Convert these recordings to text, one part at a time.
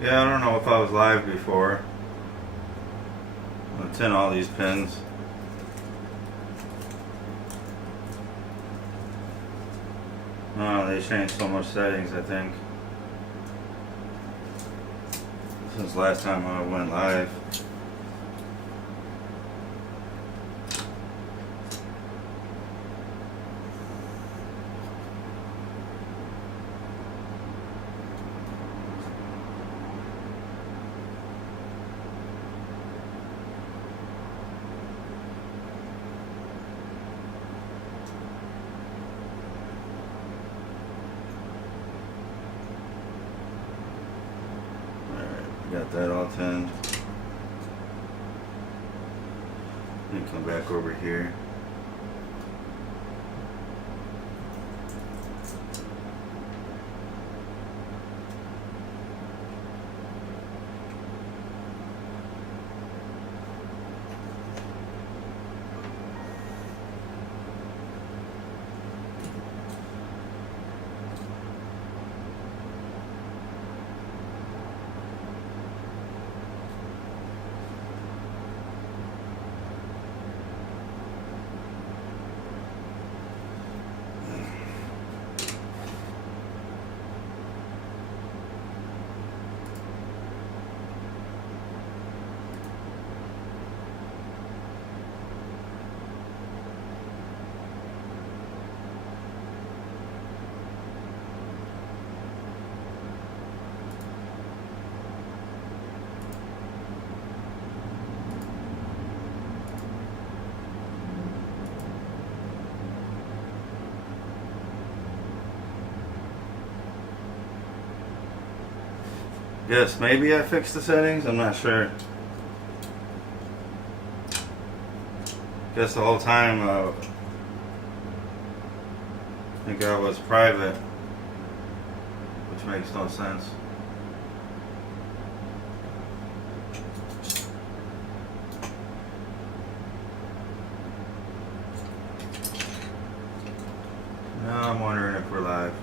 Yeah, I don't know if I was live before. It's in all these pins. Oh, they changed so much settings, I think. Since last time I went live. Got that all tinned. Let me come back over here. Yes, maybe I fixed the settings, I'm not sure. Guess the whole time I think I was private, which makes no sense. Now I'm wondering if we're live.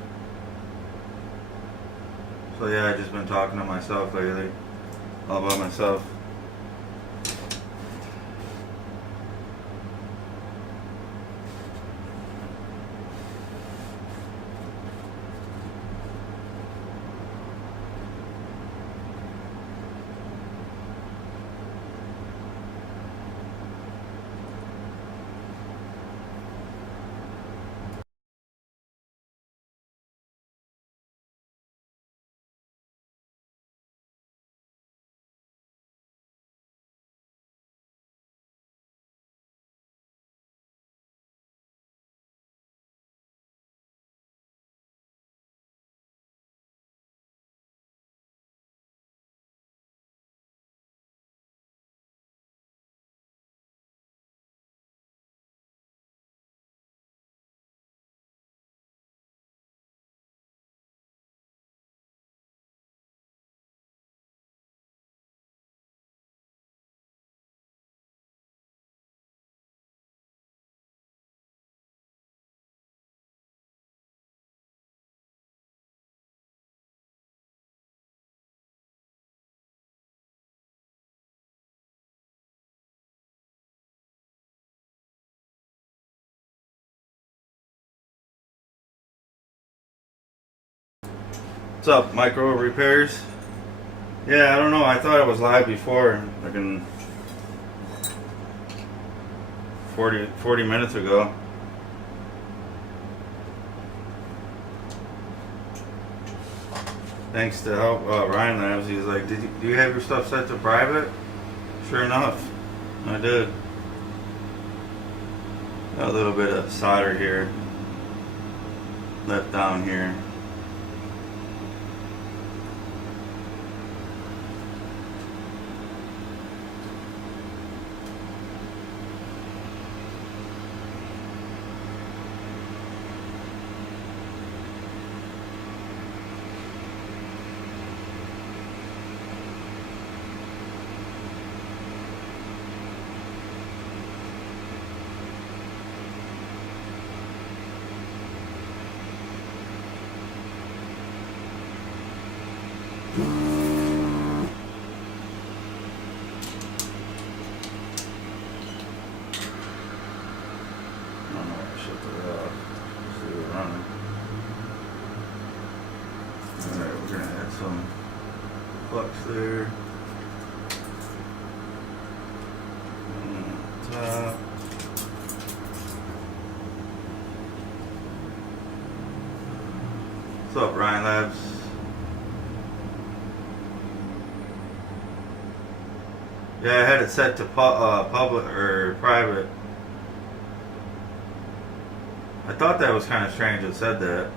So yeah, I've just been talking to myself lately, all by myself. What's up, Micro Repairs? Yeah, I don't know, I thought it was live before, like in 40 minutes ago. Thanks to help Ryan Labs, he's like, do you have your stuff set to private? Sure enough, I did. Got a little bit of solder here, left down here. there. Top. What's up, Ryan Labs? Yeah, I had it set to public or private. I thought that was kind of strange it said that.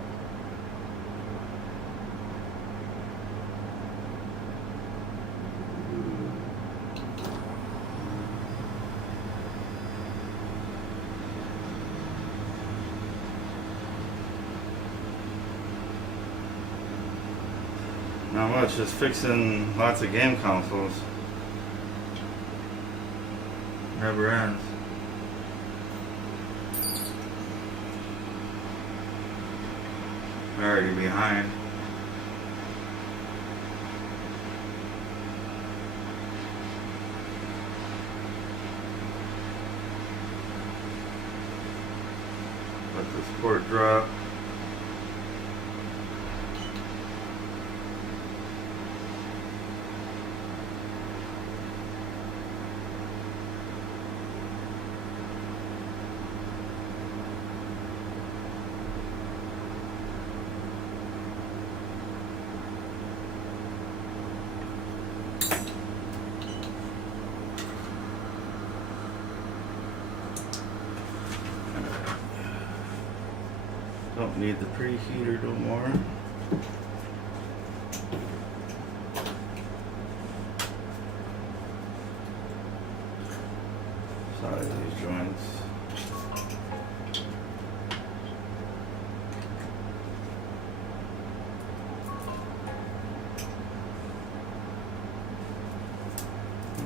Not much, just fixing lots of game consoles. Never ends. Already behind. Let the support drop. Don't need the preheater no more. Size of these joints.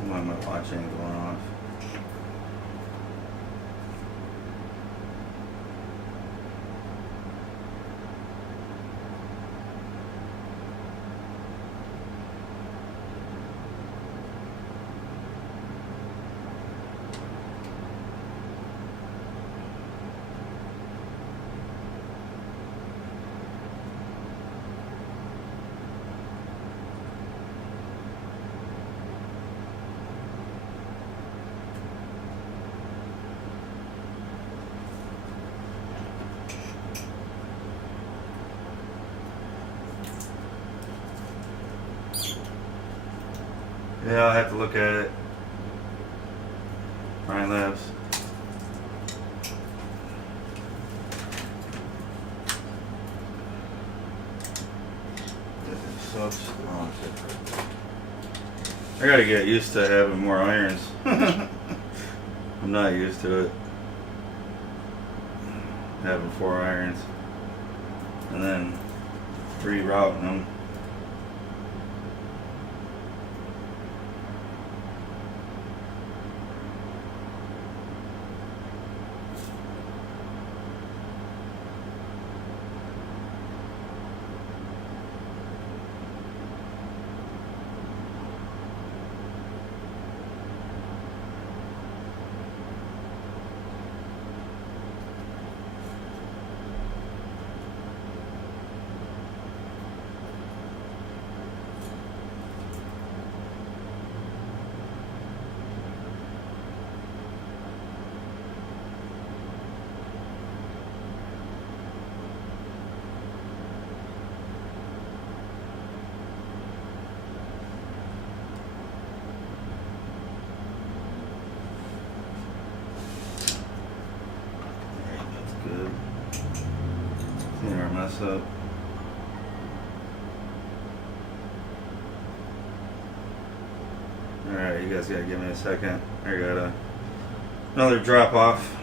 Why my watch ain't going off? Yeah, I'll have to look at it. Ryan Labs. Oh, shit. I gotta get used to having more irons. I'm not used to it. Having 4 irons. And then rerouting them. Mess up. Alright, you guys gotta give me a second. I got another drop off.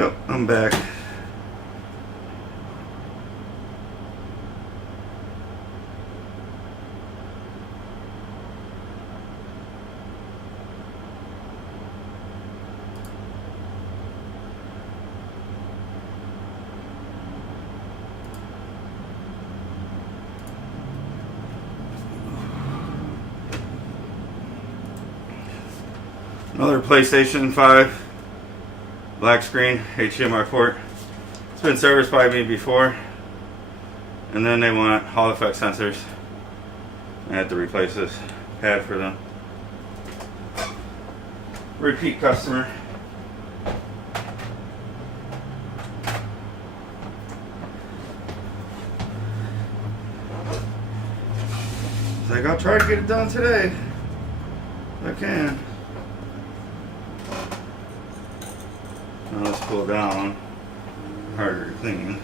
Yep, I'm back. Another PlayStation 5 black screen HDMI port. It's been serviced by me before, and then they want Hall effect sensors. I had to replace this pad for them. Repeat customer. It's like, I'll try to get it done today if I can. Now let's cool down. Harder to clean.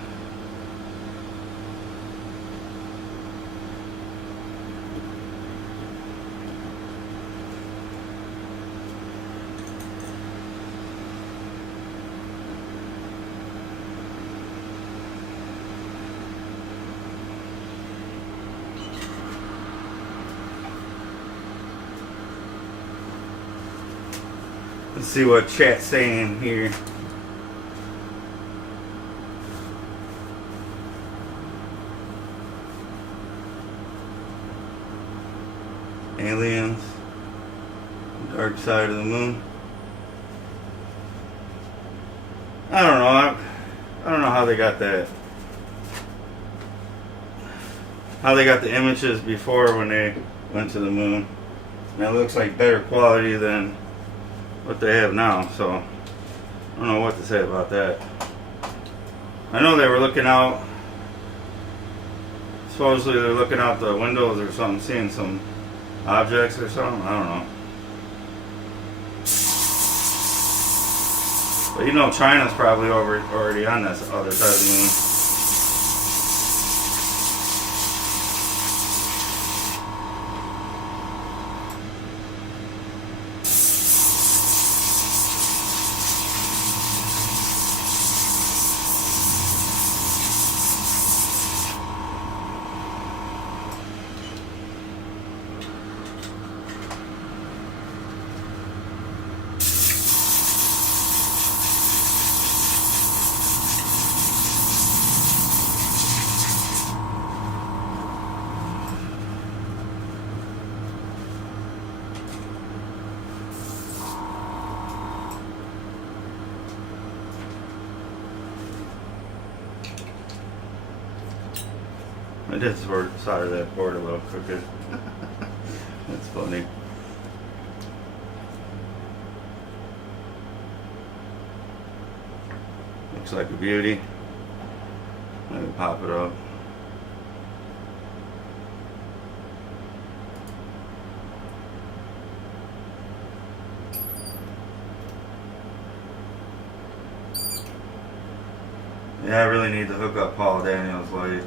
Let's see what chat's saying here. Aliens, dark side of the moon. I don't know. I don't know how they got that. How they got the images before when they went to the moon. And it looks like better quality than what they have now. So I don't know what to say about that. I know they were looking out. Supposedly they're looking out the windows or something, seeing some objects or something. I don't know. But you know, China's probably already on this other side of the moon. I did solder that board a little crooked. That's funny. Looks like a beauty. Maybe pop it up. Yeah, I really need to hook up Paul Daniels light.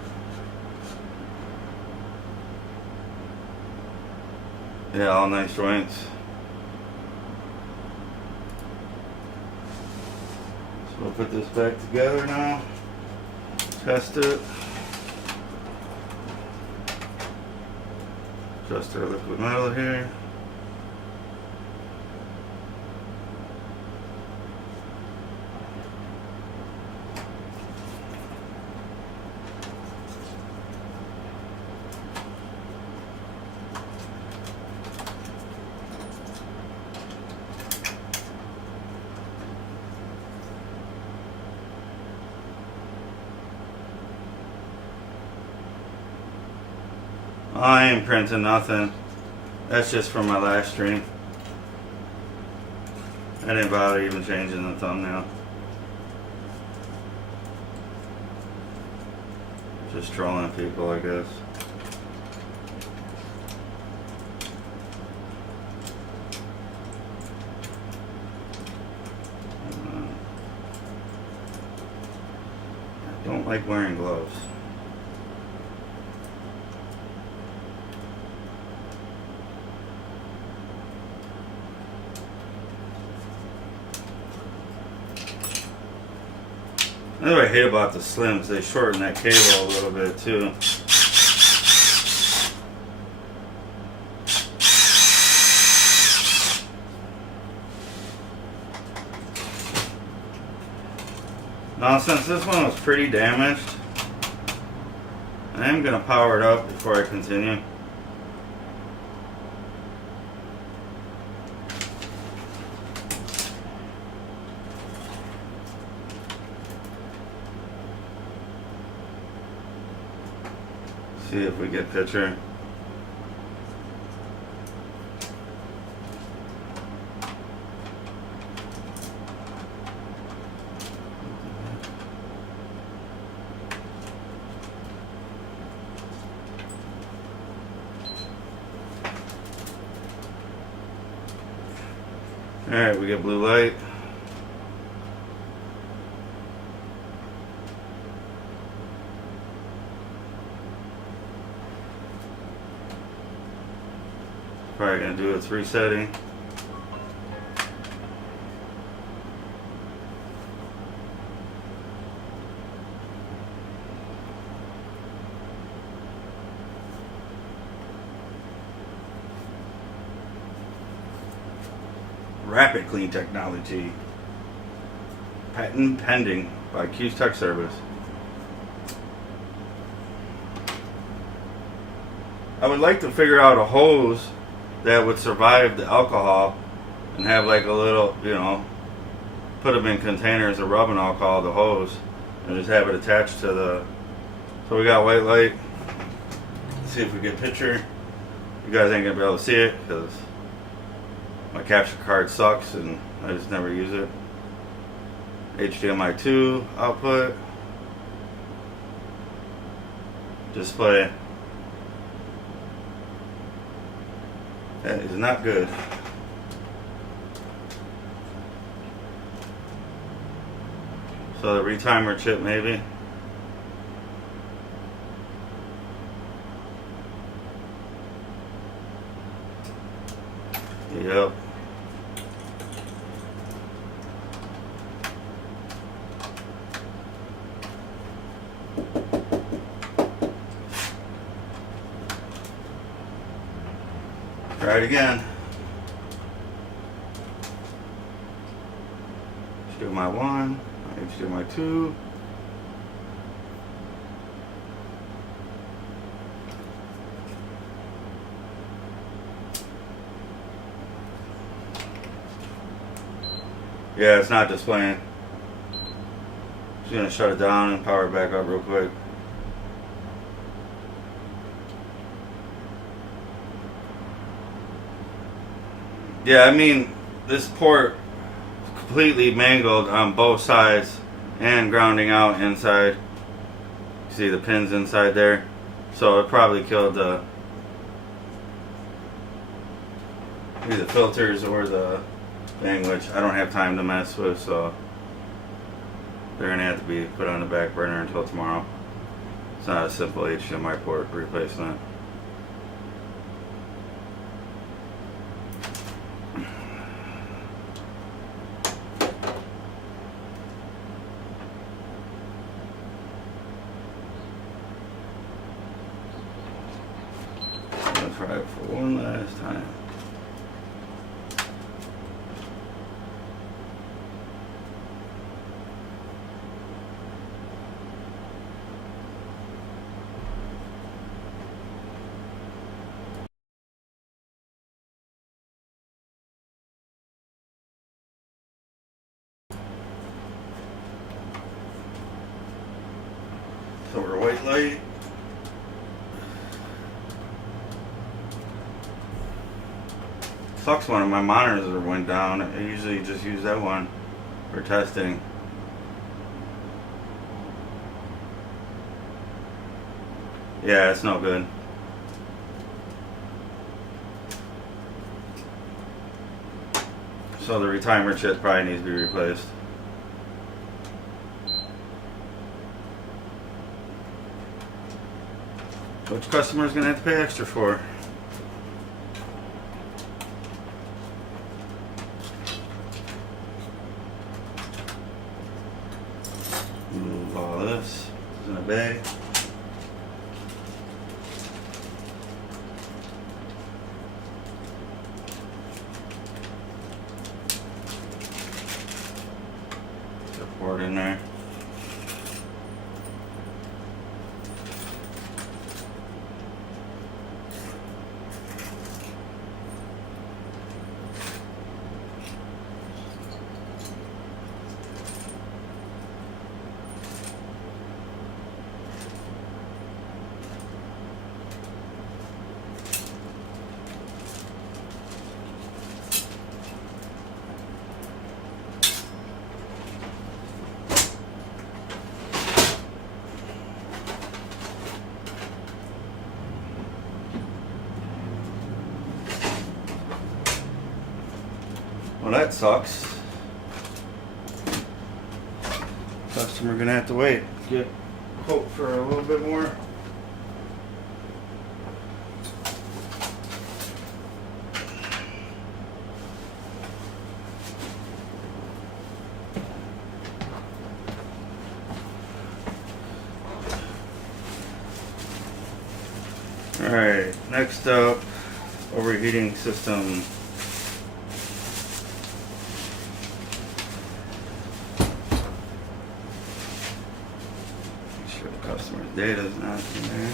Yeah, all nice joints. So we'll put this back together now. Test it. Adjust our liquid metal here. I ain't printing nothing. That's just from my last stream. I didn't bother even changing the thumbnail. Just trolling people, I guess. I don't like wearing gloves. Another what I hate about the Slims, they shorten that cable a little bit too. Now, since this one was pretty damaged, I am going to power it up before I continue. See if we get picture. Alright, we get blue light. Probably gonna do its resetting. Rapid Clean Technology. Patent pending by Q's Tech Service. I would like to figure out a hose that would survive the alcohol and have like a little, you know, put them in containers of rubbing alcohol, the hose, and just have it attached to the. So we got white light. Let's see if we get a picture. You guys ain't gonna be able to see it because my capture card sucks and I just never use it. HDMI 2 output. Display. That is not good. So the retimer chip maybe. Yep. Try it again. HDMI 1, HDMI 2. Yeah, it's not displaying. Just gonna shut it down and power it back up real quick. Yeah, I mean, this port is completely mangled on both sides and grounding out inside. See the pins inside there? So it probably killed the maybe the filters or the thing, which I don't have time to mess with, so they're gonna have to be put on the back burner until tomorrow. It's not a simple HDMI port replacement. I'll try it for one last time. So we're white light. Sucks one of my monitors went down. I usually just use that one for testing. Yeah, it's no good. So the retimer chip probably needs to be replaced. Which customer is going to have to pay extra for? this. It's in a bag. Port in there. Well, that sucks. Customer gonna have to wait. Get a quote for a little bit more. Alright, next up, overheating system. Make sure the customer's data is not in there.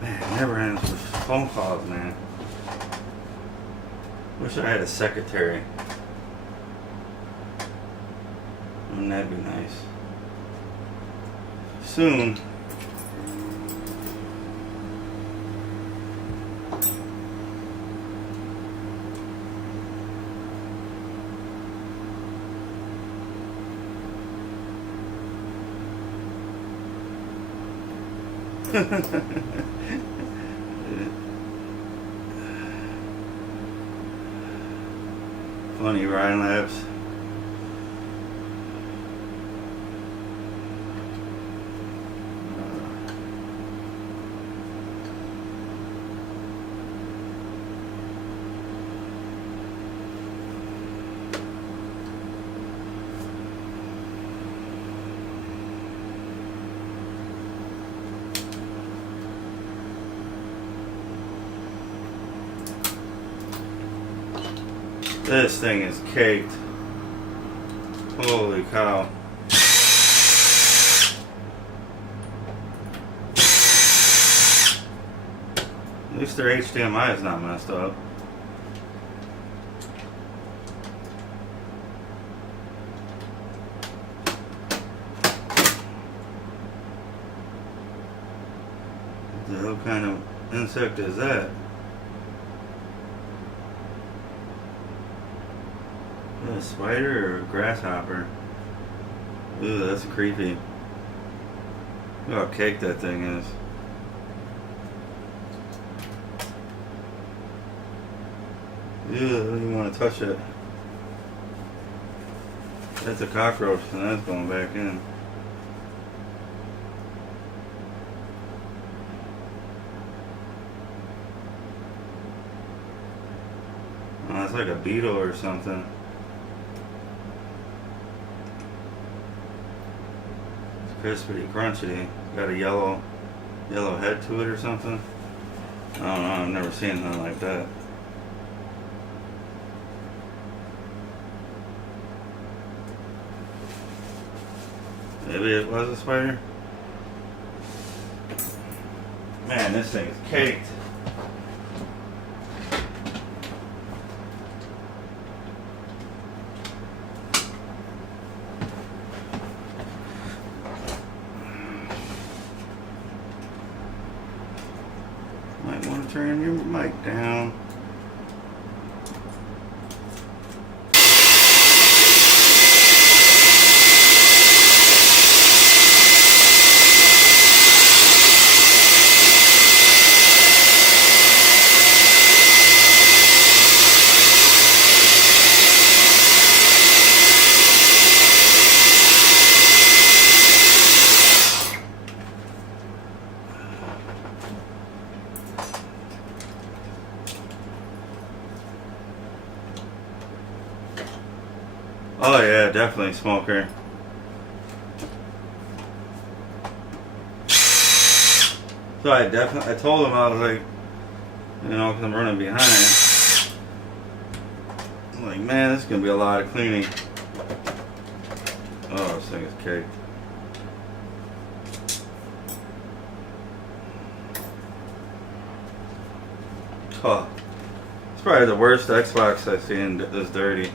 Man, it never ends with phone calls, man. Wish I had a secretary. Wouldn't that be nice? Soon. Funny Ryan Labs. This thing is caked. Holy cow. At least their HDMI is not messed up. What the hell kind of insect is that? A spider or a grasshopper? Ooh, that's creepy. Look how caked that thing is. Ew, I don't even want to touch it. That's a cockroach, and that's going back in. Oh, it's like a beetle or something. It's crispy, crunchy. Got a yellow head to it or something. I don't know. I've never seen nothing like that. Maybe it was a spider. Man, this thing is caked. Might want to turn your mic down. Oh yeah, definitely smoker. So I told him, I was like, you know, because I'm running behind. I'm like, man, this is gonna be a lot of cleaning. Oh, this thing is caked. Oh, it's probably the worst Xbox I've seen this dirty.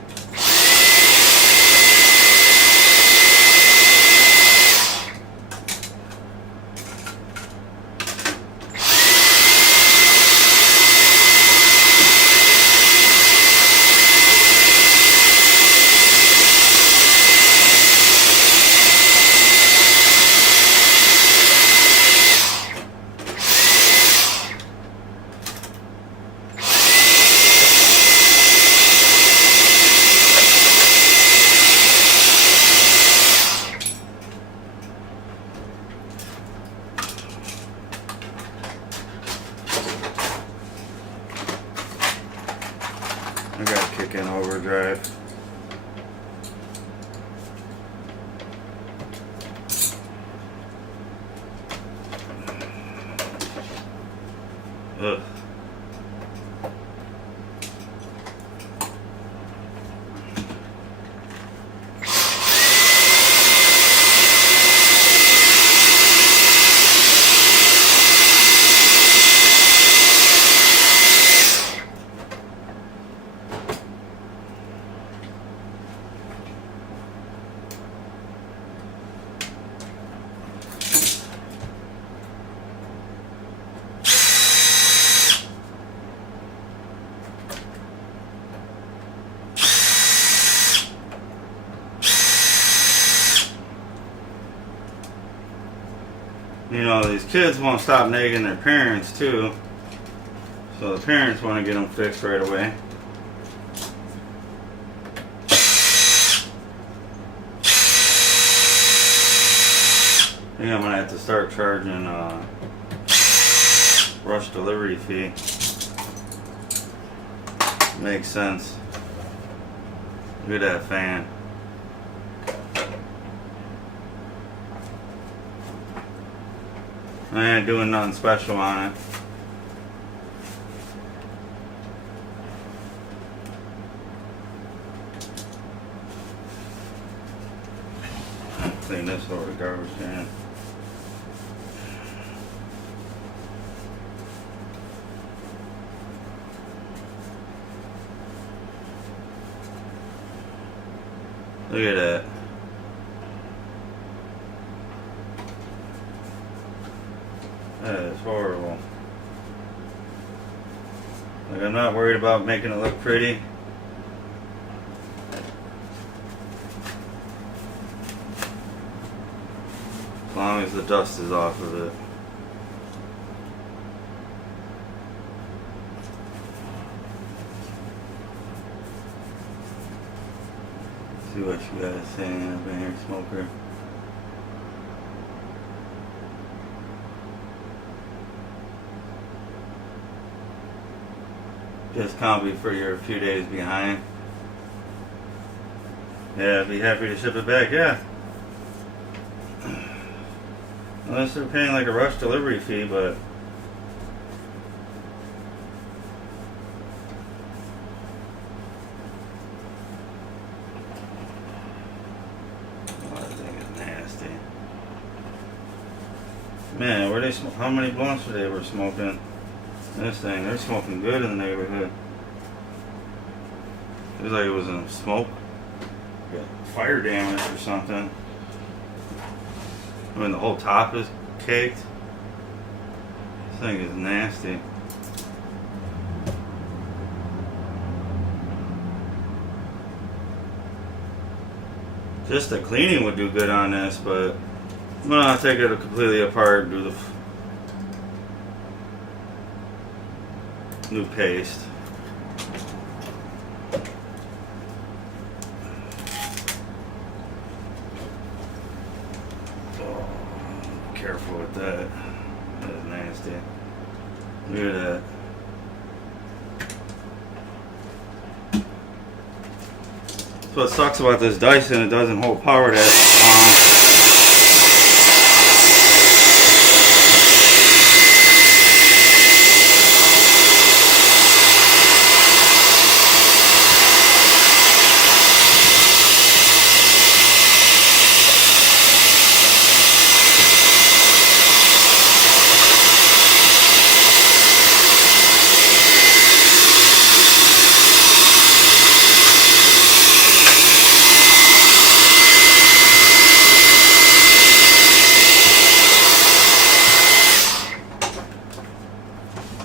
I gotta kick in overdrive. Ugh. You know, these kids won't stop nagging their parents too. So the parents want to get them fixed right away. I think I'm going to have to start charging rush delivery fee. Makes sense. Look at that fan. I ain't doing nothing special on it. Clean this over the garbage can. Look at that. That is horrible. Like, I'm not worried about making it look pretty. As long as the dust is off of it. See what you guys saying up in here, smoker. Just copy for you're a few days behind. Yeah, I'd be happy to ship it back, yeah. Unless they're paying like a rush delivery fee, but oh, that thing is nasty. Man, were they how many blunts were they smoking? This thing, they're smoking good in the neighborhood. It was like it was in smoke. Got fire damage or something. I mean, the whole top is caked. This thing is nasty. Just the cleaning would do good on this, but I'm gonna take it completely apart and do the new paste. Oh, careful with that. That is nasty. Look at that. That's what sucks about this Dyson. It doesn't hold power that long.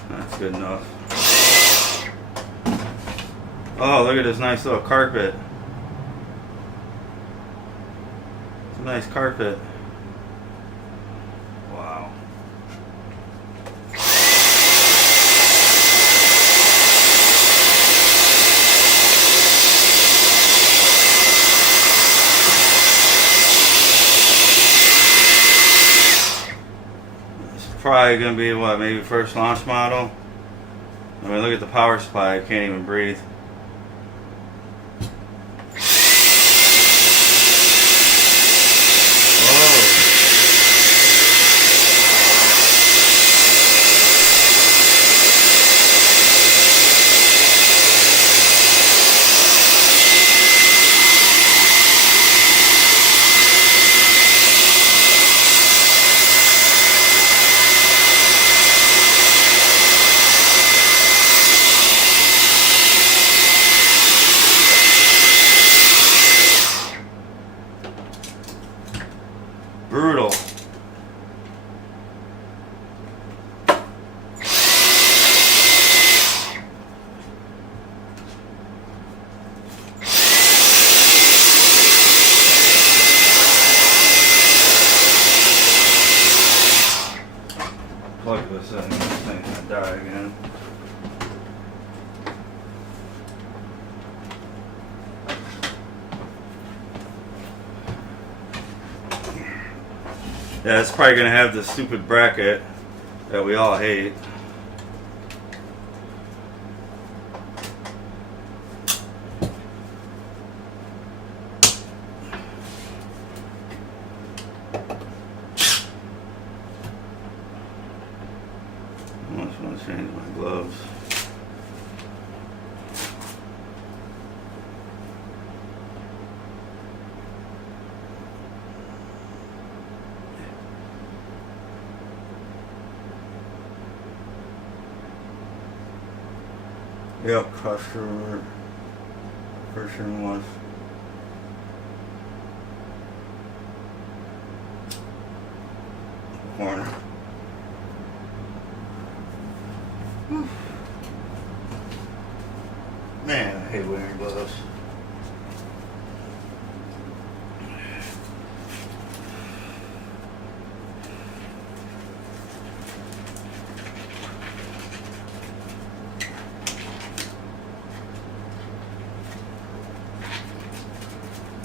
That's good enough. Oh, look at this nice little carpet. It's a nice carpet. Wow. Probably gonna be what, maybe first launch model. I mean, look at the power supply, I can't even breathe. Brutal. Plug this in, this thing's gonna die again. Yeah, it's probably gonna have this stupid bracket that we all hate. I just want to change my gloves. Yep, customer person was corner. Whew. Man, I hate wearing gloves.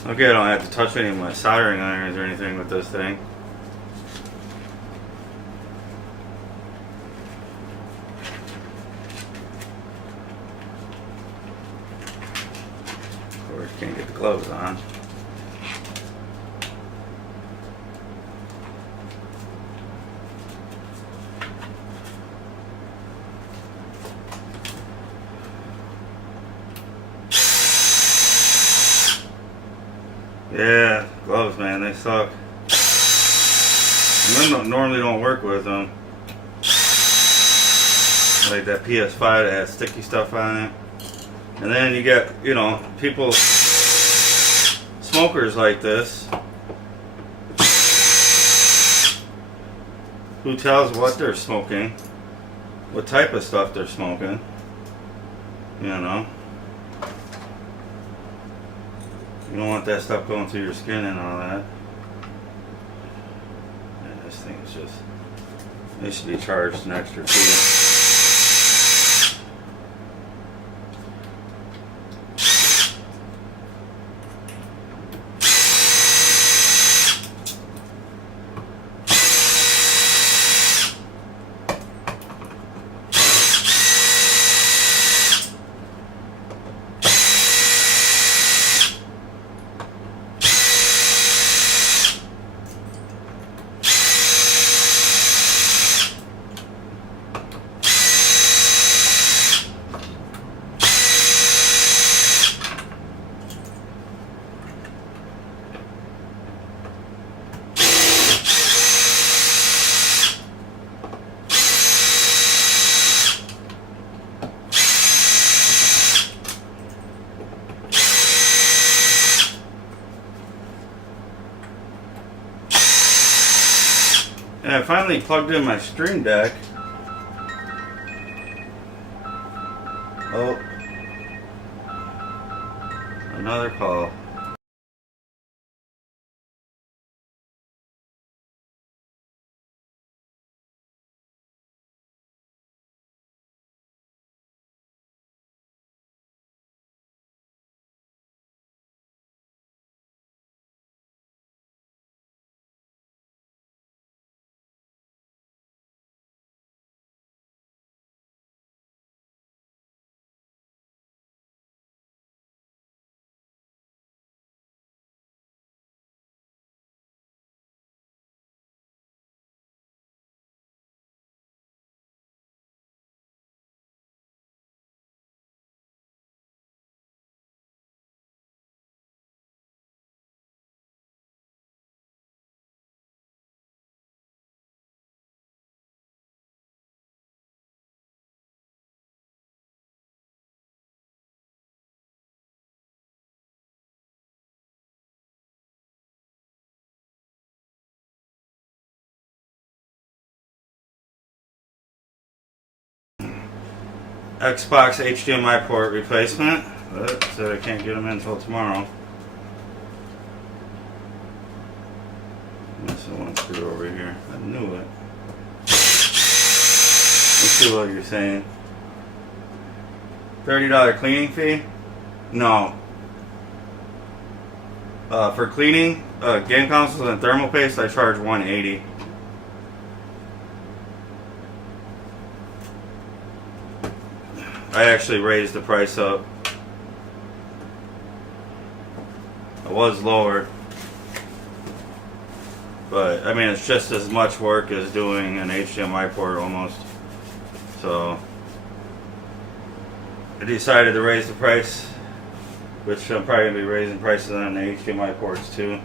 Okay, I don't have to touch any of my soldering irons or anything with this thing. Of course, can't get the gloves on. Yeah, gloves, man, they suck. I normally don't work with them. Like that PS5 that has sticky stuff on it. And then you get, you know, people, smokers like this, who tells what they're smoking, what type of stuff they're smoking, you know. You don't want that stuff going through your skin and all that. And this thing is just, it should be charged an extra fee. And I finally plugged in my Stream Deck. Oh, another call. Xbox HDMI port replacement. Said I can't get them in until tomorrow. Missing one screw over here. I knew it. Let's see what you're saying. $30 cleaning fee? No. For cleaning game consoles and thermal paste, I charge $180. I actually raised the price up. It was lower, but I mean it's just as much work as doing an HDMI port almost. So I decided to raise the price, which I'm probably gonna be raising prices on the HDMI ports too.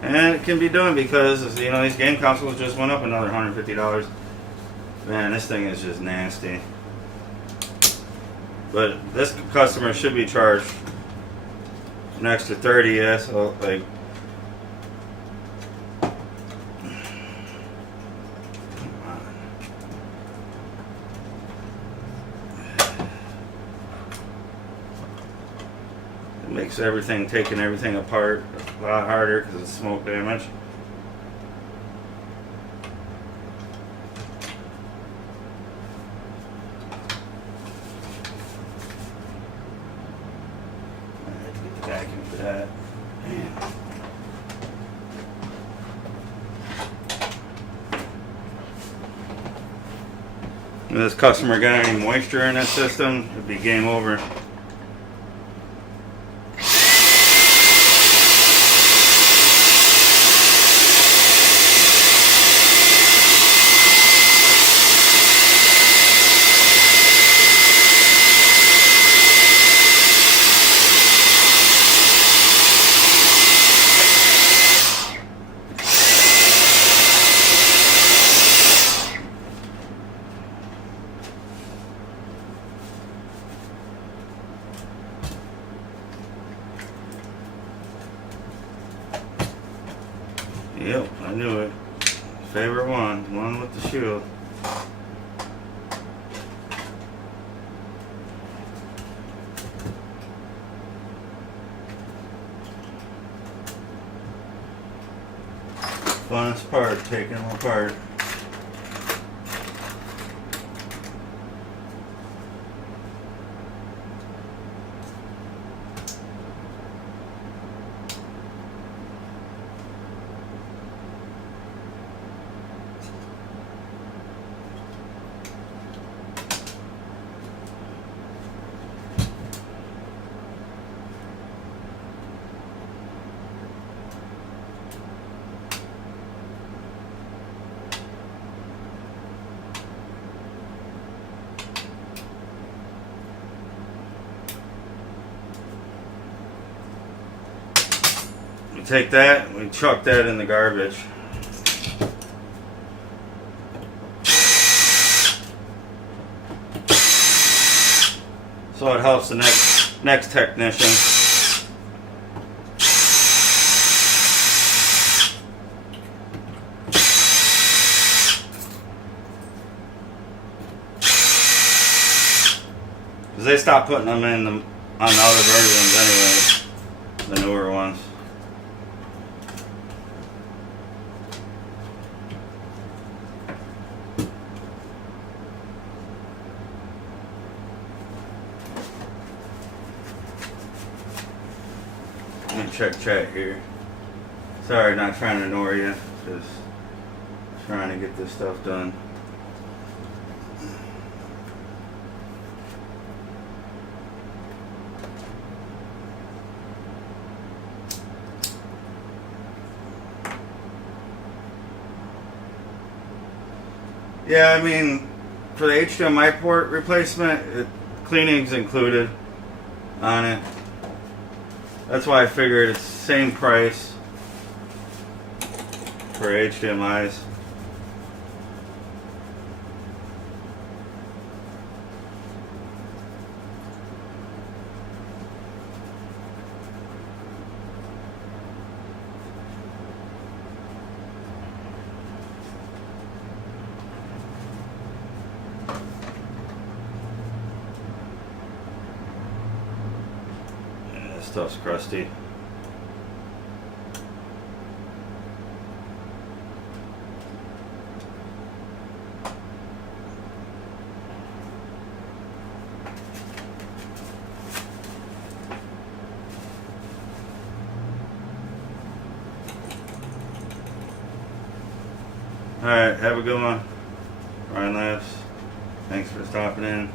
And it can be done because, you know, these game consoles just went up another $150. Man, this thing is just nasty. But this customer should be charged an extra $30, yeah, so like, it makes taking everything apart a lot harder because it's smoke damage. vacuum for that. Man. If this customer got any moisture in his system, it'd be game over. Yep, I knew it. Favorite one with the shield. Funnest part, taking them apart. We take that, we chuck that in the garbage. So it helps the next technician. Because they stopped putting them in on the other versions anyway, the newer ones. Let me check chat here. Sorry, not trying to ignore you. Just trying to get this stuff done. Yeah, I mean, for the HDMI port replacement, cleaning's included on it. That's why I figured it's the same price for HDMIs. Stuff's crusty. Alright, have a good one. Ryan Labs. Thanks for stopping in.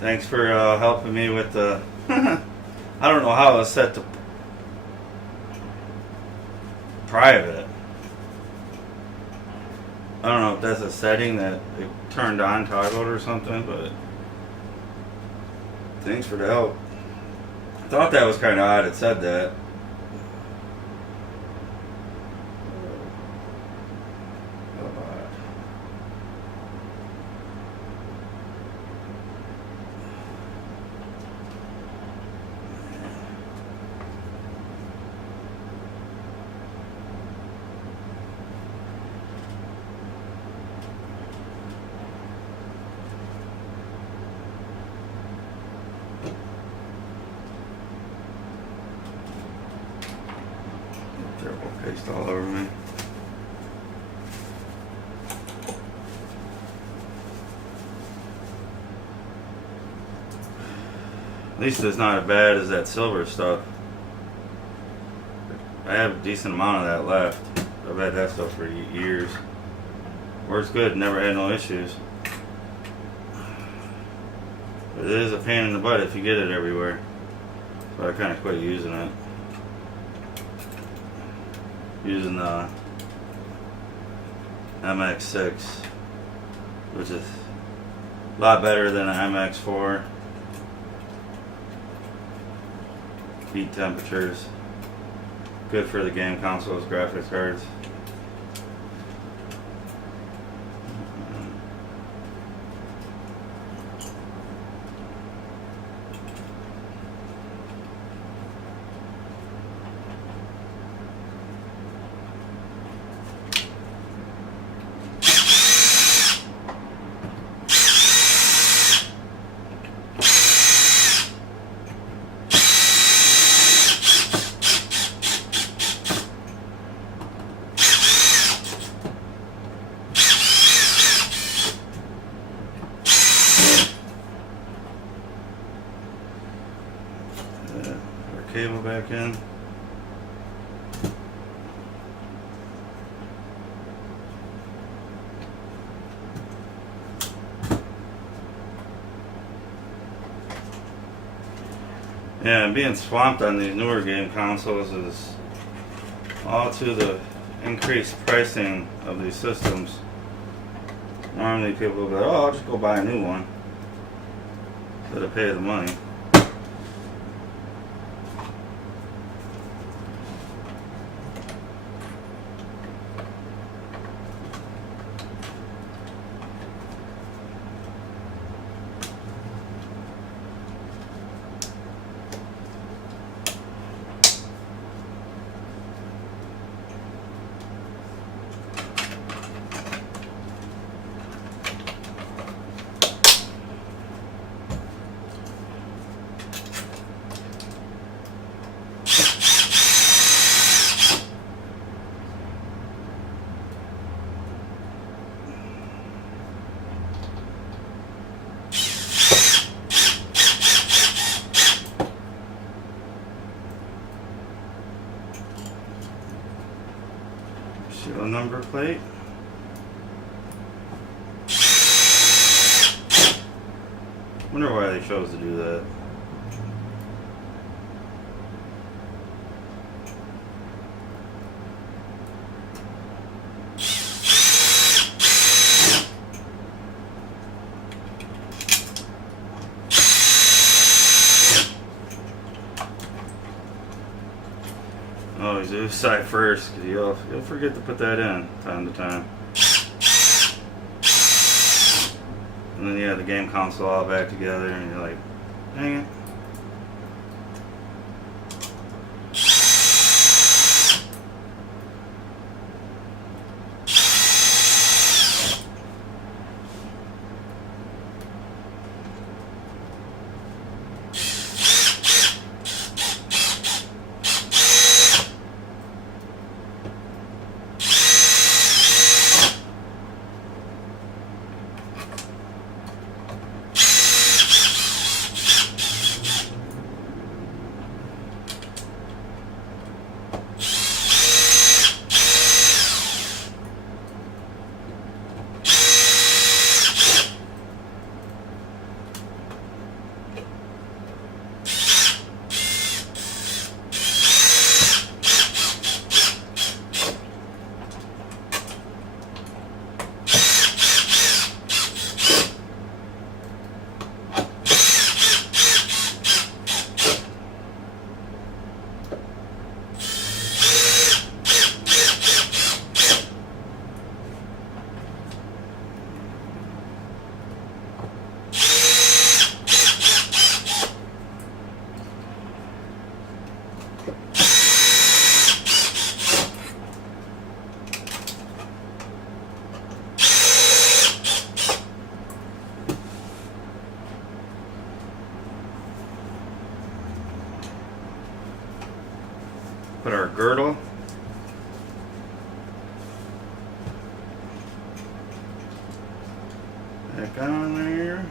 Thanks for helping me with the I don't know how it's set to private. I don't know if that's a setting that it turned on, toggled or something, but thanks for the help. I thought that was kind of odd it said that. Terrible paste all over me. At least it's not as bad as that silver stuff. I have a decent amount of that left. I've had that stuff for years. Works good, never had no issues. But it is a pain in the butt if you get it everywhere. So I kind of quit using it. Using the MX6, which is a lot better than an MX4. Heat temperatures. Good for the game consoles, graphics cards. Cable back in. Yeah, being swamped on these newer game consoles is all to the increased pricing of these systems. Normally people will go, oh, I'll just go buy a new one instead of pay the money. Serial number plate. Wonder why they chose to do that. Always do side first, because you'll forget to put that in time to time. And then you have the game console all back together, and you're like, dang it. Put our girdle. Back on there.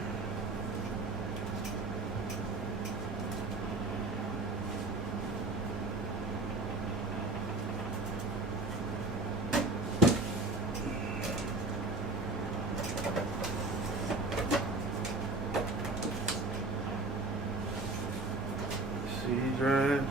CD drive.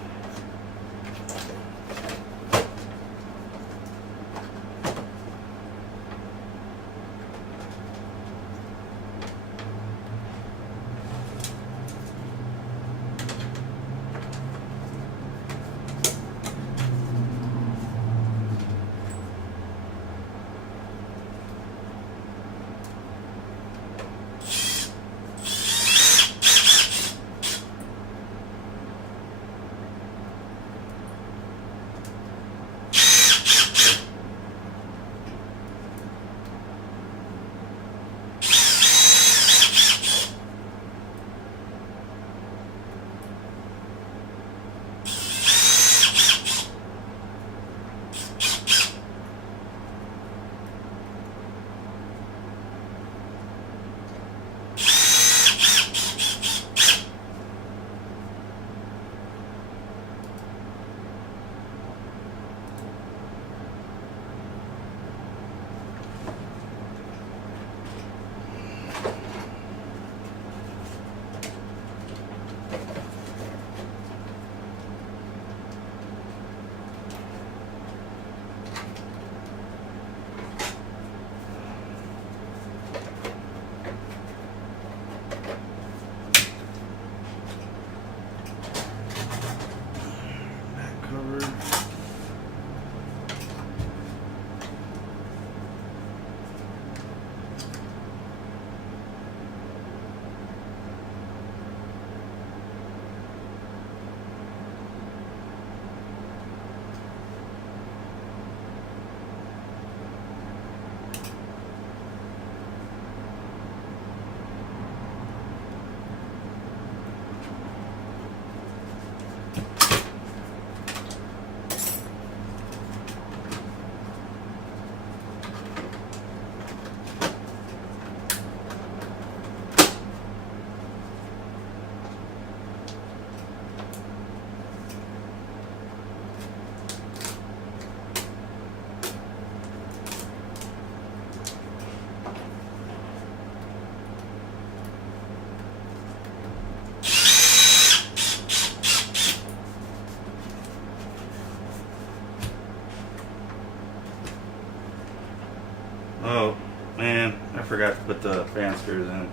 Oh man, I forgot to put the fan screws in.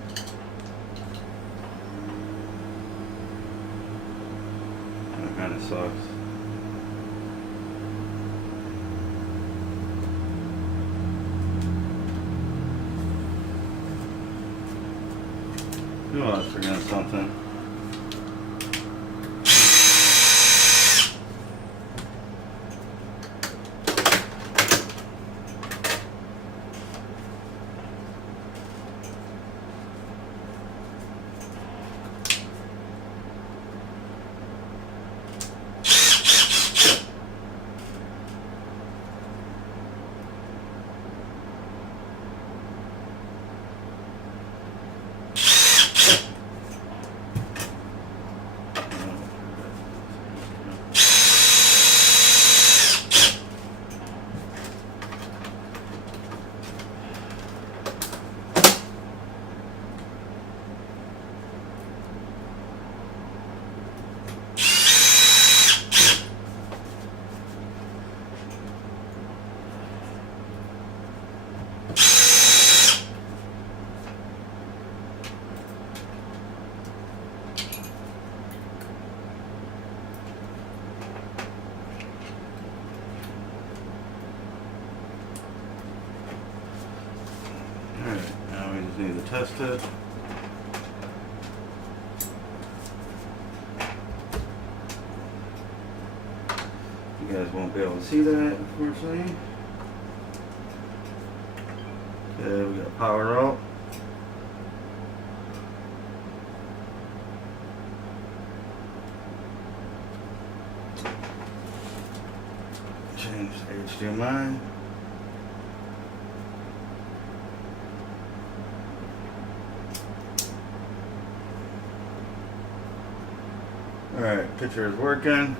That kind of sucks. Oh, I was forgetting something. Need to test it. You guys won't be able to see that, unfortunately. Okay, we got power out. Change the HDMI. Alright, picture is working.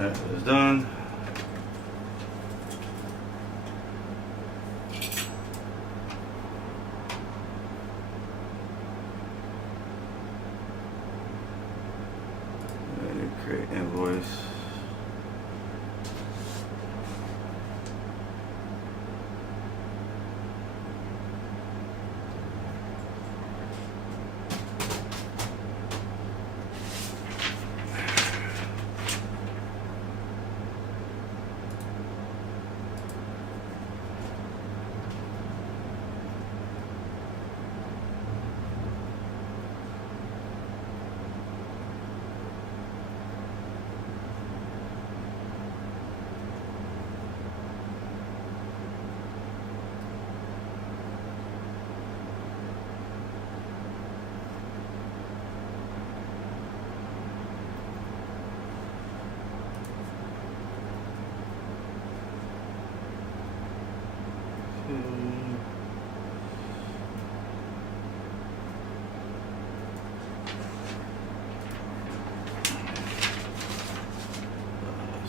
That is done. Create invoice.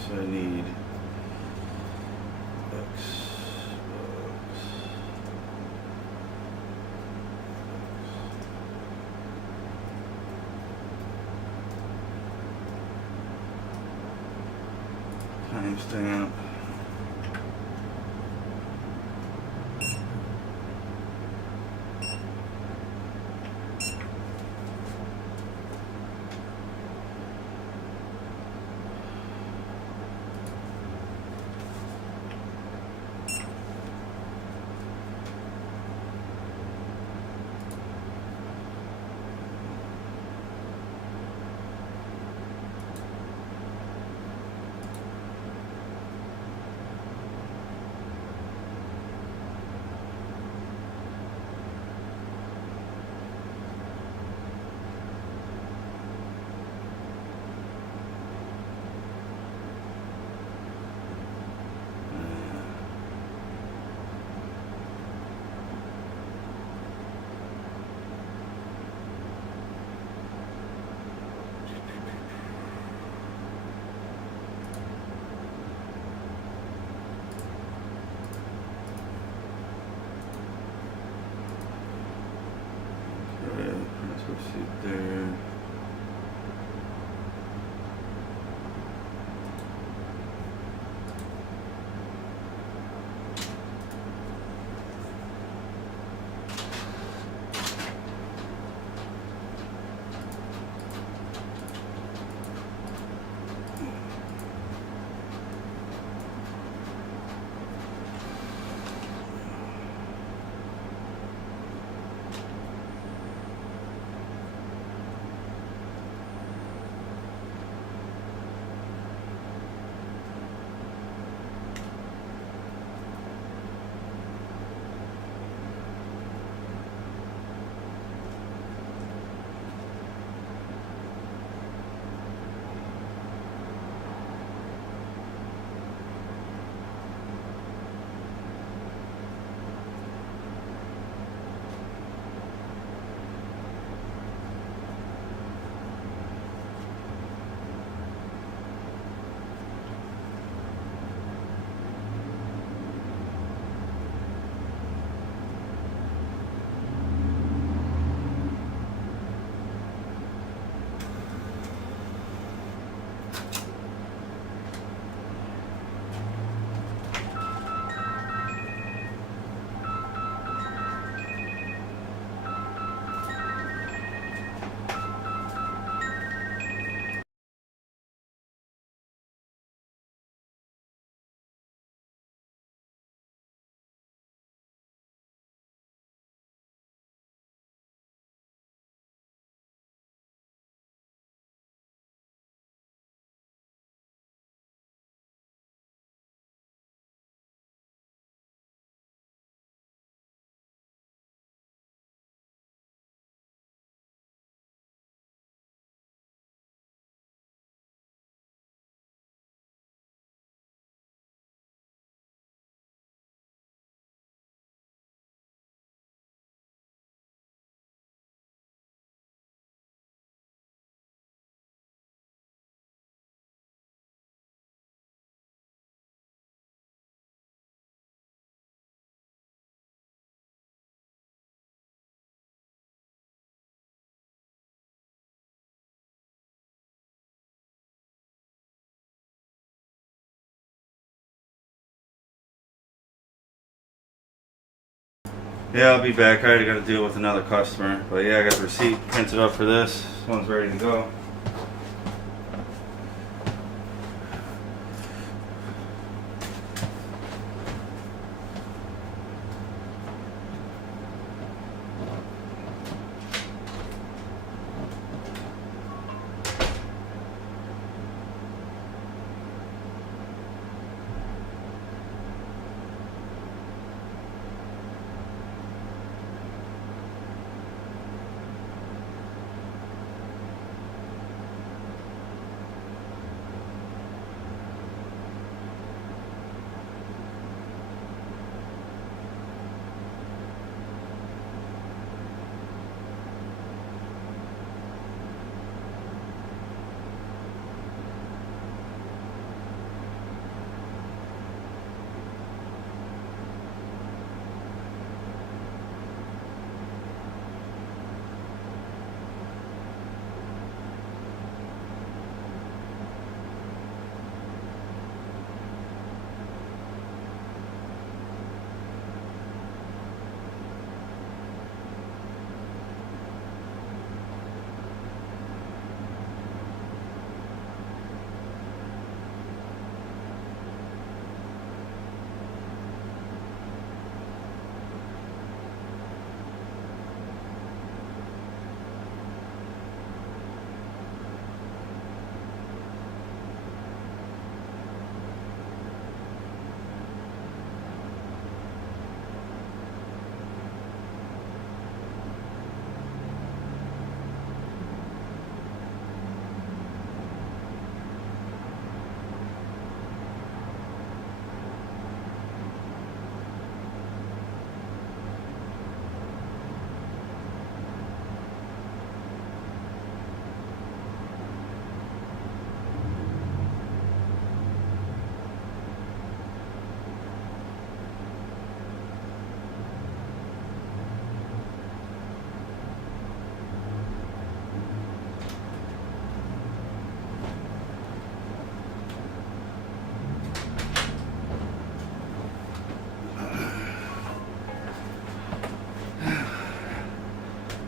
So I need X. Timestamp. Yeah, I'll be back. I already got to deal with another customer. But yeah, I got the receipt printed up for this. This one's ready to go.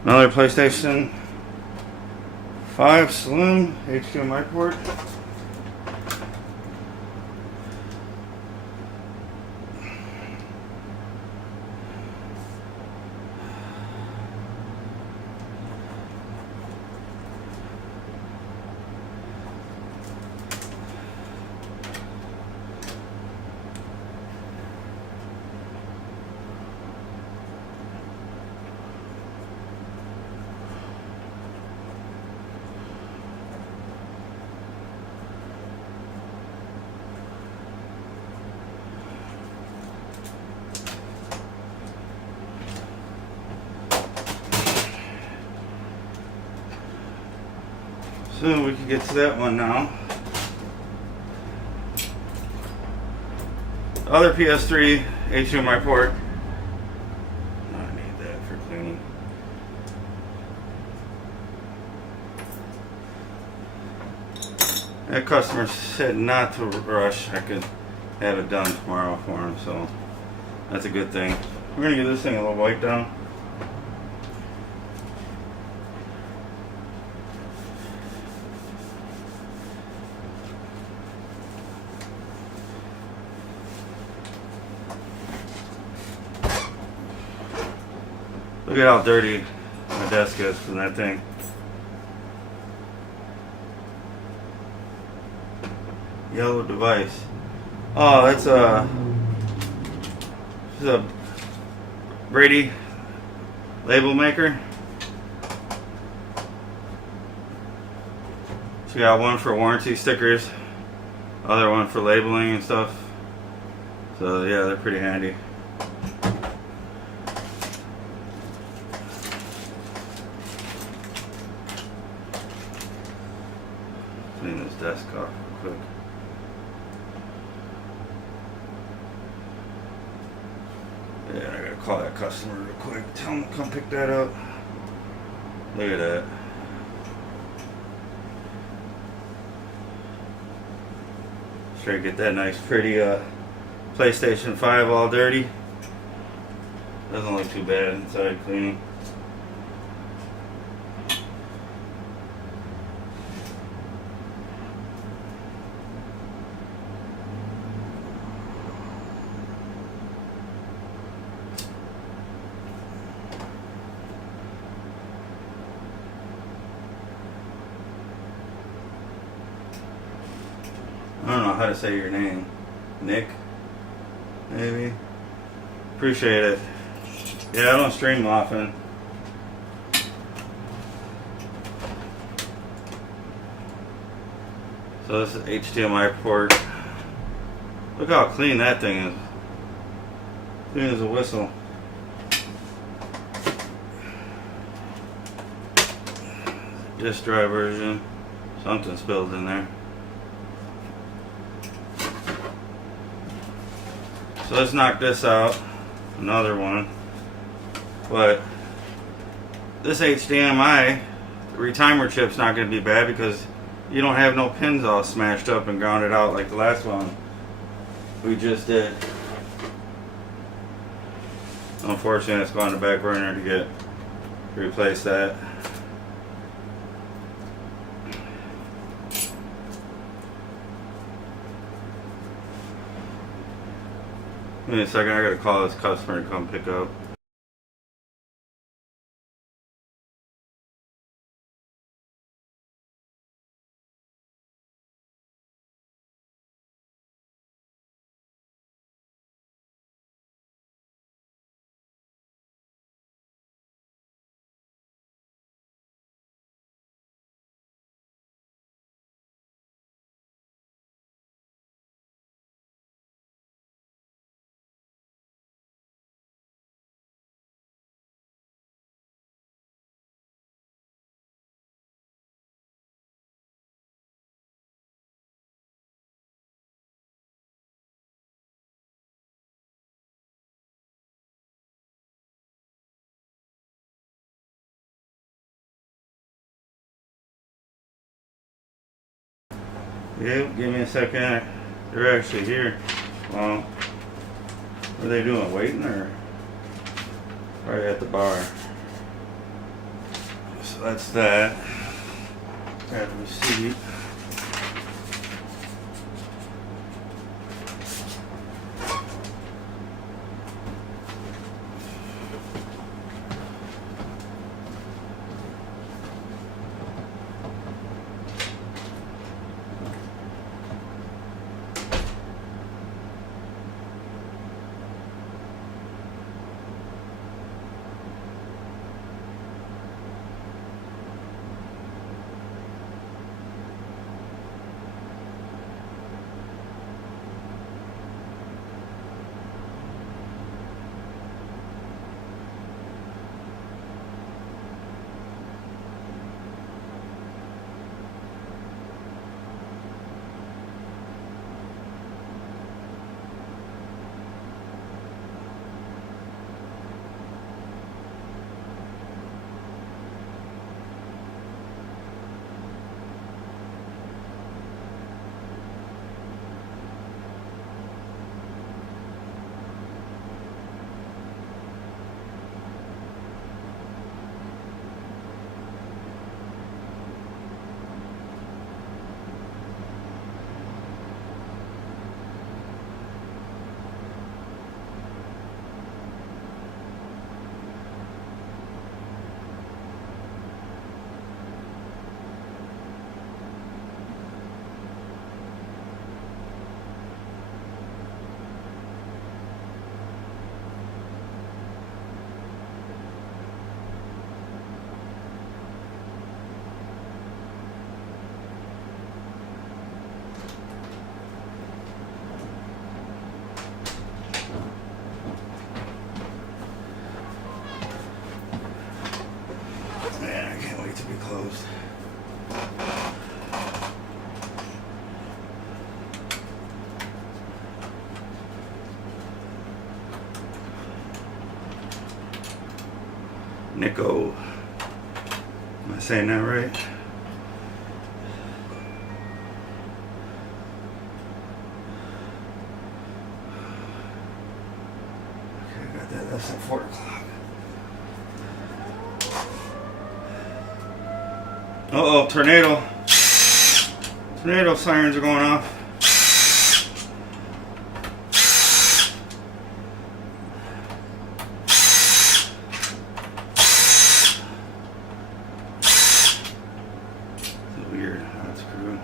Another PlayStation 5 Slim HDMI port. So we can get to that one now. Other PS3 HDMI port. I need that for cleaning. That customer said not to rush. I could have it done tomorrow for him, so that's a good thing. We're gonna give this thing a little wipe down. Look at how dirty my desk is from that thing. Yellow device. Oh, that's this is a Brady label maker. So you got one for warranty stickers, other one for labeling and stuff. So yeah, they're pretty handy. Clean this desk off real quick. Yeah, I gotta call that customer real quick. Tell him to come pick that up. Look at that. Sure, get that nice, pretty PlayStation 5 all dirty. Doesn't look too bad inside cleaning. I don't know how to say your name. Nick? Maybe? Appreciate it. Yeah, I don't stream often. So this is HDMI port. Look how clean that thing is. Clean as a whistle. Disk drive version. Something spilled in there. So let's knock this out. Another one. But this HDMI retimer chip's not going to be bad because you don't have no pins all smashed up and grounded out like the last one we just did. Unfortunately, it's going to the back burner to replace that. Give me a second, I gotta call this customer to come pick up. Yep, give me a second. They're actually here. Well, what are they doing? Waiting or right at the bar? So that's that. Grab a receipt. Closed. Nico. Am I saying that right? Okay, I got that this at 4 o'clock. Uh-oh, tornado. Tornado sirens are going off. That's weird. That's screw.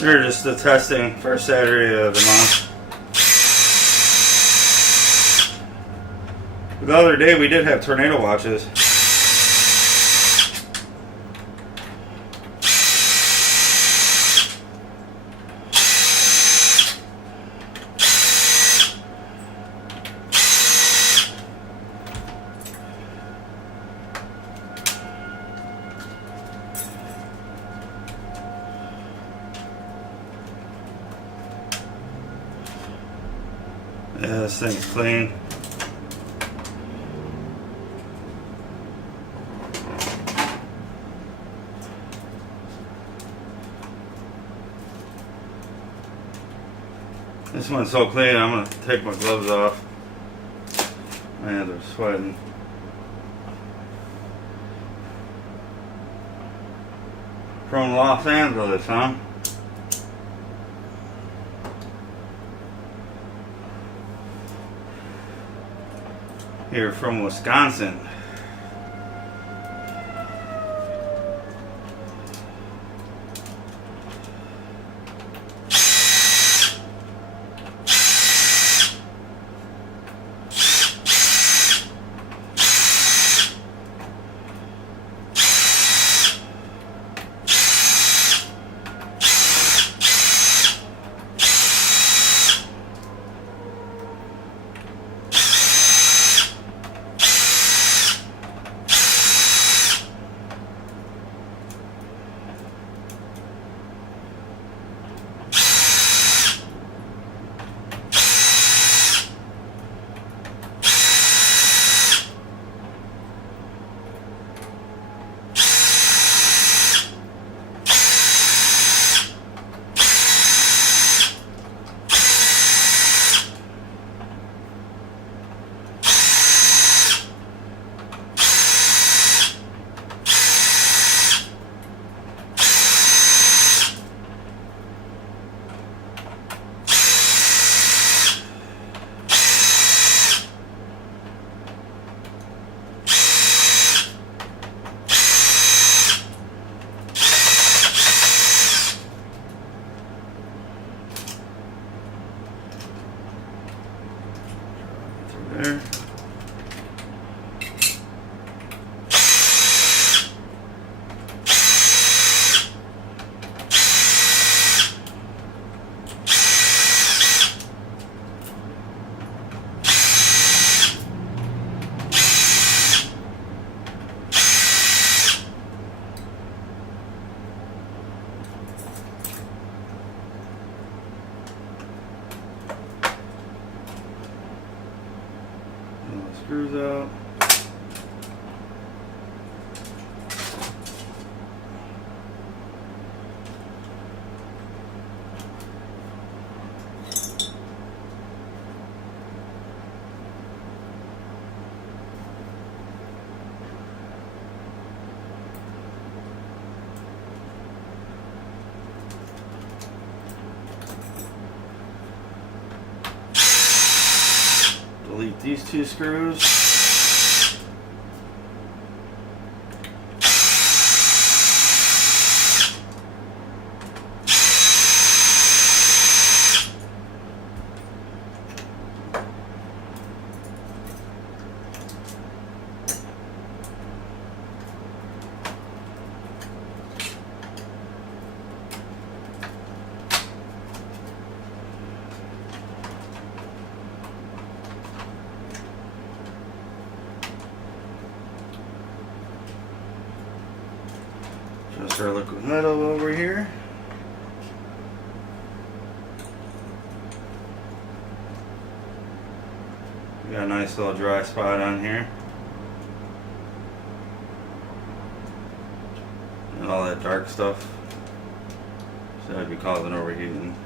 They're just the testing first Saturday of the month. The other day we did have tornado watches. Yeah, this thing's clean. This one's so clean, I'm going to take my gloves off. My hands are sweating. From Los Angeles, huh? Here from Wisconsin. There. Screws out. Delete these two screws. Just our liquid metal over here. We got a nice little dry spot on here. And all that dark stuff. So that'd be causing overheating.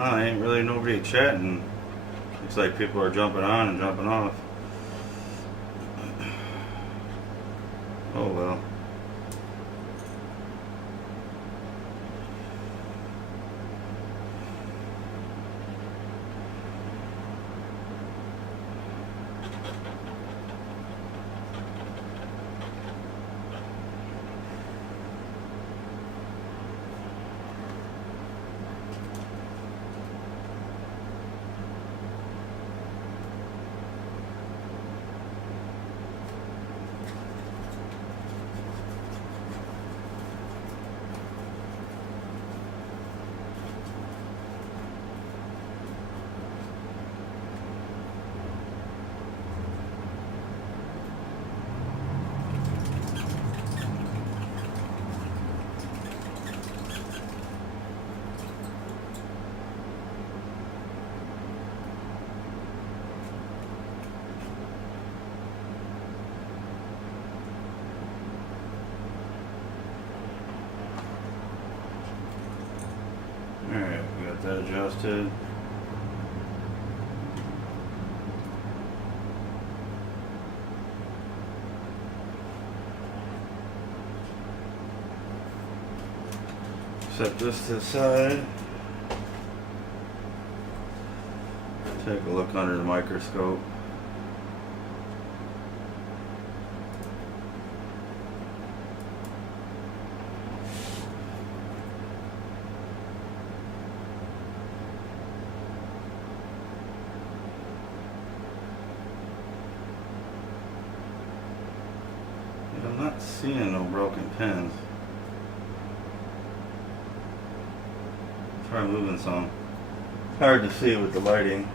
Well, ain't really nobody chatting. Looks like people are jumping on and jumping off. Oh well. Alright, we got that adjusted. Set this to the side. Take a look under the microscope. I'm not seeing no broken pins. Try moving some. It's hard to see with the lighting.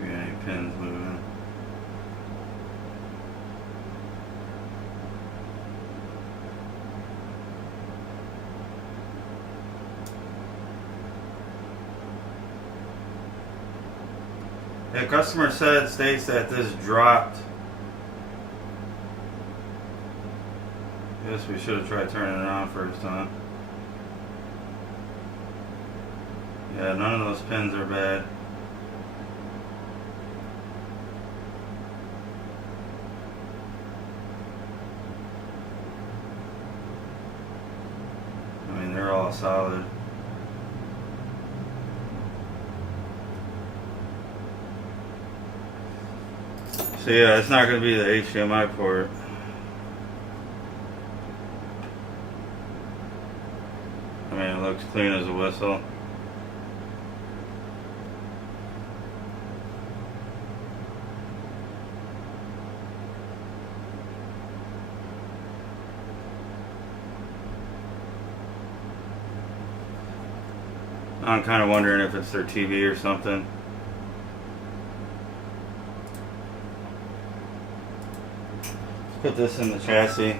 Maybe any pins moving. Yeah, customer states that this dropped. Guess we should have tried turning it on first, huh? Yeah, none of those pins are bad. I mean, they're all solid. So yeah, it's not going to be the HDMI port. I mean, it looks clean as a whistle. I'm kind of wondering if it's their TV or something. Put this in the chassis.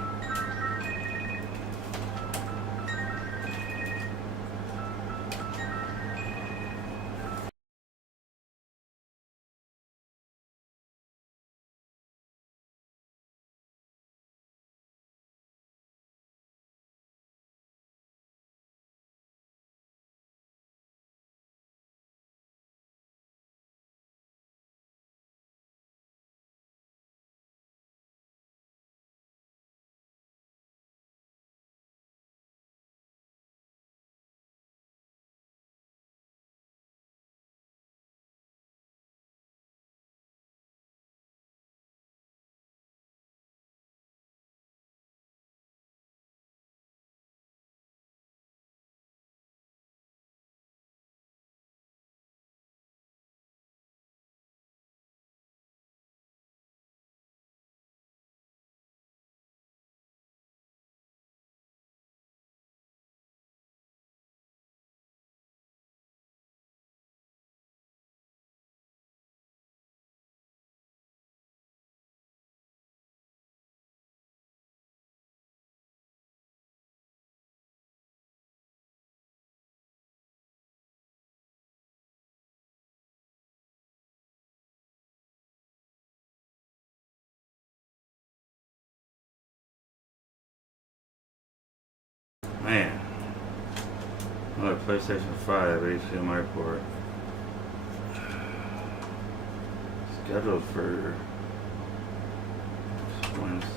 Man. Another PlayStation 5 HDMI port. Scheduled for Wednesday.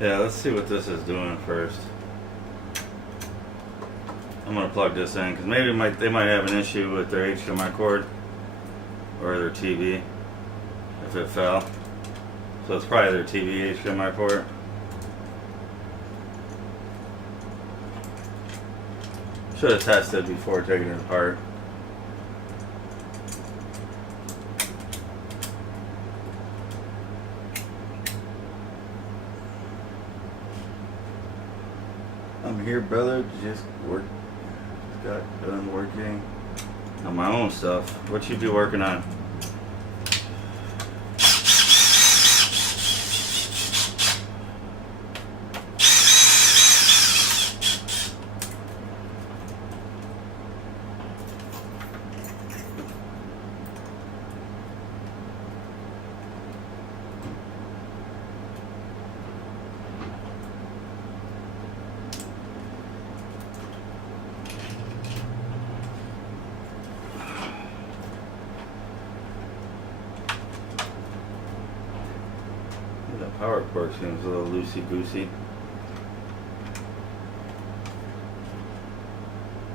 Yeah, let's see what this is doing first. I'm gonna plug this in because maybe they might have an issue with their HDMI cord or their TV if it fell. So it's probably their TV HDMI port. Should have tested before taking it apart. I'm here, brother. Just got done working on my own stuff. What you be working on? The power cord seems a little loosey-goosey.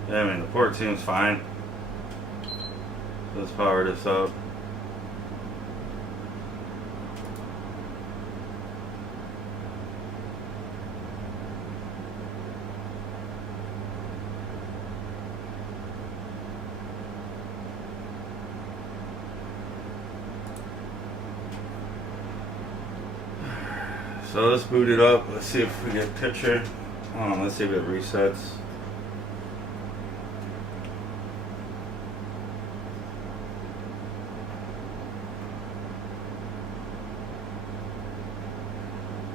Yeah, I mean, the port seems fine. Let's power this up. So let's boot it up. Let's see if we get a picture. Let's see if it resets.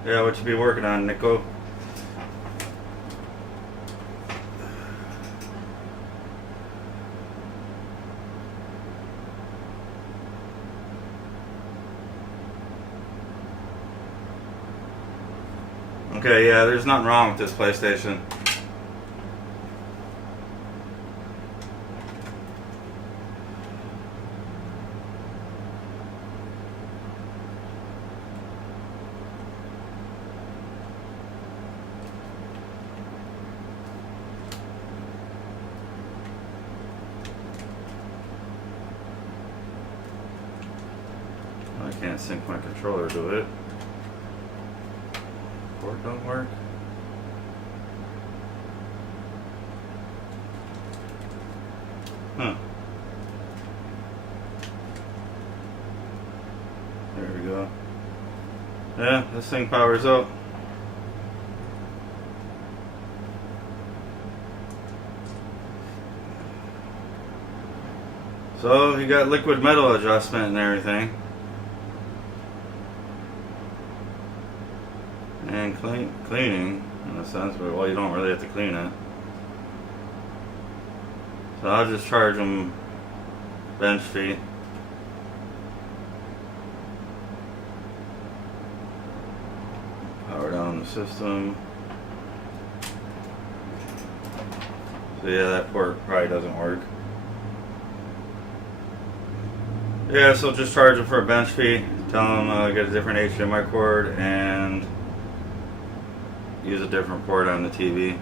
Yeah, what you be working on, Nico? Okay, yeah, there's nothing wrong with this PlayStation. I can't sync my controller to it. Port don't work. Huh. There we go. Yeah, this thing powers up. So you got liquid metal adjustment and everything. And cleaning in a sense, but well, you don't really have to clean it. So I'll just charge them bench fee. Power down the system. So yeah, that port probably doesn't work. Yeah, so just charge them for a bench fee. Tell them get a different HDMI cord and use a different port on the TV.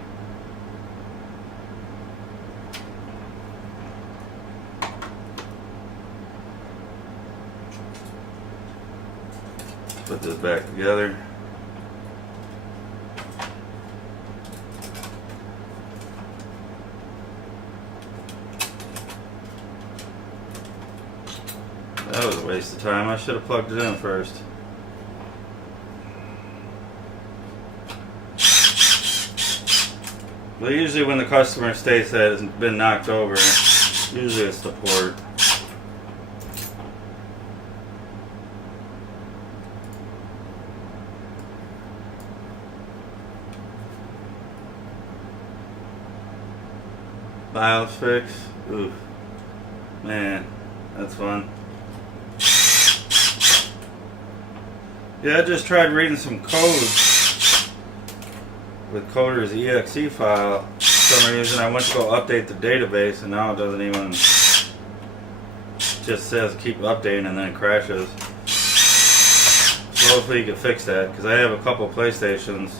Put this back together. That was a waste of time. I should have plugged it in first. But usually when the customer states that it's been knocked over, usually it's the port. BIOS fix. Oof. Man, that's fun. Yeah, I just tried reading some codes with Coder's exe file. For some reason I went to go update the database and now it doesn't even, it just says keep updating and then it crashes. So hopefully you can fix that, because I have a couple PlayStations.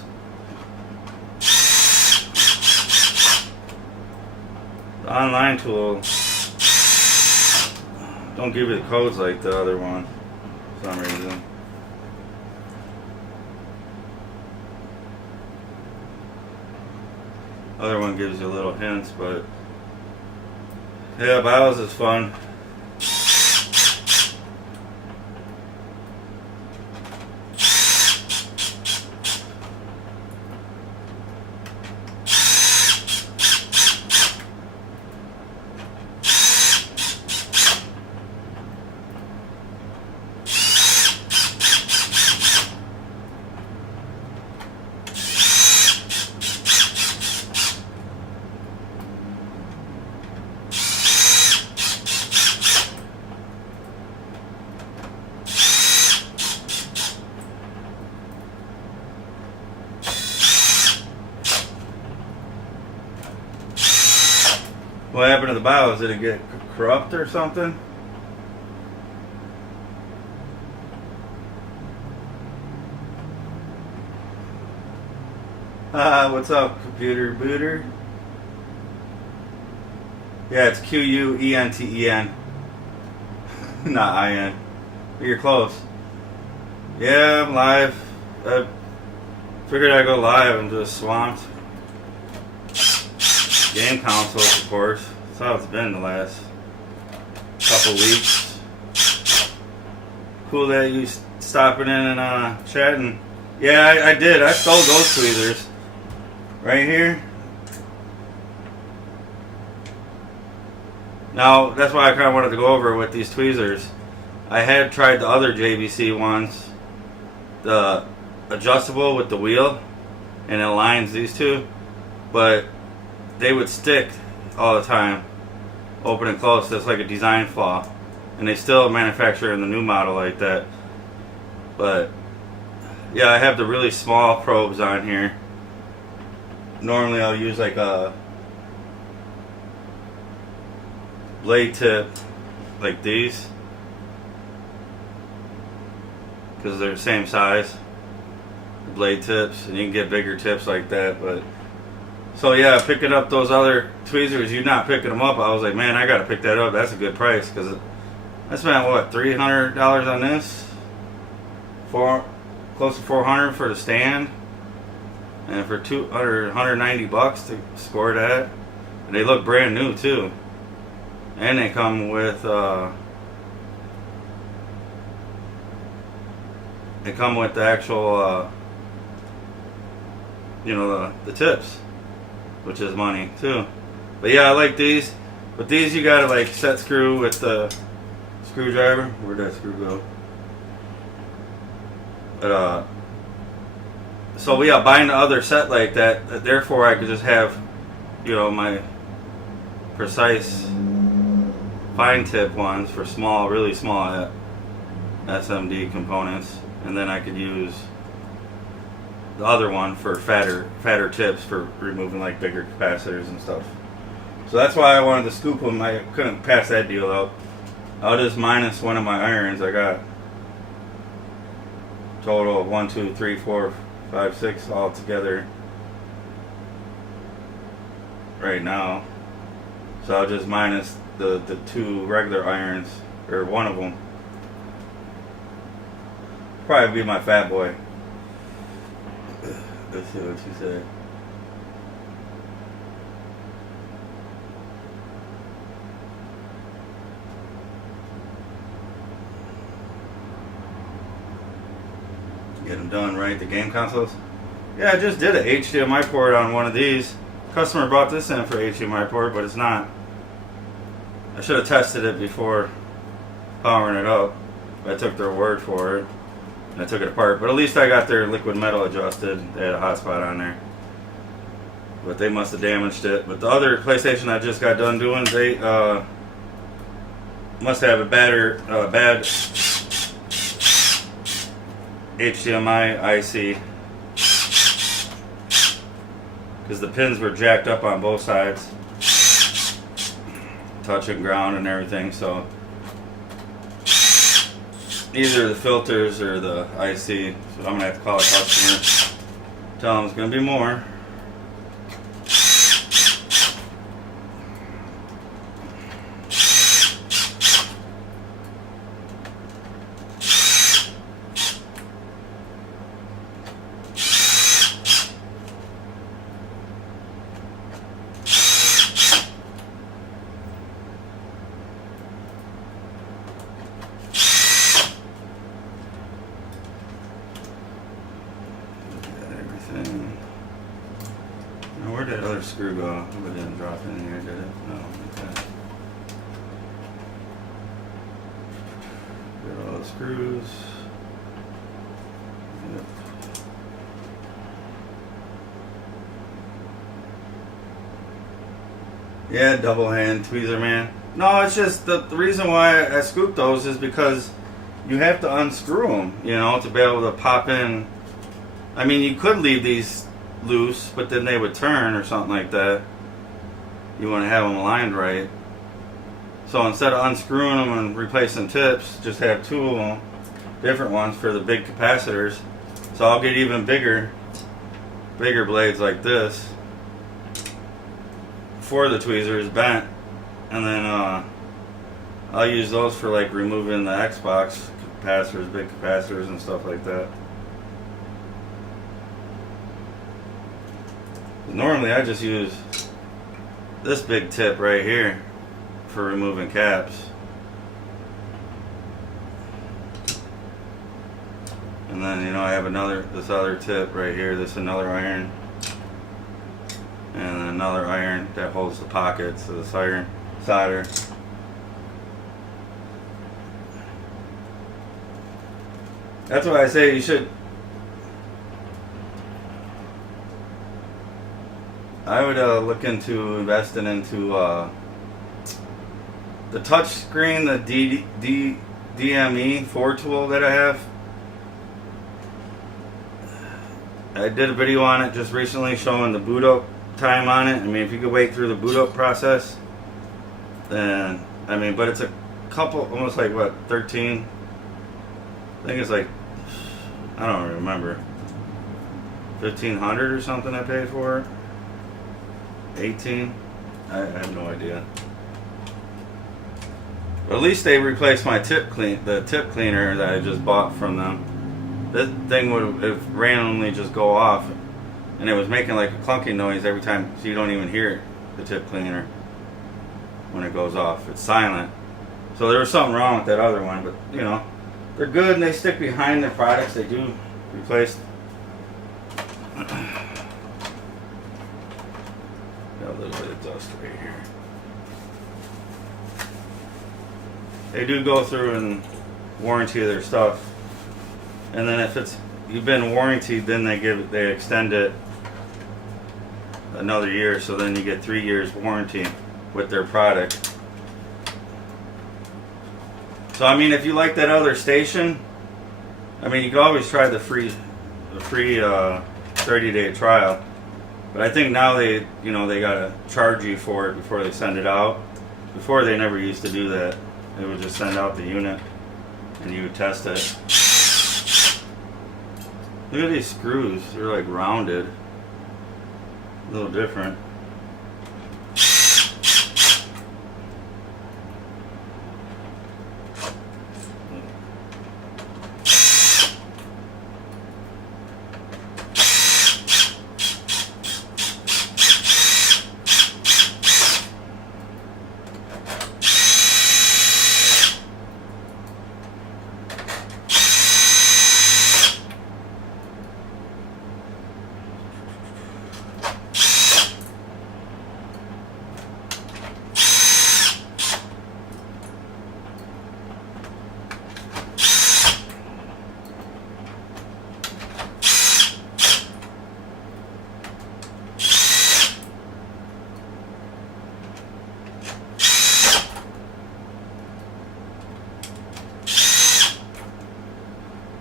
The online tool don't give you the codes like the other one for some reason. Other one gives you little hints, but yeah, BIOS is fun. What happened to the BIOS? Did it get corrupt or something? What's up, computer booter? Yeah, it's Quenten. Not IN. But you're close. Yeah, I'm live. I figured I'd go live and just swamped. Game consoles, of course. That's how it's been the last couple weeks. Cool that you stopping in and chatting. Yeah, I did. I stole those tweezers. Right here. Now, that's why I kind of wanted to go over with these tweezers. I had tried the other JVC ones. The adjustable with the wheel. And it aligns these two. But they would stick all the time, open and close. That's like a design flaw, and they still manufacture in the new model like that. But yeah, I have the really small probes on here. Normally I'll use like a blade tip like these, because they're the same size, the blade tips, and you can get bigger tips like that. But so yeah, picking up those other tweezers, you not picking them up, I was like, man, I gotta pick that up. That's a good price, because I spent what, $300 on this, close to $400 for the stand, and for $190 to score that. And they look brand new too, and they come with the actual the tips, which is money too. But yeah, I like these. But these you gotta like set screw with the screwdriver. Where'd that screw go? But so yeah, buying the other set like that, therefore I could just have, my precise fine tip ones for small, really small SMD components, and then I could use the other one for fatter tips for removing like bigger capacitors and stuff. So that's why I wanted to scoop them. I couldn't pass that deal up. I'll just minus one of my irons. I got a total of 1, 2, 3, 4, 5, 6 all together right now. So I'll just minus the 2 regular irons, or one of them. Probably be my fat boy. Let's see what she said. Get them done, right? The game consoles? Yeah, I just did an HDMI port on one of these. Customer brought this in for HDMI port, but it's not. I should have tested it before powering it up. I took their word for it. I took it apart, but at least I got their liquid metal adjusted. They had a hotspot on there, but they must have damaged it. But the other PlayStation I just got done doing, they must have a bad HDMI IC. because the pins were jacked up on both sides, touching ground and everything. So either the filters or the IC. So I'm gonna have to call a customer, tell them it's gonna be more. Now where did that other screw go? Oh, it didn't drop in here, did it? No, okay. Got all the screws. Yep. Yeah, double hand tweezer, man. No, it's just the reason why I scoop those is because you have to unscrew them, you know, to be able to pop in. I mean, you could leave these loose, but then they would turn or something like that. You want to have them aligned right. So instead of unscrewing them and replacing tips, just have two of them, different ones for the big capacitors. So I'll get even bigger blades like this for the tweezers bent, and then I'll use those for like removing the Xbox capacitors, big capacitors and stuff like that. Normally I just use this big tip right here for removing caps. And then, you know, I have this other tip right here, another iron. And then another iron that holds the pockets of this iron solder. That's why I say you should. I would look into investing into the touch screen, the DME 4 tool that I have. I did a video on it just recently showing the boot up time on it. I mean, if you could wait through the boot up process, then, I mean, but it's a couple, almost like what, 13? I think it's like, I don't remember, 1,500 or something I paid for it. 18? I have no idea. But at least they replaced my the tip cleaner that I just bought from them. This thing would randomly just go off, and it was making like a clunking noise every time, so you don't even hear it, the tip cleaner, when it goes off. It's silent. So there was something wrong with that other one, but you know, they're good and they stick behind their products. They do replace. Got a little bit of dust right here. They do go through and warranty their stuff, and then if you've been warranted, then they extend it another year, so then you get 3 years warranty with their product. So I mean, if you like that other station, I mean, you can always try the free 30-day trial. But I think now they gotta charge you for it before they send it out. Before, they never used to do that. They would just send out the unit and you would test it. Look at these screws. They're like rounded. A little different.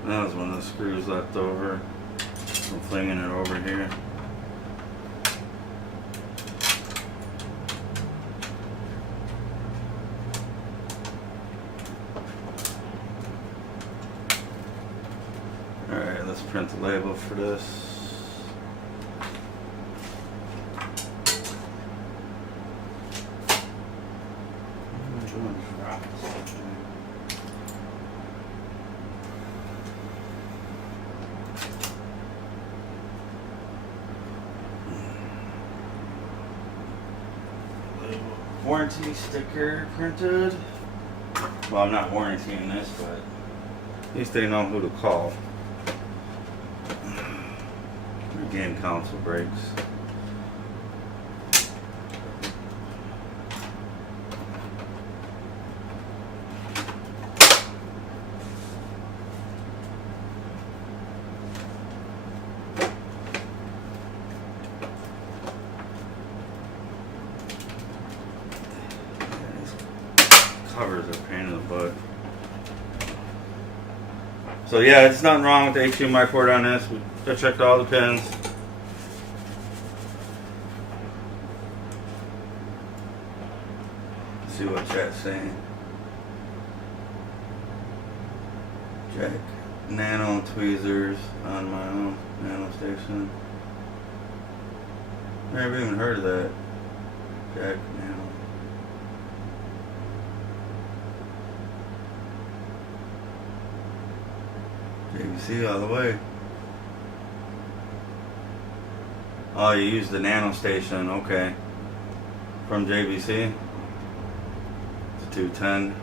That was one of the screws left over. I'm flinging it over here. Alright, let's print the label for this. Warranty sticker printed. Well, I'm not warrantying this, but at least they know who to call. Game console breaks. Covers are a pain in the butt. So yeah, it's nothing wrong with the HDMI port on this. I checked all the pins. Let's see what chat's saying. Jack nano tweezers on my own nano station. Never even heard of that. Jack nano. JVC all the way. Oh, you use the nano station, okay. From JVC to 210.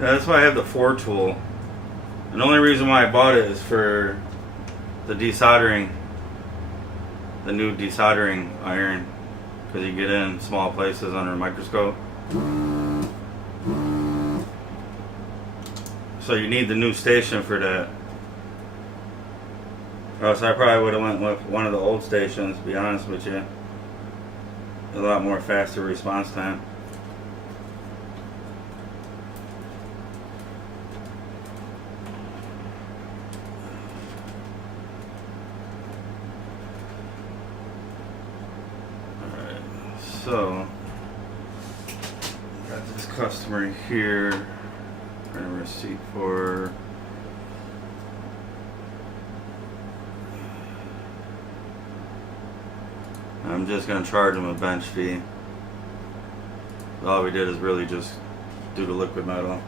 Yeah, that's why I have the 4 tool. And the only reason why I bought it is for the desoldering, the new desoldering iron, because you get in small places under a microscope. So you need the new station for that. Or else I probably would have went with one of the old stations, to be honest with you. A lot more faster response time. So, got this customer here, got a receipt for I'm just going to charge him a bench fee. All we did is really just do the liquid metal.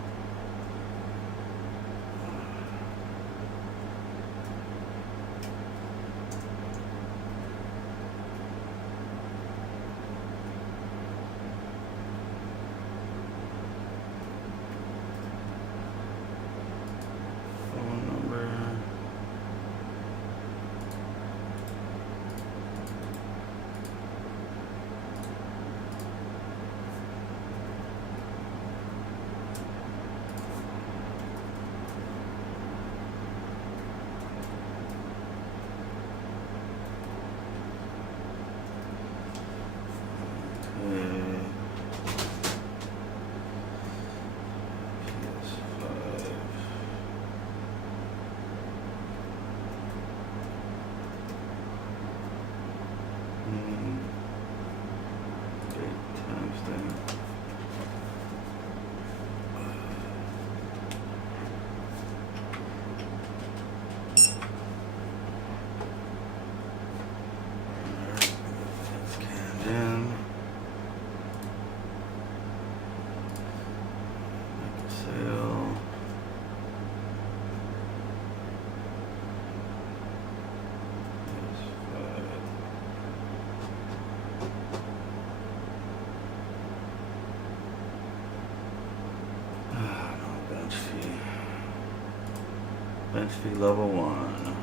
Bench fee level 1.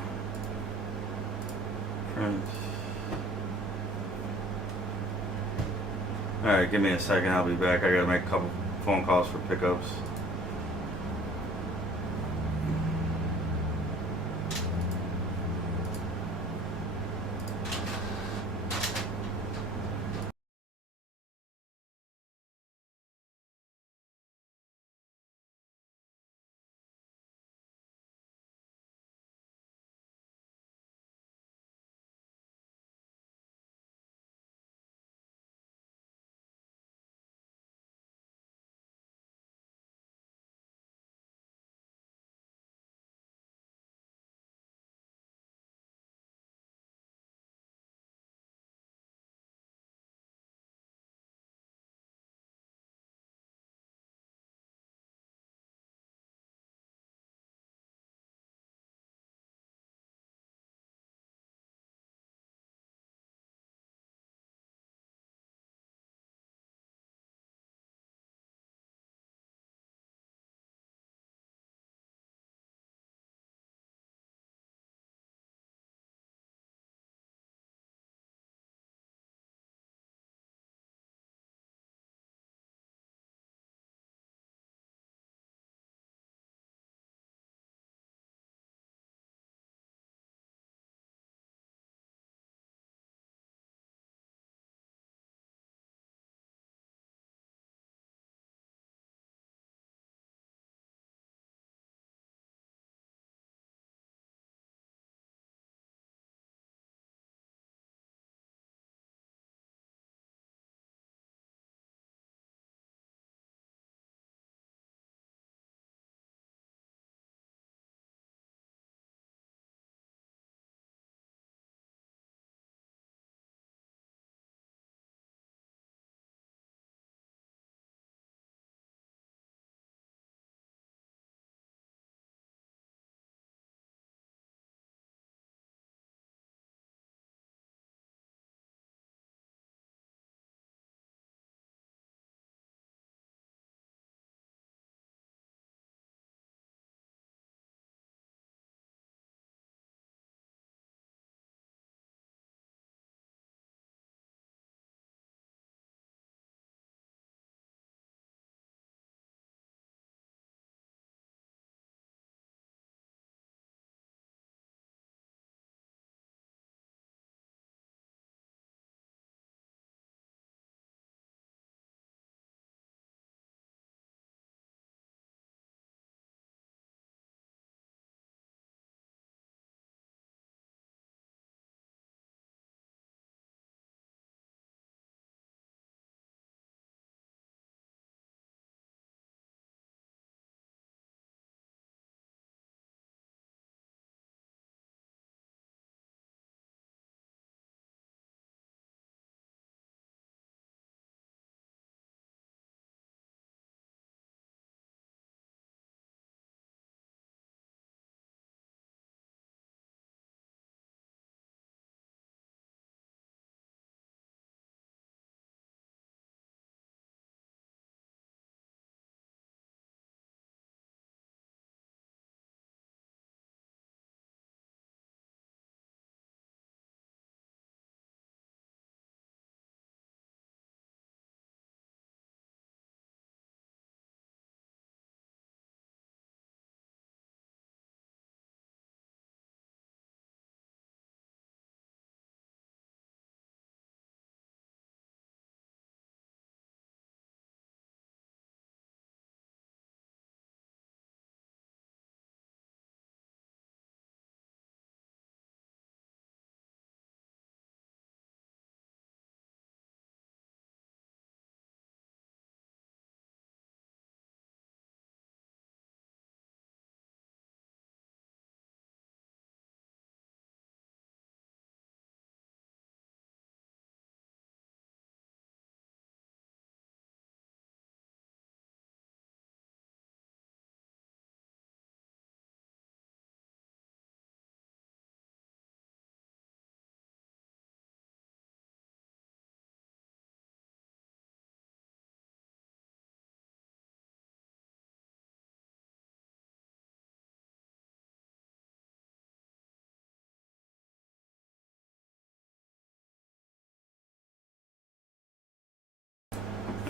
Print. Alright, give me a second, I'll be back. I gotta make a couple phone calls for pickups.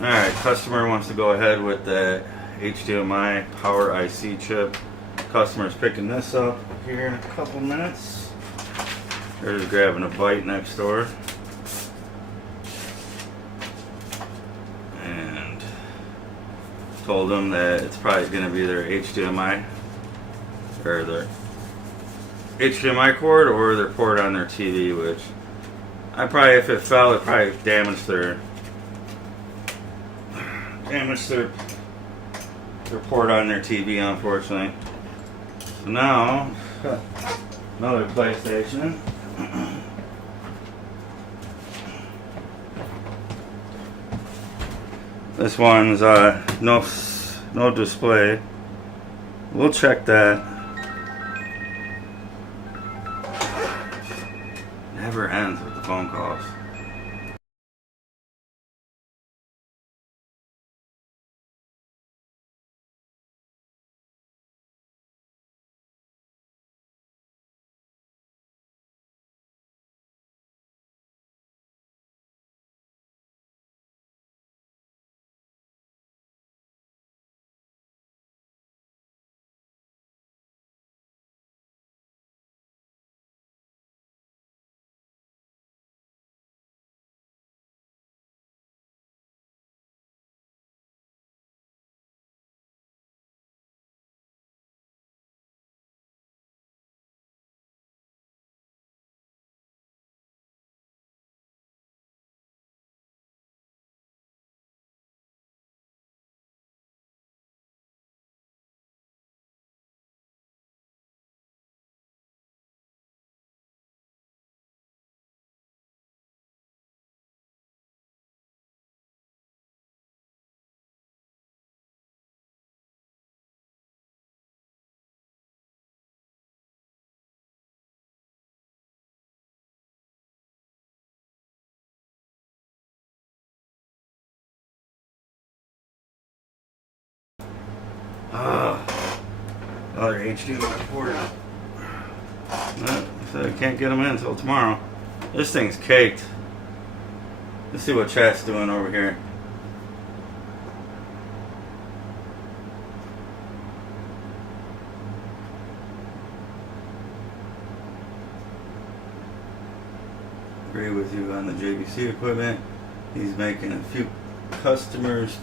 Alright, customer wants to go ahead with the HDMI power IC chip. Customer's picking this up here in a couple minutes. They're just grabbing a bite next door. And told them that it's probably going to be their HDMI or their HDMI cord or their port on their TV, which I probably, if it fell, it probably damaged their port on their TV, unfortunately. So now, another PlayStation. This one's no display. We'll check that. Never ends with the phone calls. Other HDMI port. So I can't get them in until tomorrow. This thing's caked. Let's see what chat's doing over here. Agree with you on the JVC equipment. He's making a few customers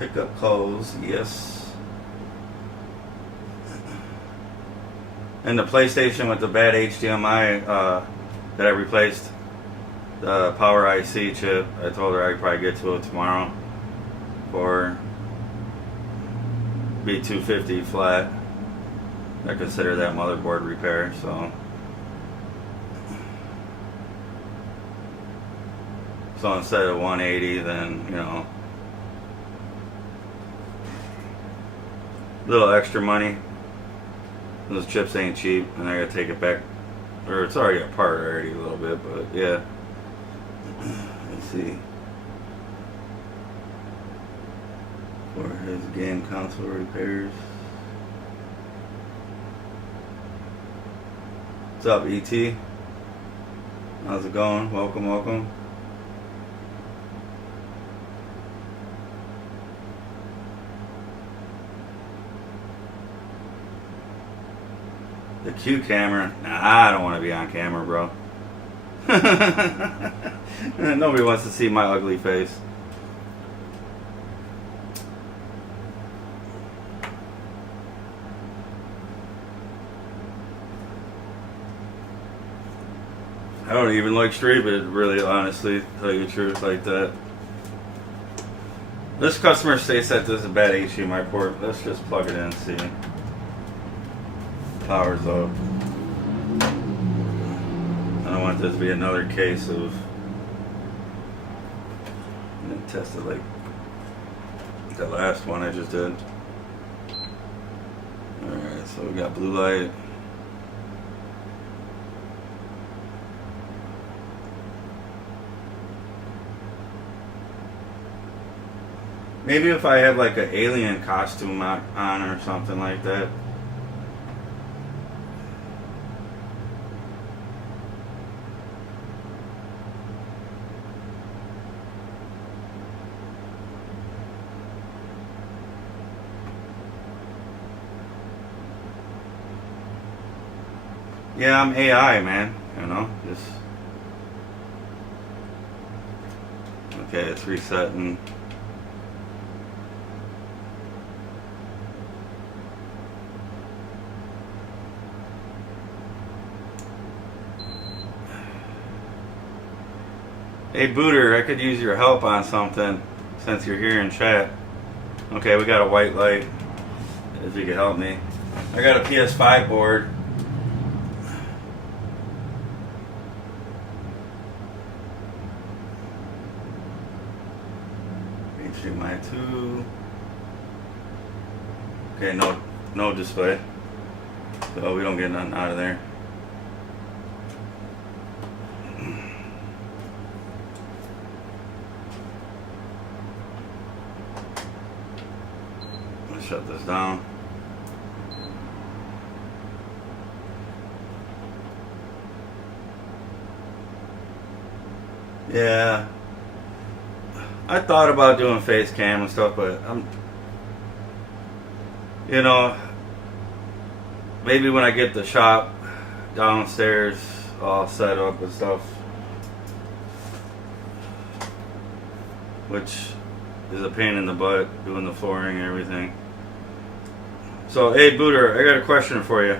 pickup calls. Yes. And the PlayStation with the bad HDMI that I replaced, the power IC chip, I told her I'd probably get to it tomorrow for be $250 flat. I consider that motherboard repair, so instead of 180, then, you know, a little extra money. Those chips ain't cheap, and I gotta take it back, or it's already apart already a little bit, but yeah. Let's see. For his game console repairs. What's up, ET? How's it going? Welcome, welcome. The Q camera? Nah, I don't want to be on camera, bro. Nobody wants to see my ugly face. I don't even like street, but really, honestly, tell you the truth, like that. This customer states that this is a bad HDMI port. Let's just plug it in and see. Power's up. I don't want this to be another case of. I'm gonna test it like the last one I just did. Alright, so we got blue light. Maybe if I have like an alien costume on or something like that. Yeah, I'm AI, man. You know, just okay. It's resetting. Hey Booter, I could use your help on something since you're here in chat. Okay, we got a white light. If you could help me. I got a PS5 board. HDMI 2. Okay, no display. So we don't get nothing out of there. Let's shut this down. Yeah, I thought about doing face cam and stuff, but you know, maybe when I get the shop downstairs all set up and stuff, which is a pain in the butt doing the flooring and everything. So, hey Booter, I got a question for you.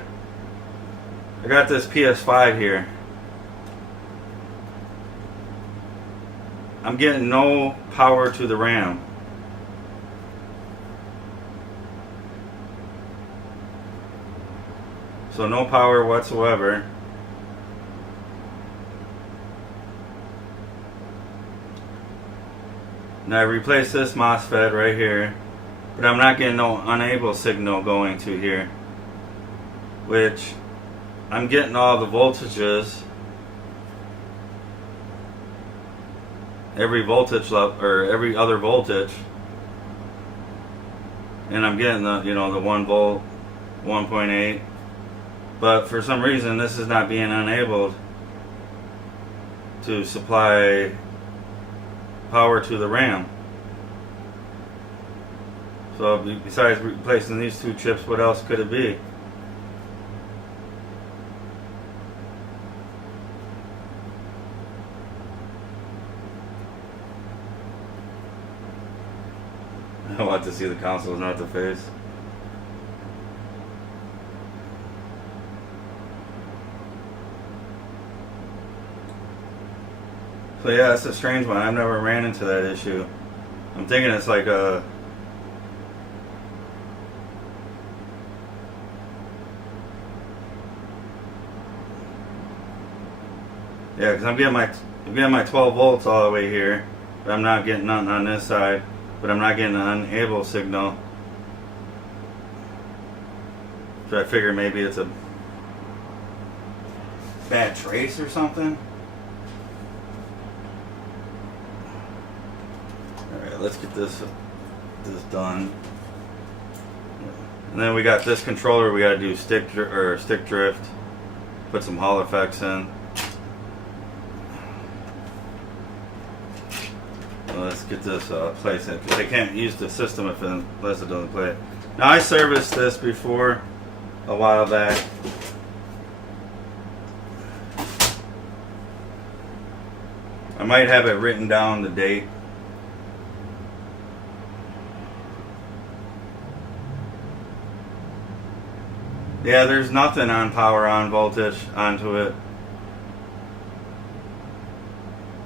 I got this PS5 here. I'm getting no power to the RAM. So no power whatsoever. Now I replaced this MOSFET right here, but I'm not getting no unable signal going to here, which I'm getting all the voltages. Every voltage level, or every other voltage, and I'm getting the, you know, the 1 volt, 1.8, but for some reason this is not being enabled to supply power to the RAM. So besides replacing these two chips, what else could it be? I want to see the consoles, not the face. So yeah, it's a strange one. I've never ran into that issue. I'm thinking it's like a... Yeah, because I'm getting my 12 volts all the way here, but I'm not getting nothing on this side. But I'm not getting an unable signal. So I figure maybe it's a bad trace or something. Alright, let's get this done. And then we got this controller, we gotta do stick drift. Put some Hall effects in. Let's get this placed in, because I can't use the system unless it doesn't play it. Now I serviced this before a while back. I might have it written down, the date. Yeah, there's nothing on power on voltage onto it.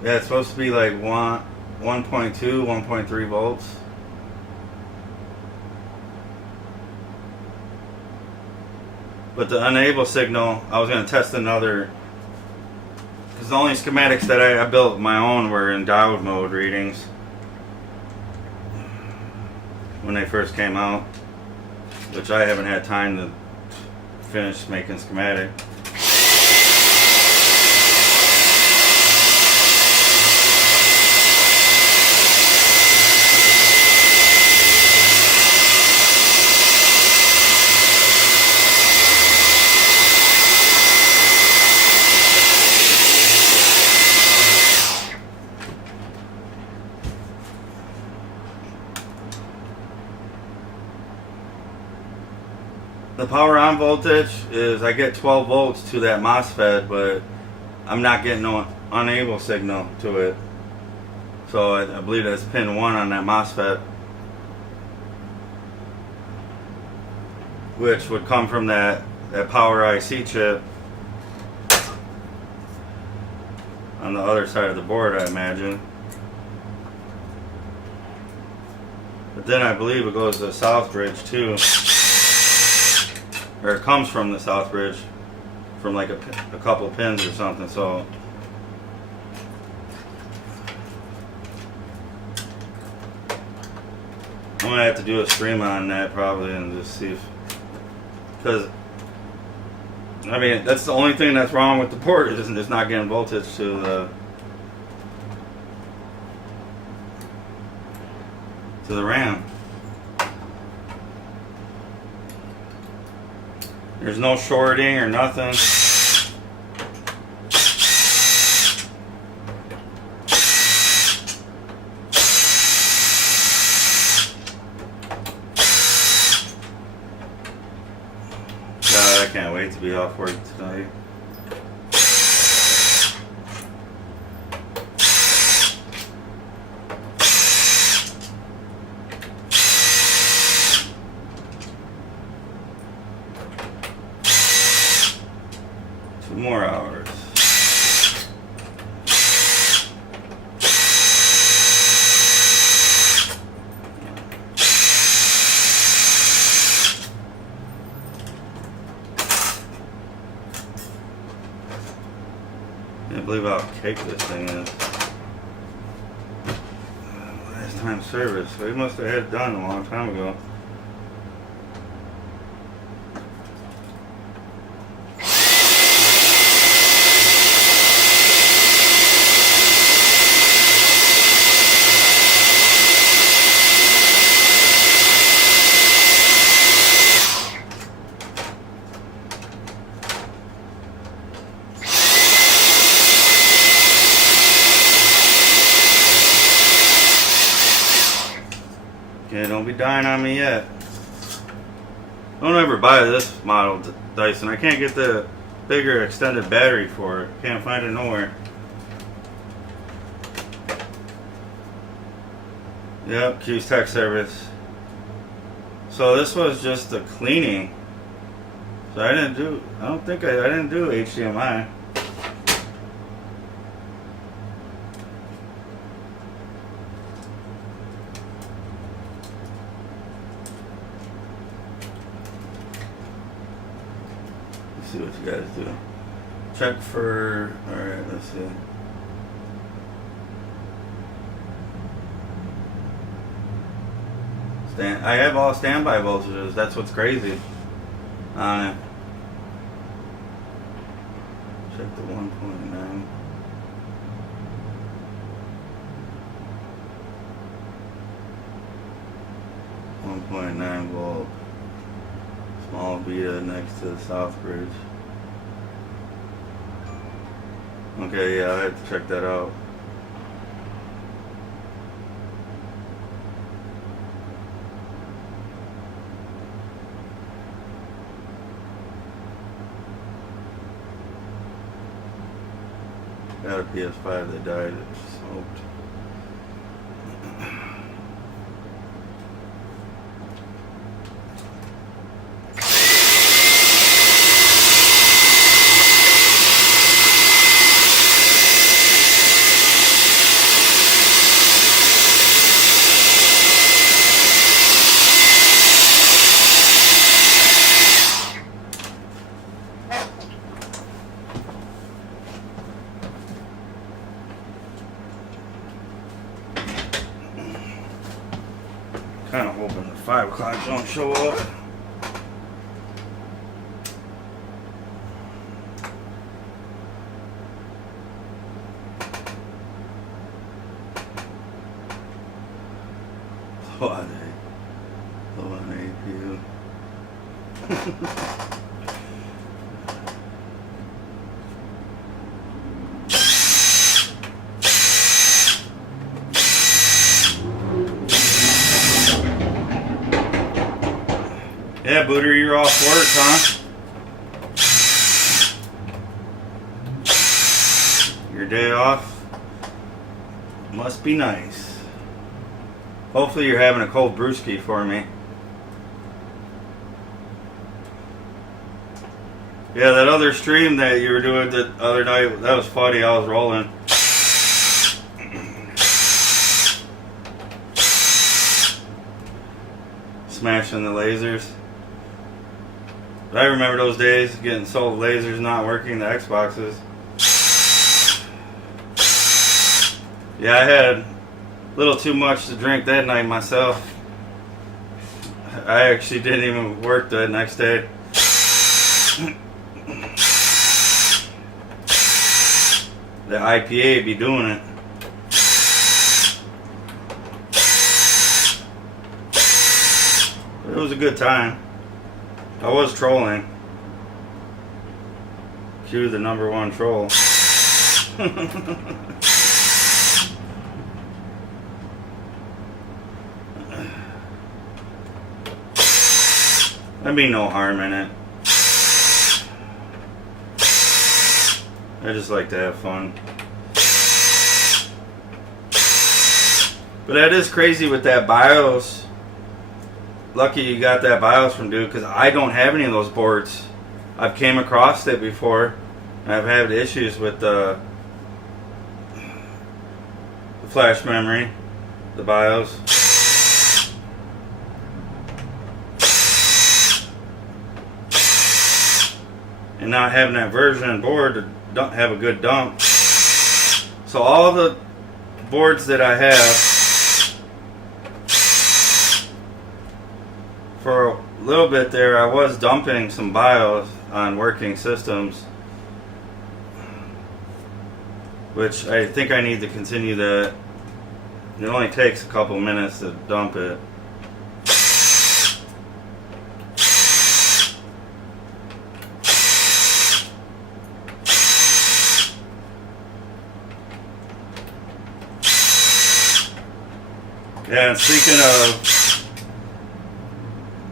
Yeah, it's supposed to be like 1.2, 1.3 volts. But the unable signal, I was going to test another, because the only schematics that I built my own were in diode mode readings when they first came out, which I haven't had time to finish making schematic. The power on voltage is I get 12 volts to that MOSFET, but I'm not getting no unable signal to it. So I believe that's pin 1 on that MOSFET, which would come from that power IC chip on the other side of the board, I imagine. But then I believe it goes to the south bridge too, or it comes from the south bridge from like a couple pins or something. So I'm gonna have to do a stream on that probably and just see if, because I mean that's the only thing that's wrong with the board, is it's not getting voltage to the RAM. There's no shorting or nothing. God, I can't wait to be off work tonight. More hours. Can't believe how cake this thing is. Last time service. They must have had it done a long time ago. Okay, don't be dying on me yet. Don't ever buy this model Dyson. I can't get the bigger extended battery for it. Can't find it nowhere. Yep, Q's Tech Service. So this was just the cleaning. So I didn't do HDMI. See what you guys do. Check for, alright, let's see. I have all standby voltages, that's what's crazy on it. Check the 1.9. .9 volt. Small beta next to the south bridge. Okay, yeah, I have to check that out. Got a PS5 that died, it smoked. Kind of hoping the 5 o'clock don't show up. Low on APU. Yeah, Booter, you're you're off work, huh? Your day off must be nice. Hopefully you're having a cold brewski for me. Yeah, that other stream that you were doing the other night, that was funny. I was rolling. Smashing the lasers. I remember those days, getting sold lasers not working, the Xboxes. Yeah, I had a little too much to drink that night myself. I actually didn't even work the next day. The IPA be doing it. But it was a good time. I was trolling. Cue the #1 troll. There'd be no harm in it. I just like to have fun. But that is crazy with that BIOS. Lucky you got that BIOS from dude, because I don't have any of those boards. I've came across it before. And I've had issues with the flash memory, the BIOS. And not having that version board to don't have a good dump. So all the boards that I have, for a little bit there, I was dumping some BIOS on working systems, which I think I need to continue that. It only takes a couple minutes to dump it. Yeah, and speaking of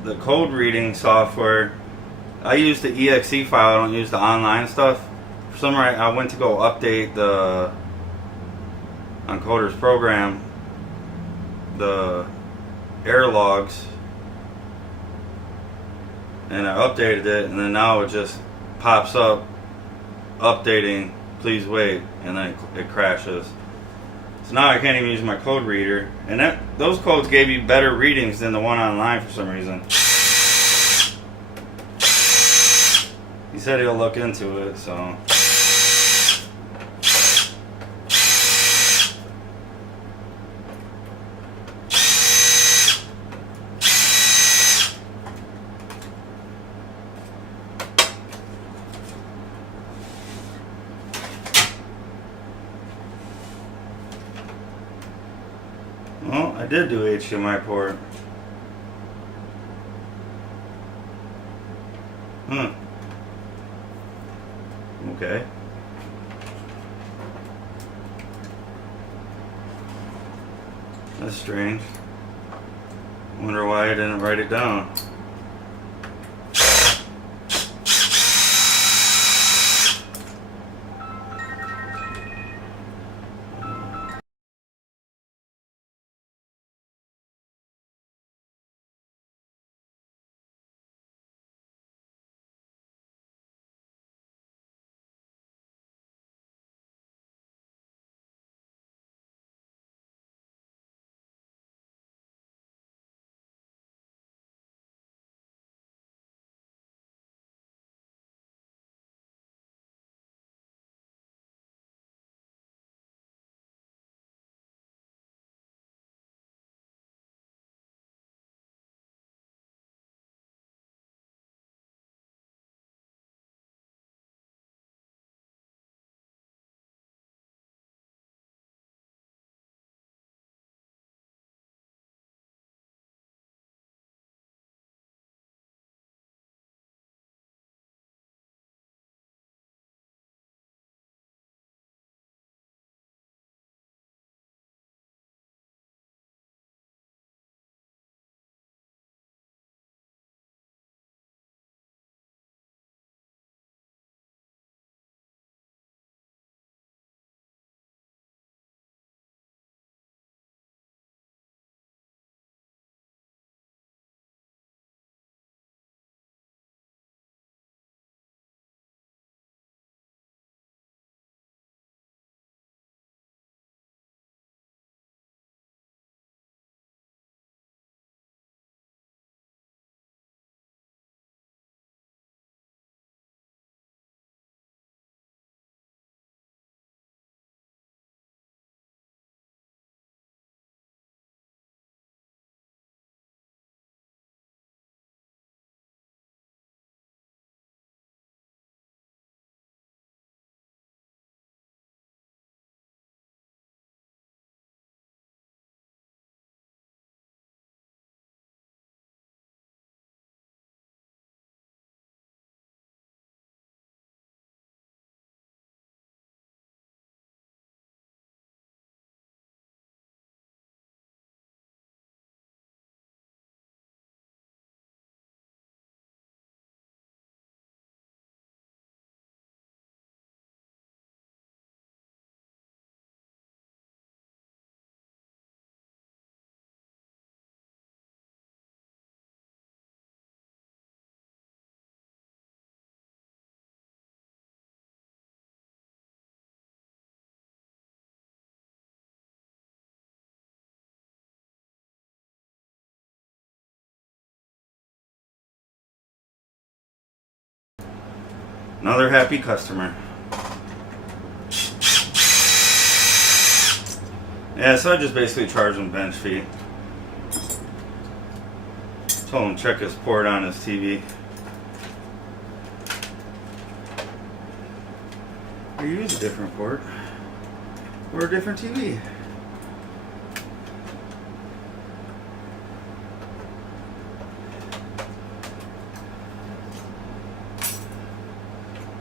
the code reading software, I use the exe file, I don't use the online stuff. For some reason, I went to go update the Encoder's program, the error logs, and I updated it, and then now it just pops up, updating, please wait, and then it crashes. So now I can't even use my code reader, and those codes gave you better readings than the one online for some reason. He said he'll look into it, so. Well, I did do HDMI port. Okay. That's strange. Wonder why I didn't write it down. Another happy customer. Yeah, so I just basically charged him bench fee. Told him check his port on his TV. Or use a different port. Or a different TV.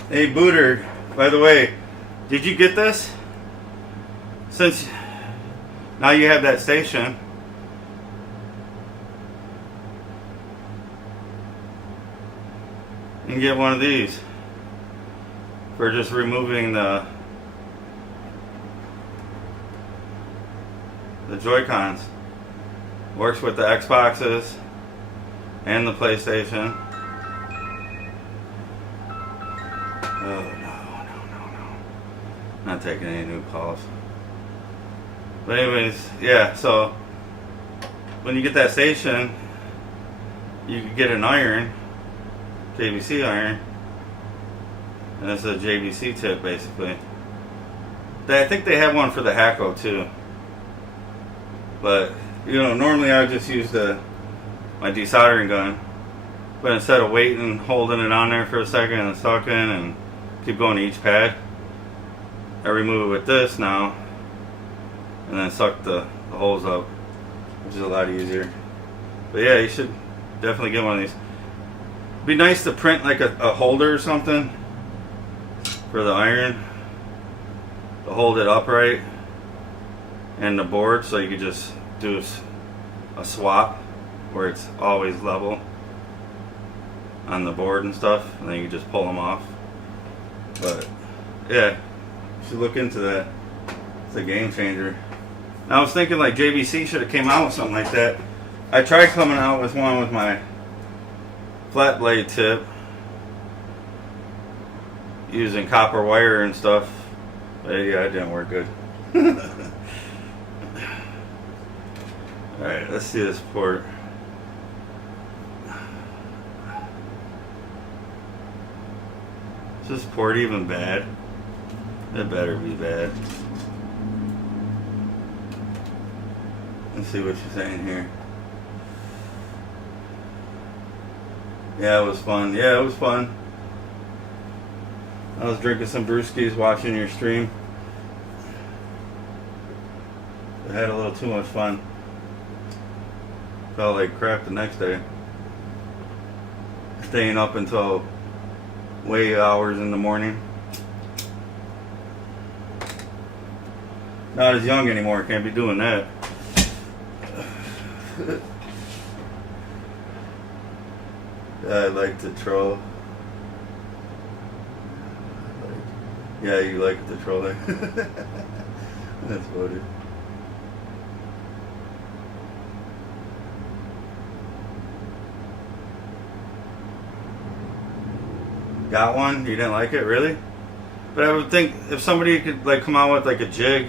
Hey Booter, by the way, did you get this? Since now you have that station, you can get one of these for just removing the Joy-Cons. Works with the Xboxes and the PlayStation. Oh, no. Not taking any new calls. But anyways, yeah, so when you get that station, you can get an iron, JVC iron, and it's a JVC tip basically. I think they have one for the Hacko too. But, you know, normally I would just use my desoldering gun. But instead of waiting, holding it on there for a second and sucking and keep going to each pad, I remove it with this now and then suck the holes up, which is a lot easier. But yeah, you should definitely get one of these. It'd be nice to print like a holder or something for the iron to hold it upright and the board, so you could just do a swap where it's always level on the board and stuff, and then you can just pull them off. But yeah, you should look into that. It's a game changer. I was thinking like JVC should have came out with something like that. I tried coming out with one with my flat blade tip using copper wire and stuff, but yeah, it didn't work good. Alright, let's see this port. Is this port even bad? It better be bad. Let's see what she's saying here. Yeah, it was fun. Yeah, it was fun. I was drinking some brewskis, watching your stream. I had a little too much fun. Felt like crap the next day. Staying up until way hours in the morning. Not as young anymore, can't be doing that. I like to troll. Yeah, you like the trolling. That's funny. Got one? You didn't like it, really? But I would think if somebody could like come out with like a jig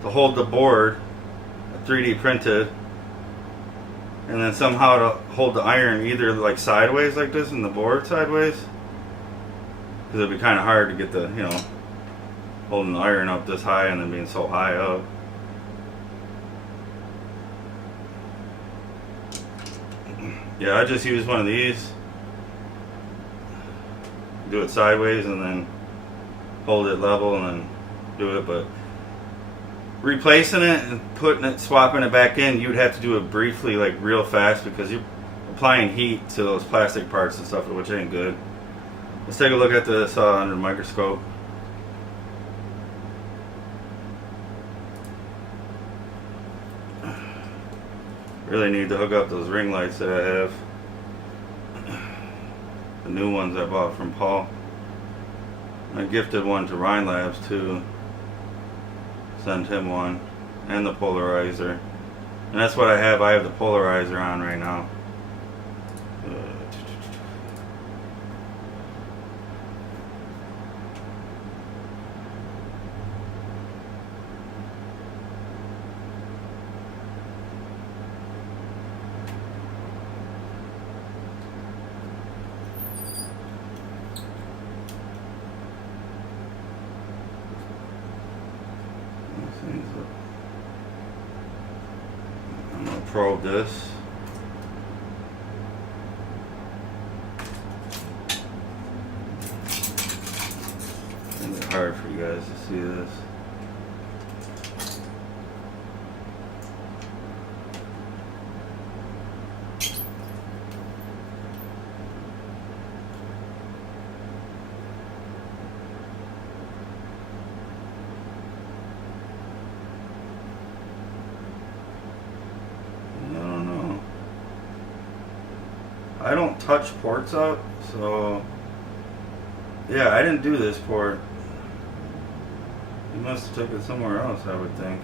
to hold the board, 3D printed, and then somehow to hold the iron either like sideways like this and the board sideways, because it'd be kind of hard to get the, you know, holding the iron up this high and then being so high up. Yeah, I just use one of these. Do it sideways and then hold it level and then do it. But replacing it and putting it, swapping it back in, you'd have to do it briefly, like real fast, because you're applying heat to those plastic parts and stuff, which ain't good. Let's take a look at this under the microscope. Really need to hook up those ring lights that I have. The new ones I bought from Paul. I gifted one to Rhine Labs too. Sent him one. And the polarizer. And that's what I have. I have the polarizer on right now. probe this. It's hard for you guys to see this. I don't touch ports up, so yeah, I didn't do this port. You must have took it somewhere else, I would think.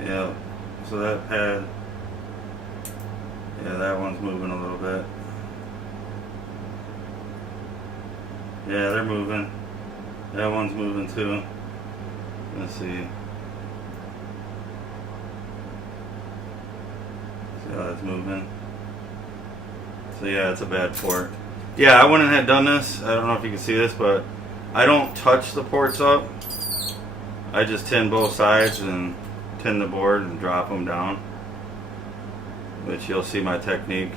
Yeah, so that pad, yeah, that one's moving a little bit. Yeah, they're moving. That one's moving too. Let's see. See how that's moving. So yeah, it's a bad port. Yeah, I went and had done this. I don't know if you can see this, but I don't touch the ports up. I just tin both sides and tin the board and drop them down. Which you'll see my technique.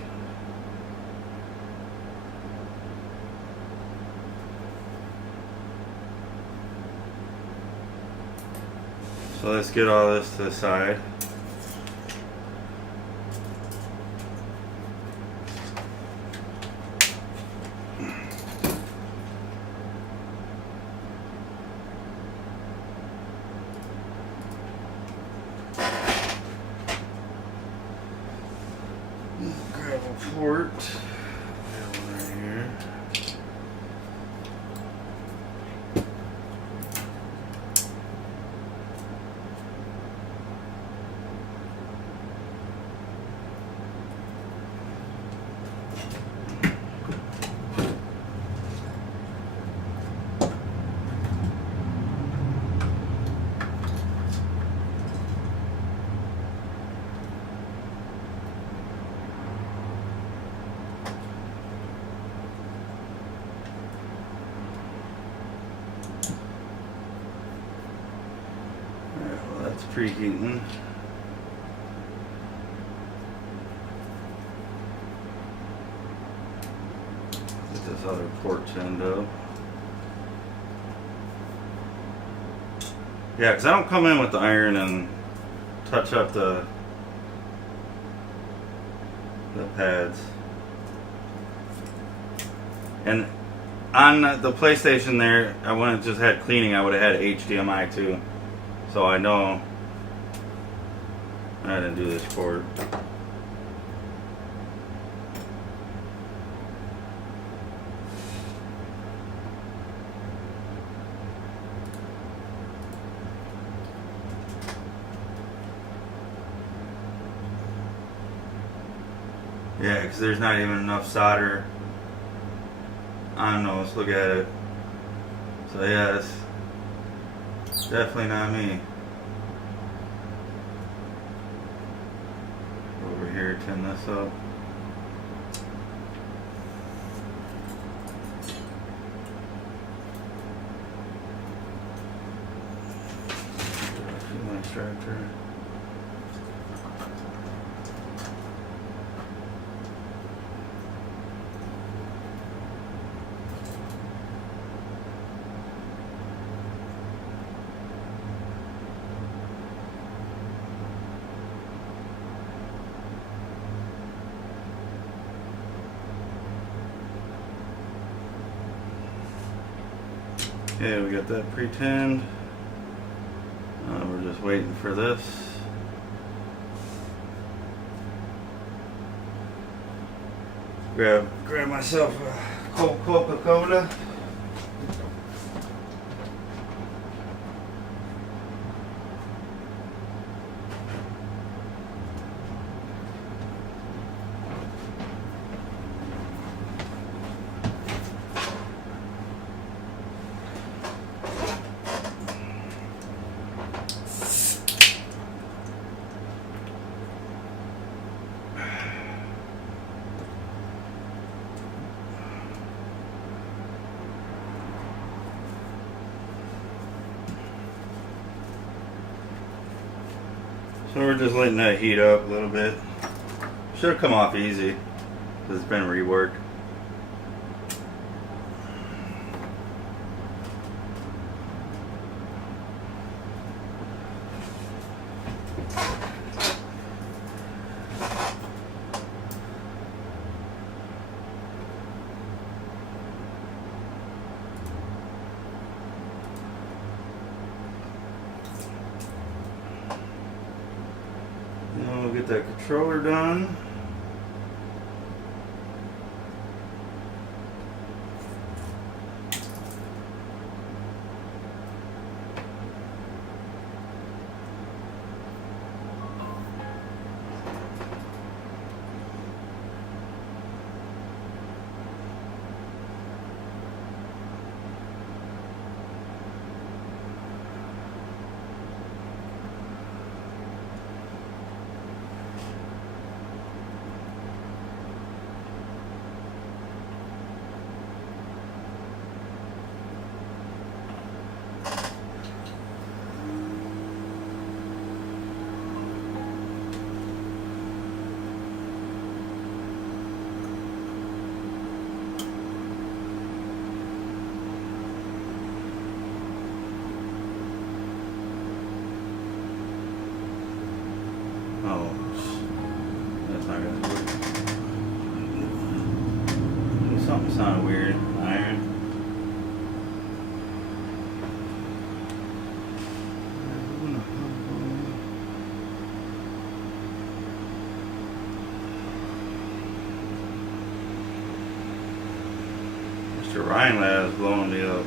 So let's get all this to the side. Grab a port. That one right here. That's preheating. Get this other port tinned up. Yeah, because I don't come in with the iron and touch up the pads. And on the PlayStation there, I wouldn't have just had cleaning, I would have had HDMI too. So I know I didn't do this port. Yeah, because there's not even enough solder on those. Look at it. So yeah, it's definitely not me. Over here, tin this up. My extractor. Okay, we got that pre-tinned. We're just waiting for this. Grab myself a cold Coca-Cola. So we're just letting that heat up a little bit. Should have come off easy because it's been reworked. Now we'll get that controller done. Oh, that's not gonna work. Something sounded weird. Iron. Mr. Ryan Lad is blowing me up.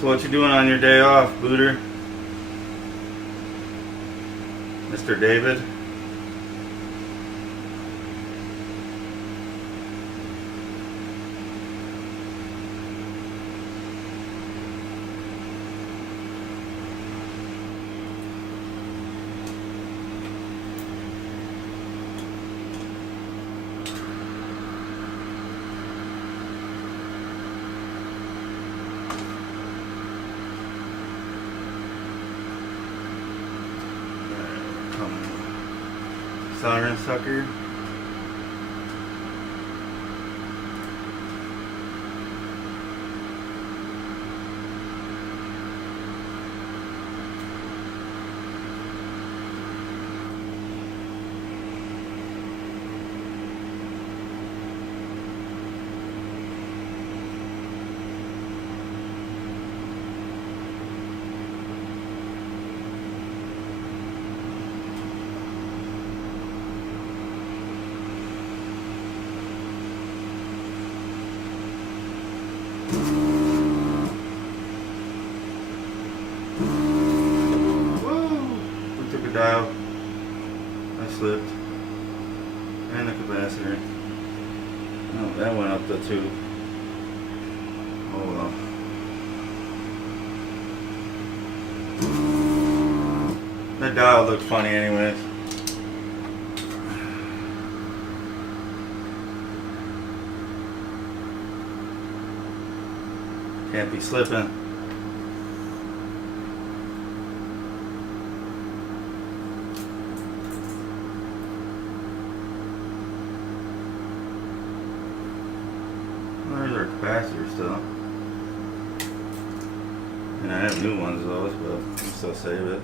So what you doing on your day off, Booter? Mr. David? Siren sucker. Dial. I slipped. And the capacitor. No, that went up the tube. Oh well. That dial looked funny anyways. Can't be slipping. There's our capacitor still. And I have new ones of those, but I'll still save it.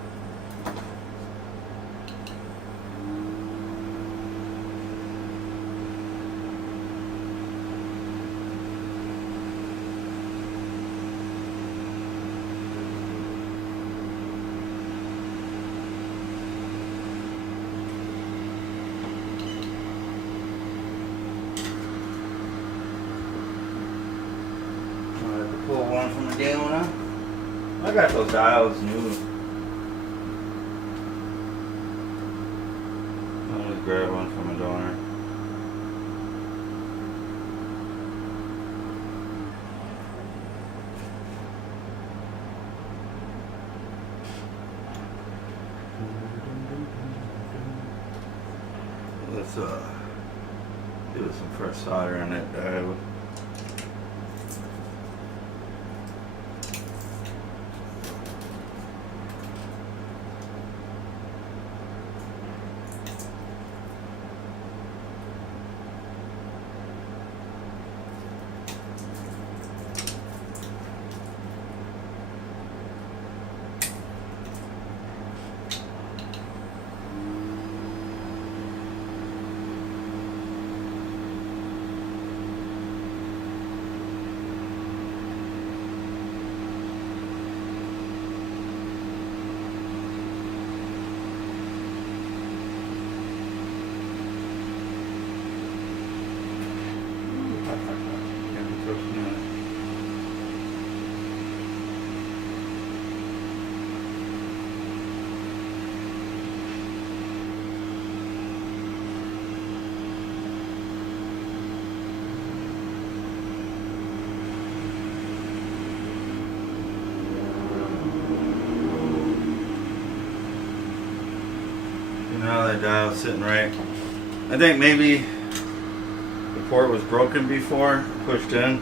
Pull one from the donor. I got those dials new. I'll just grab one from a donor. Let's Give it some fresh solder on that diode. Now that dial's sitting right. I think maybe the port was broken before, pushed in.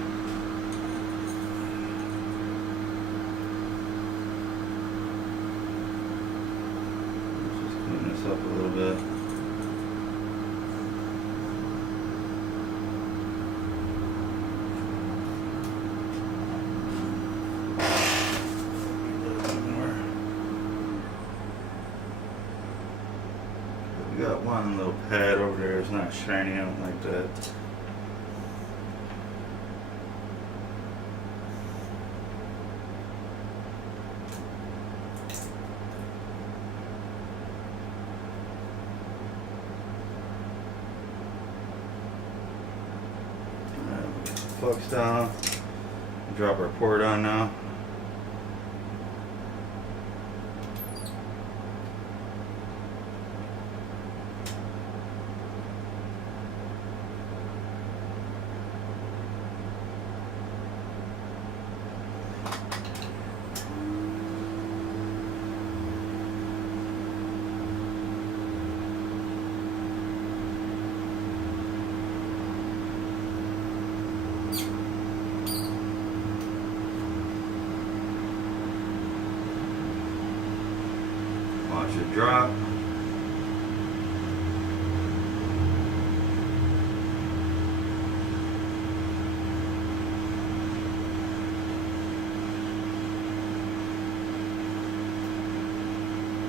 Let's just clean this up a little bit. We got one little pad over there, it's not shiny, I don't like that. Alright, we got the flux down. Drop our port on now. Watch it drop.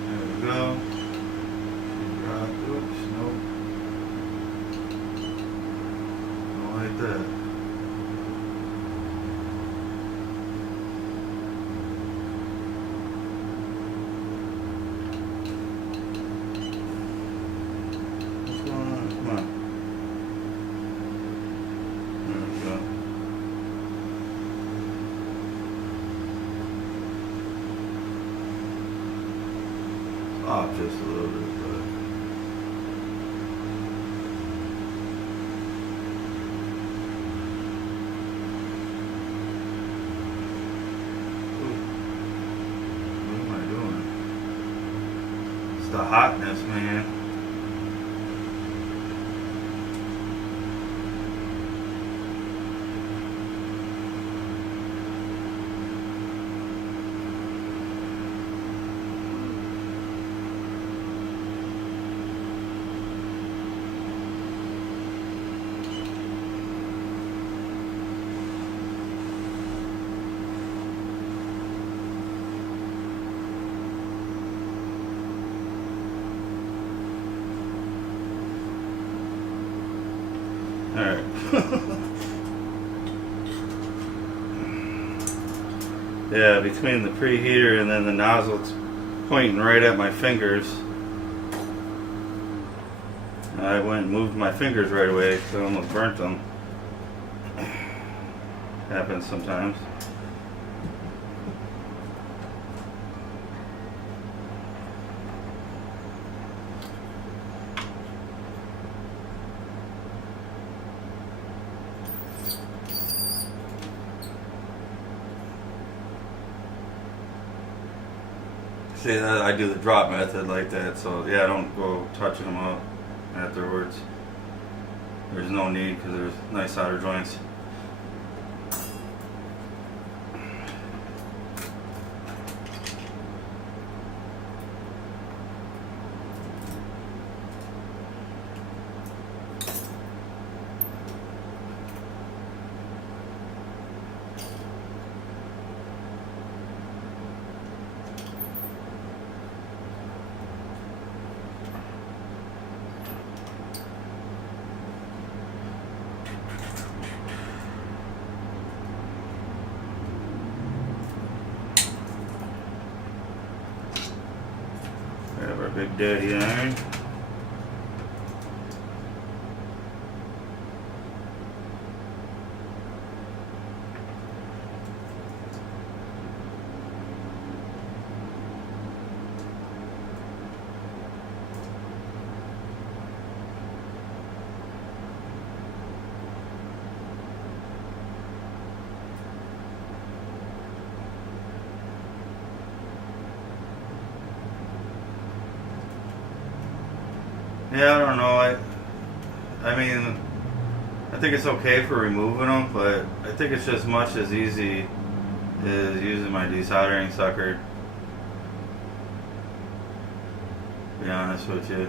There we go. Drop. Oops, nope. Don't like that. Come on. There we go. Off just a little bit, but what am I doing? It's the hotness, man. Alright. Yeah, between the preheater and then the nozzle, it's pointing right at my fingers. I went and moved my fingers right away because I almost burnt them. Happens sometimes. See, I do the drop method like that, so yeah, I don't go touching them up afterwards. there's no need because there's nice solder joints. We have our big daddy iron. Yeah, I don't know. I mean, I think it's okay for removing them, but I think it's just much as easy as using my desoldering sucker. To be honest with you.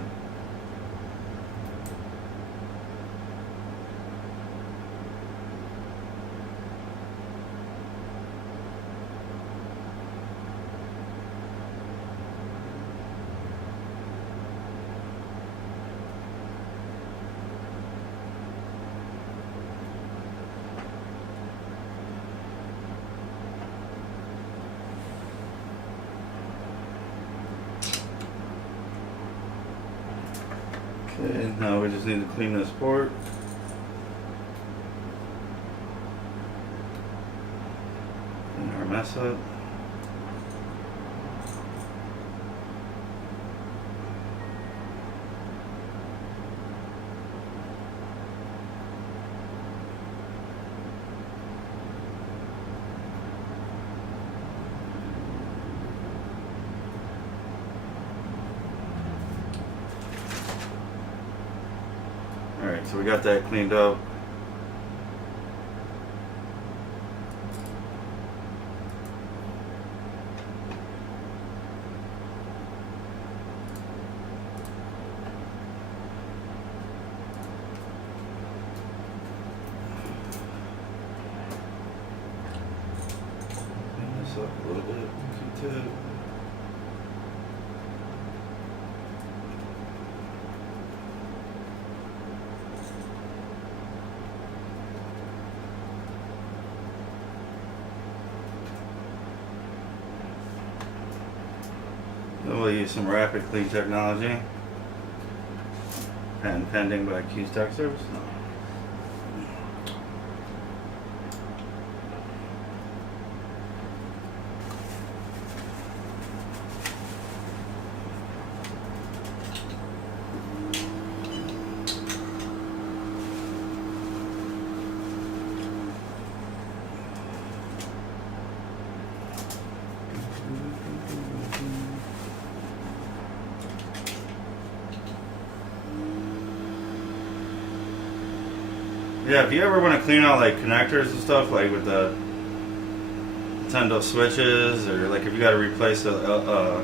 Okay, now we just need to clean this port. Clean our mess up. Alright, so we got that cleaned up. Clean this up a little bit. Q-tip. Then we'll use some rapid clean technology. Patent pending by Q's Tech Service. Yeah, if you ever want to clean out like connectors and stuff, like with the Nintendo switches, or like if you got to replace a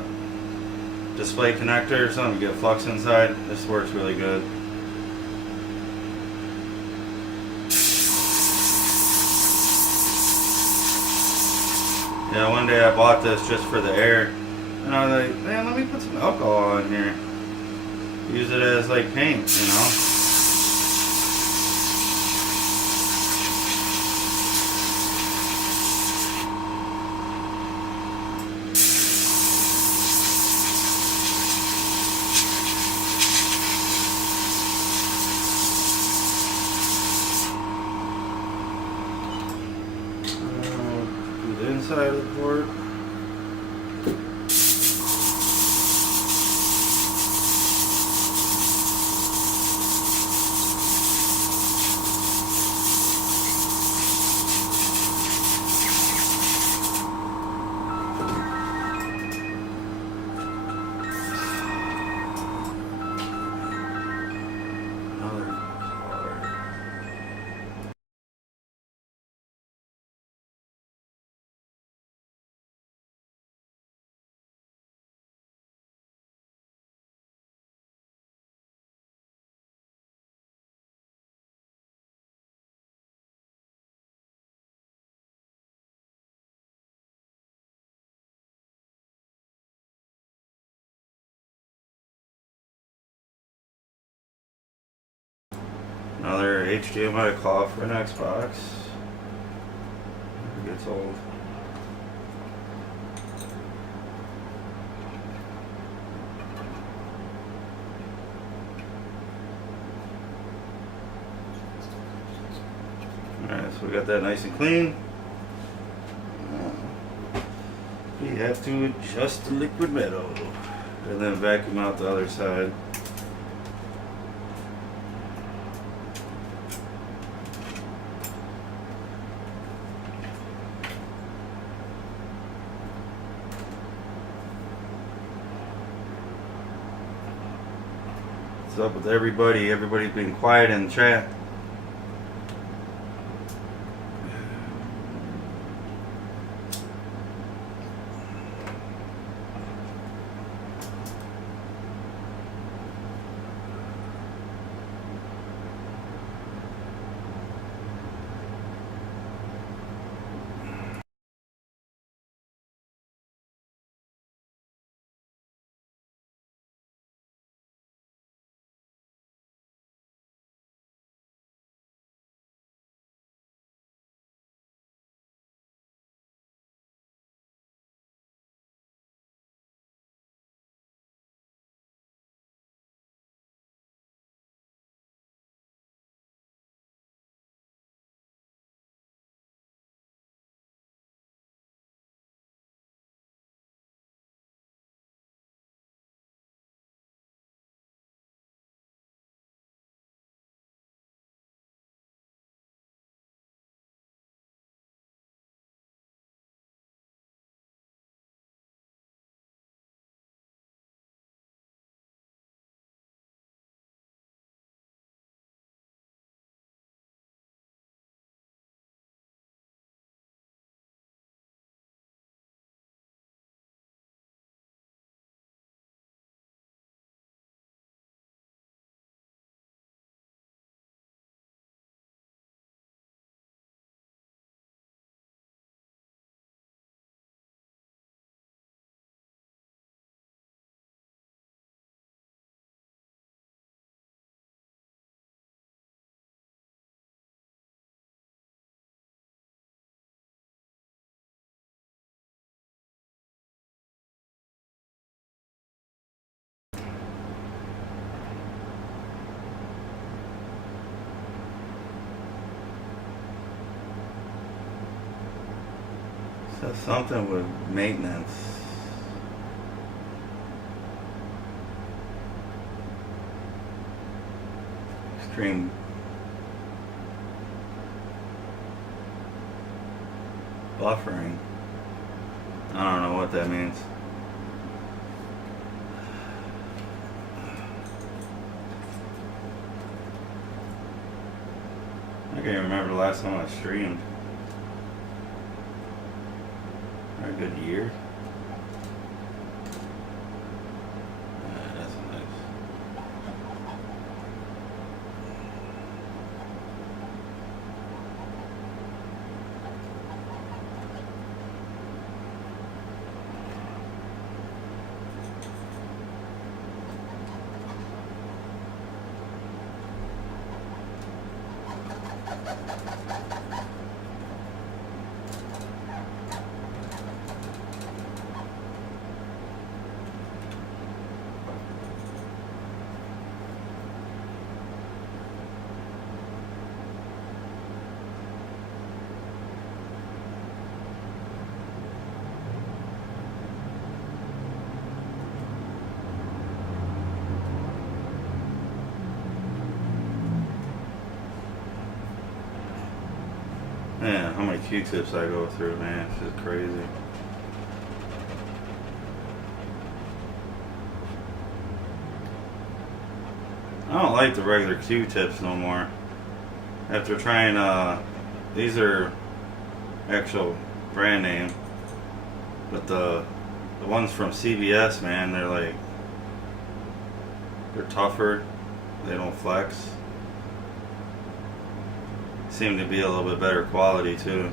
display connector or something, you get Flux inside. This works really good. Yeah, one day I bought this just for the air, and I was like, man, let me put some alcohol in here. Use it as like paint, you know. Inside of the port. Another card. Another HDMI cloth for an Xbox. Never gets old. Alright, so we got that nice and clean. We have to adjust the liquid metal and then vacuum out the other side. What's up with everybody? Everybody's been quiet in the chat. So something with maintenance. Extreme buffering. I don't know what that means. I can't remember the last time I streamed. A good year. That's nice. Man, how many Q-tips I go through, man. It's just crazy. I don't like the regular Q-tips no more. After trying, these are actual brand name, but the ones from CVS, man, they're tougher. They don't flex. Seem to be a little bit better quality too.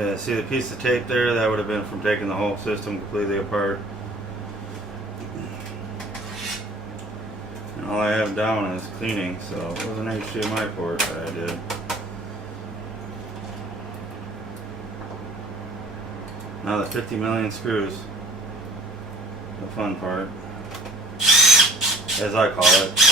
Yeah, see the piece of tape there? That would have been from taking the whole system completely apart. And all I have down is cleaning, so it was an HDMI port that I did. Now the 50 million screws. The fun part. As I call it.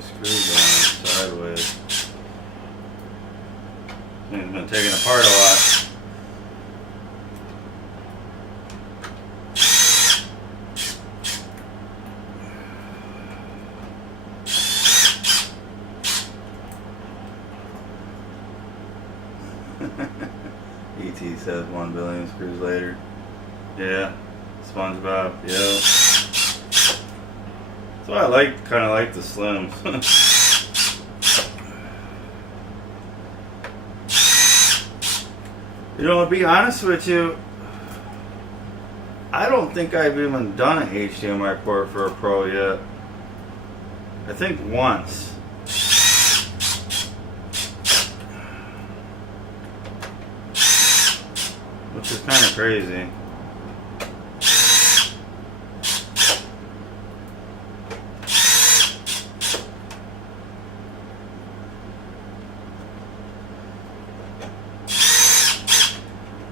Screws on sideways. It's been taken apart a lot. ET says 1 billion screws later. Yeah. SpongeBob. Yeah. So I kind of like the slims. You know, to be honest with you, I don't think I've even done an HDMI port for a Pro yet. I think once. Which is kind of crazy.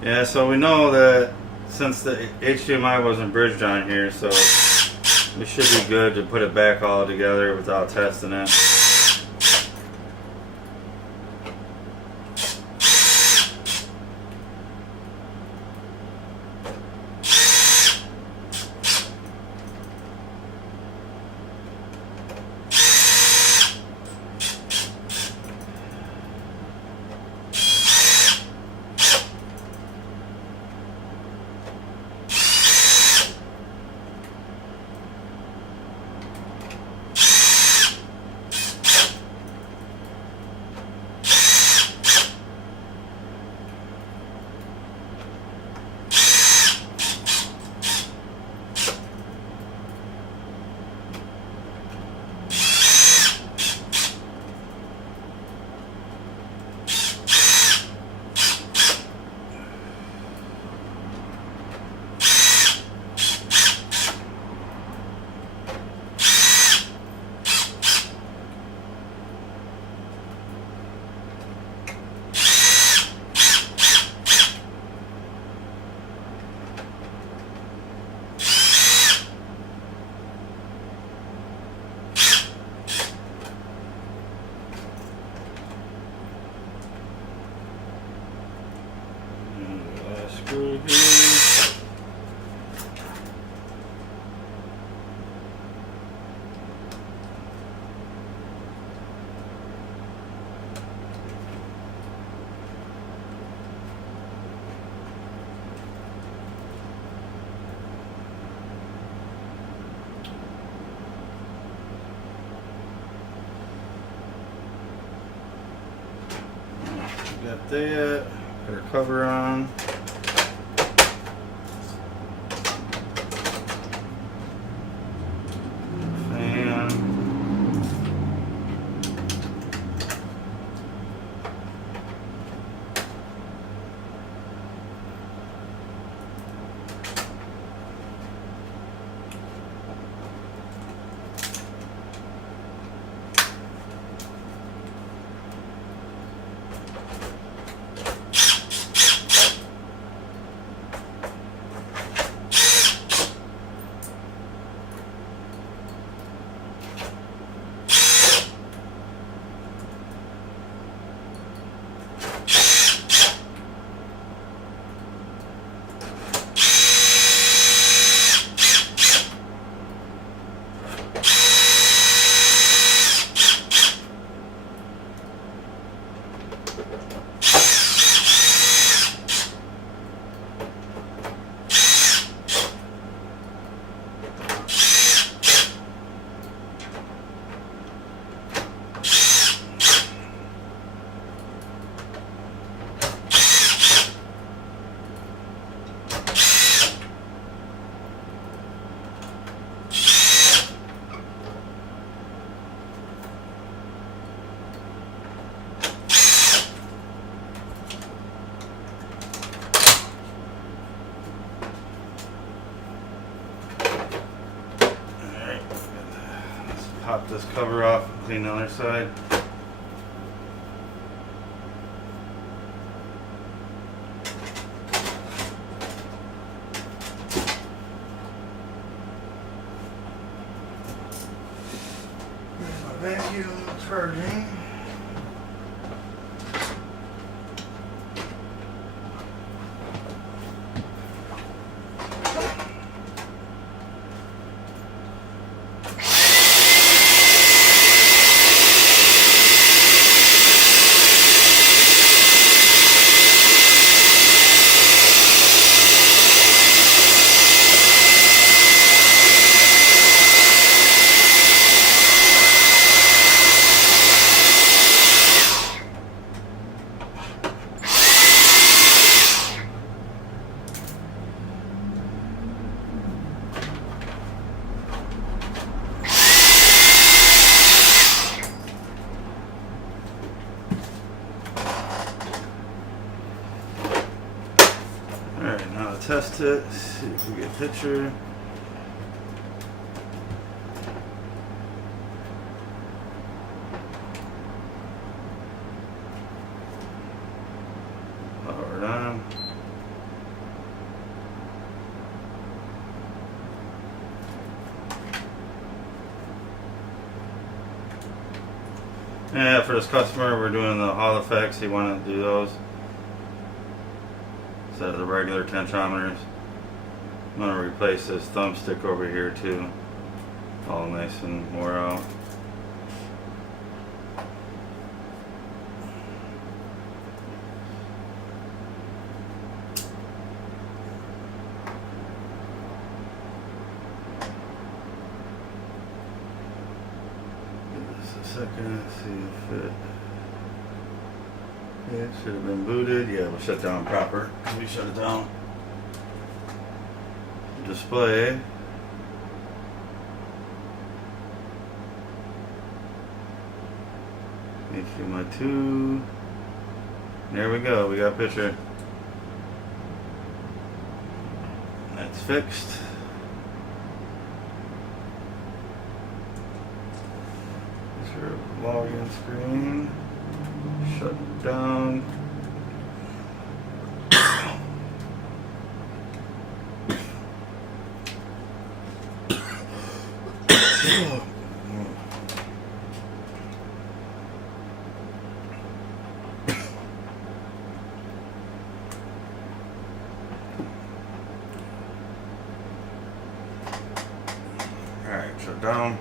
Yeah, so we know that since the HDMI wasn't bridged on here, so we should be good to put it back all together without testing it. Screw here. Got that. Put our cover on. . this cover off and clean the other side. Here's my vacuum charging. Alright, now to test it, see if we get a picture. Powered on. Yeah, for this customer, we're doing the Hall effects. He wanted to do those instead of the regular tensiometers. I'm going to replace this thumbstick over here too. All nice and wore out. Give this a second, see if it... Yeah, it should have been booted. Yeah, we'll shut down proper. We shut it down. Display. HDMI 2. There we go. We got a picture. That's fixed. Here's your login screen. Shut it down. Alright, shut down.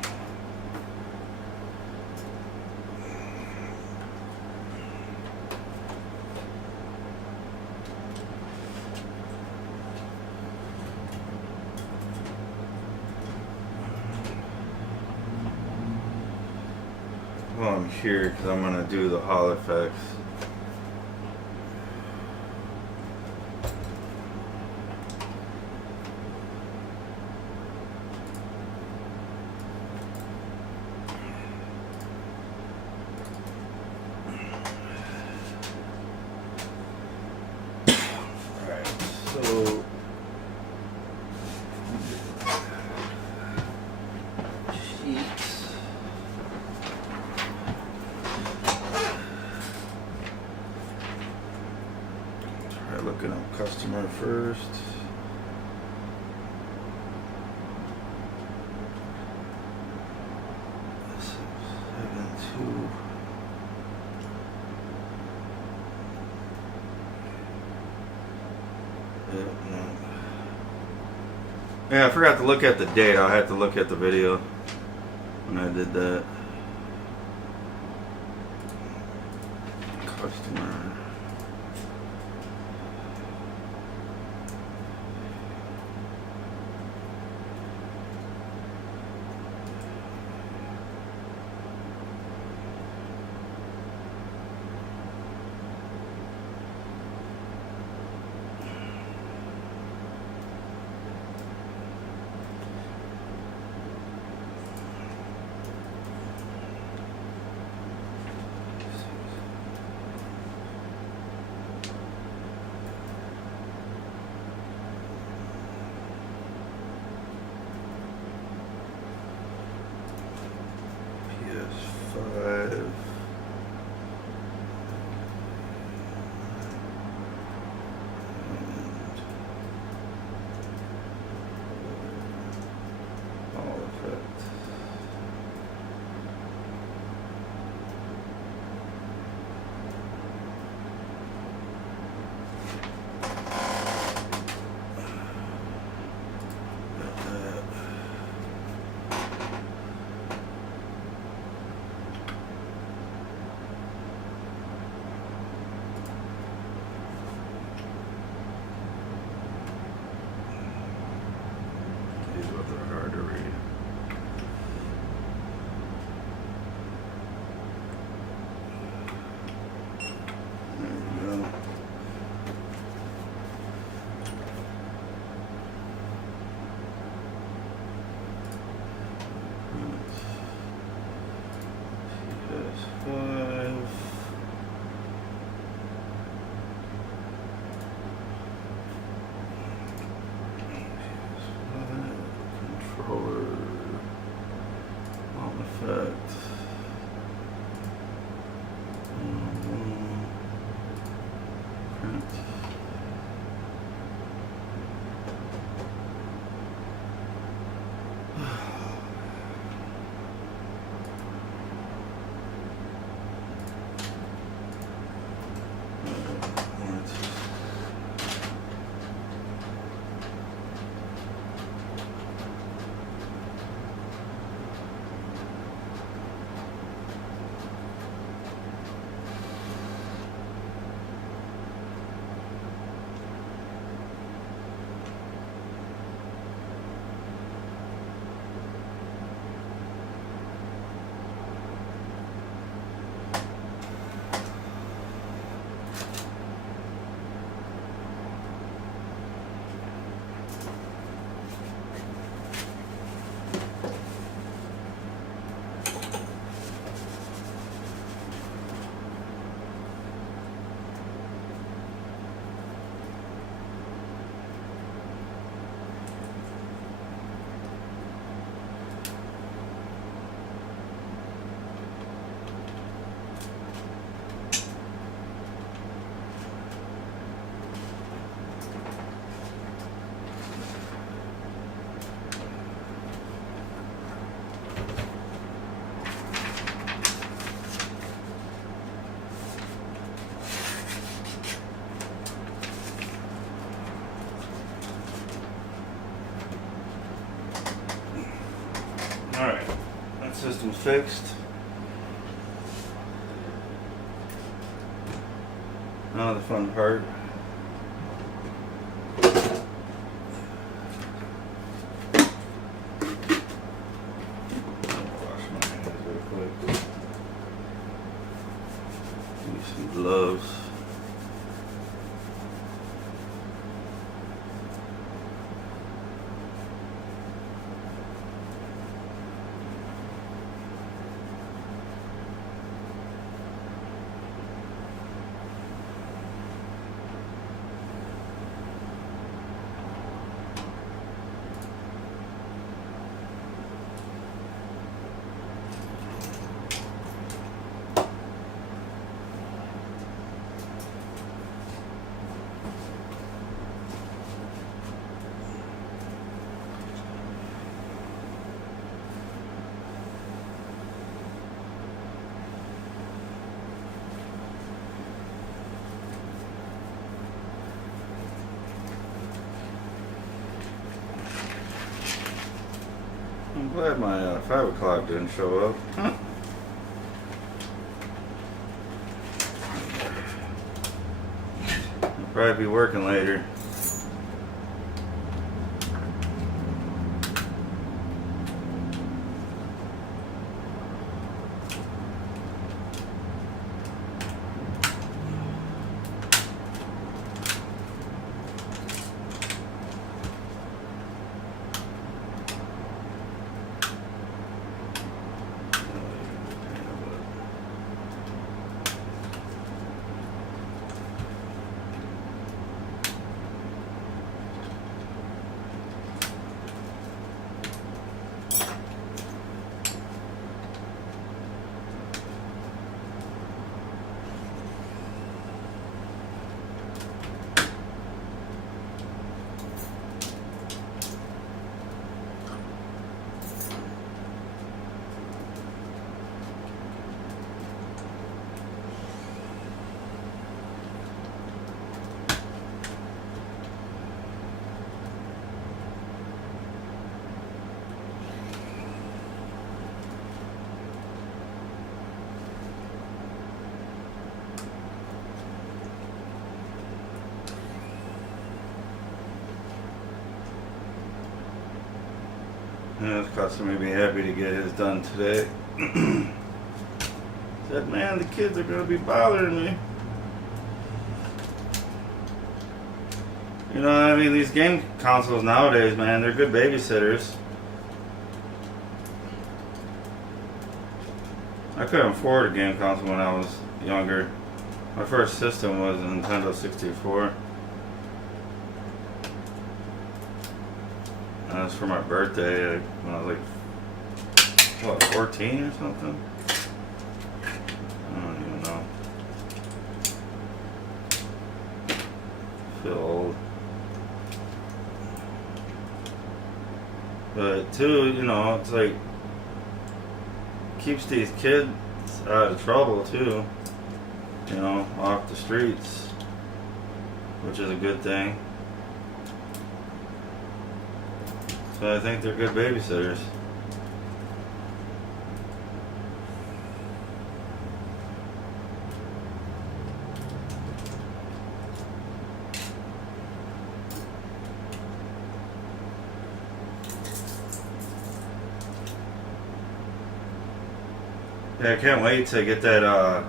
Well, I'm here because I'm going to do the Hall effects. Alright, so sheets. Looking up customer first. Yeah, I forgot to look at the date. I'll have to look at the video when I did that. Customer. 5. All effect. These ones are hard to read. There you go. PS5. Controller, on effect. Print. Alright, that system's fixed. Now the fun part. I'll wash my hands real quick. Use some gloves. I'm glad my 5 o'clock didn't show up. Huh. I'll probably be working later. Yeah, this customer may be happy to get his done today. Said, man, the kids are gonna be bothering me. You know, I mean, these game consoles nowadays, man, they're good babysitters. I couldn't afford a game console when I was younger. My first system was a Nintendo 64. That was for my birthday when I was like, what, 14 or something? I don't even know. I feel old. But too, you know, it's like keeps these kids out of trouble too. You know, off the streets, which is a good thing. So I think they're good babysitters. Yeah, I can't wait to get that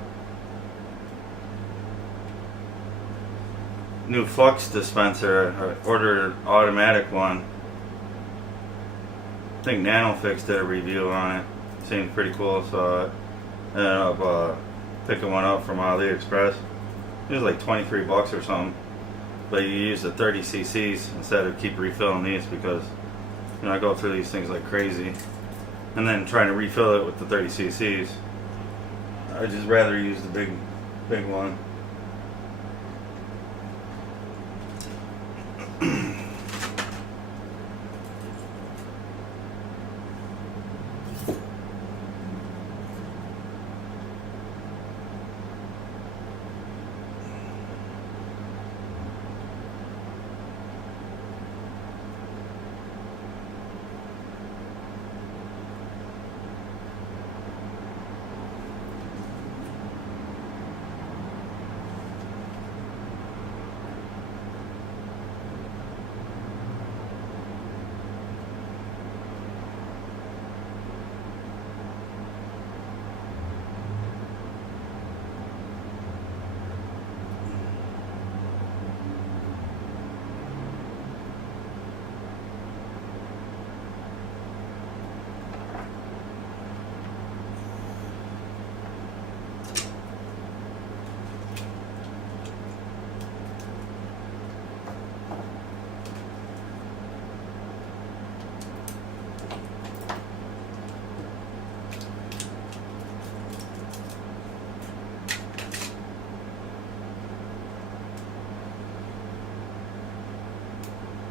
new Flux dispenser. I ordered an automatic one. I think NanoFix did a review on it. Seemed pretty cool, so I ended up picking one up from AliExpress. It was like 23 bucks or something. But you use the 30 cc's instead of keep refilling these because, you know, I go through these things like crazy. And then trying to refill it with the 30 cc's. I'd just rather use the big one.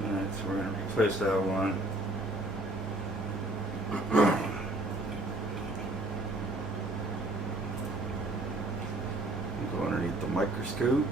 Alright, so we're going to replace that one. Go underneath the microscope.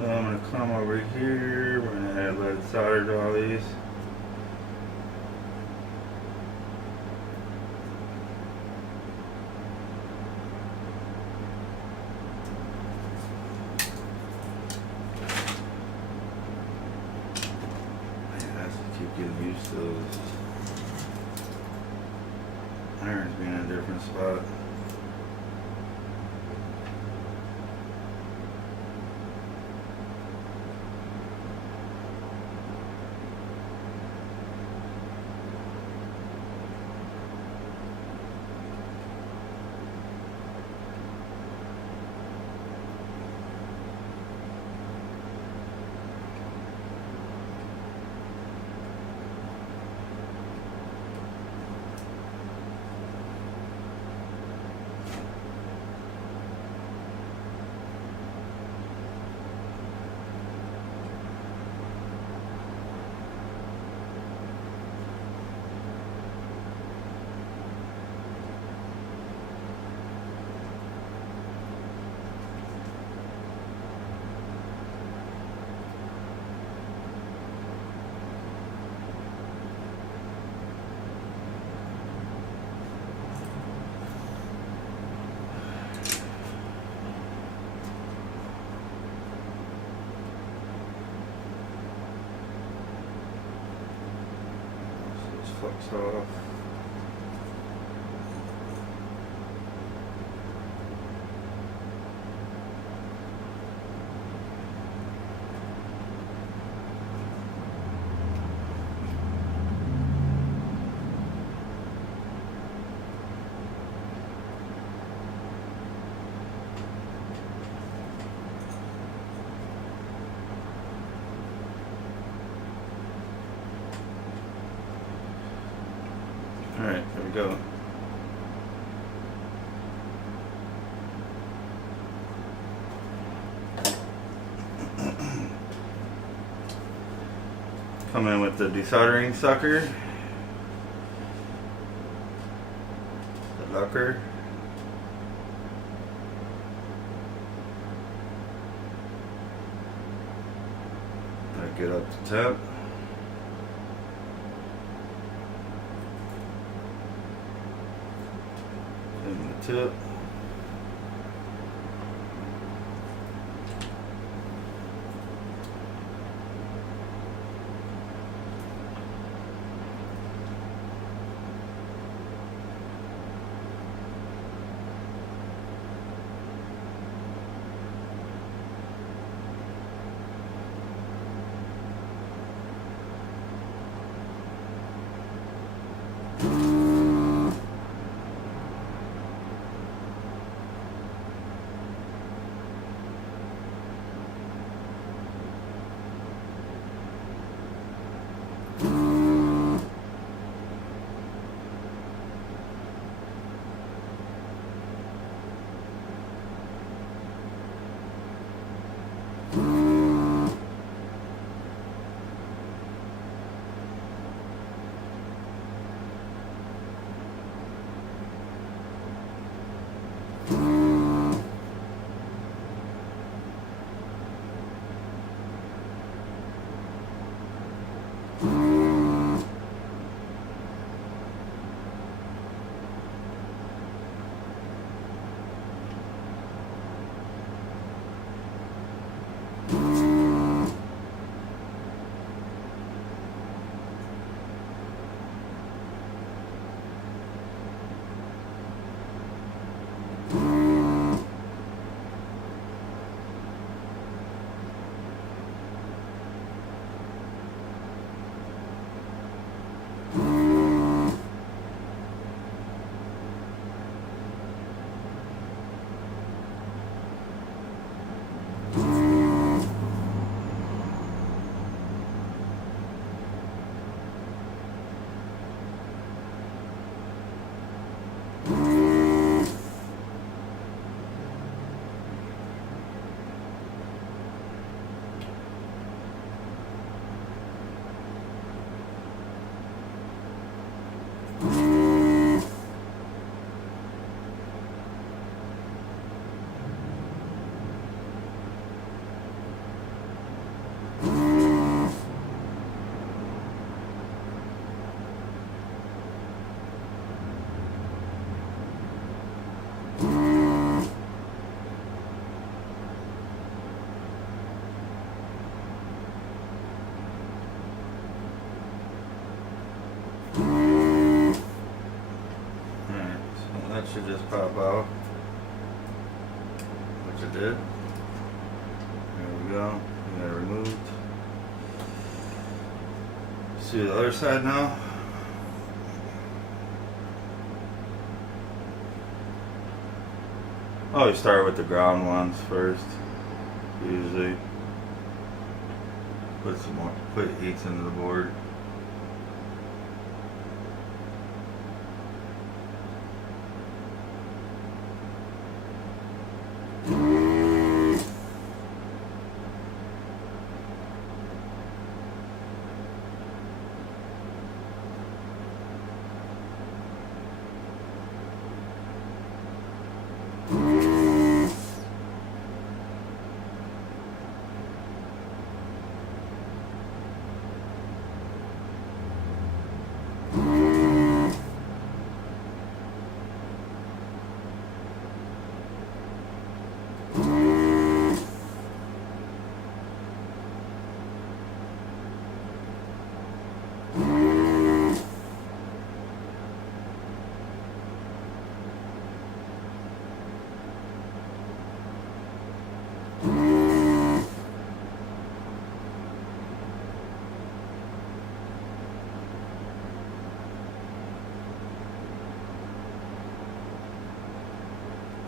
So I'm going to come over here, we're going to add lead solder to all these. I have to keep getting used to those irons being in a different spot. So alright, here we go. Come in with the desoldering sucker, the lucker, get up to temp. In the tip. Should just pop out, which it did. There we go. We got it removed. See the other side now. Oh, you start with the ground ones first. Usually put heats into the board.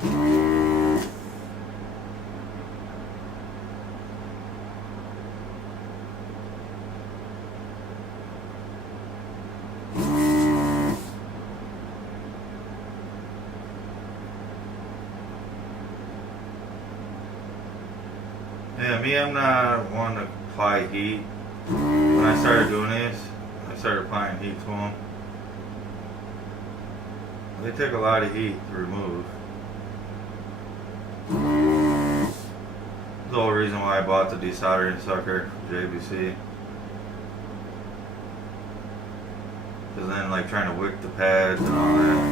Yeah, me, I'm not one to apply heat. When I started doing these, I started applying heat to them. They take a lot of heat to remove. The whole reason why I bought the desoldering sucker from JBC. Because then, like, trying to wick the pads and all that.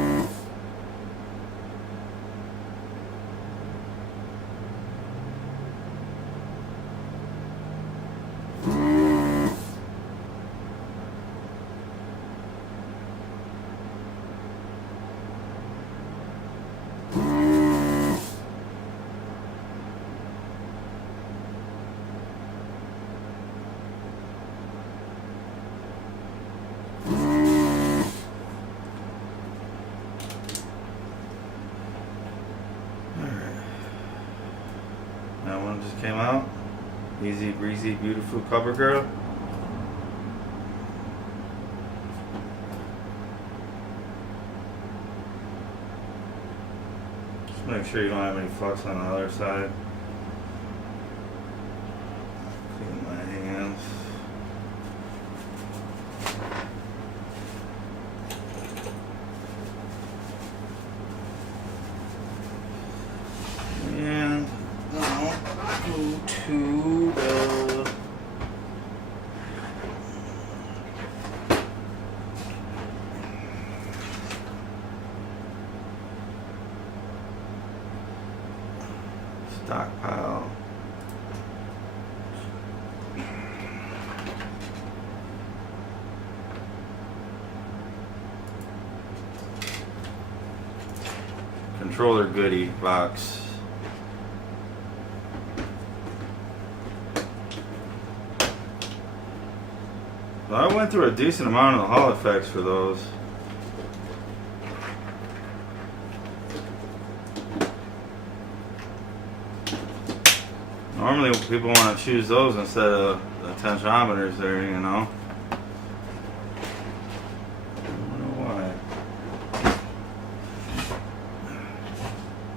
That one just came out. Easy breezy, beautiful cover girl. Just make sure you don't have any flux on the other side. Clean my hands. And now go to the stockpile. Controller goodie box. Well, I went through a decent amount of the Hall effects for those. Normally people want to choose those instead of the tensiometers there, you know. I don't know why.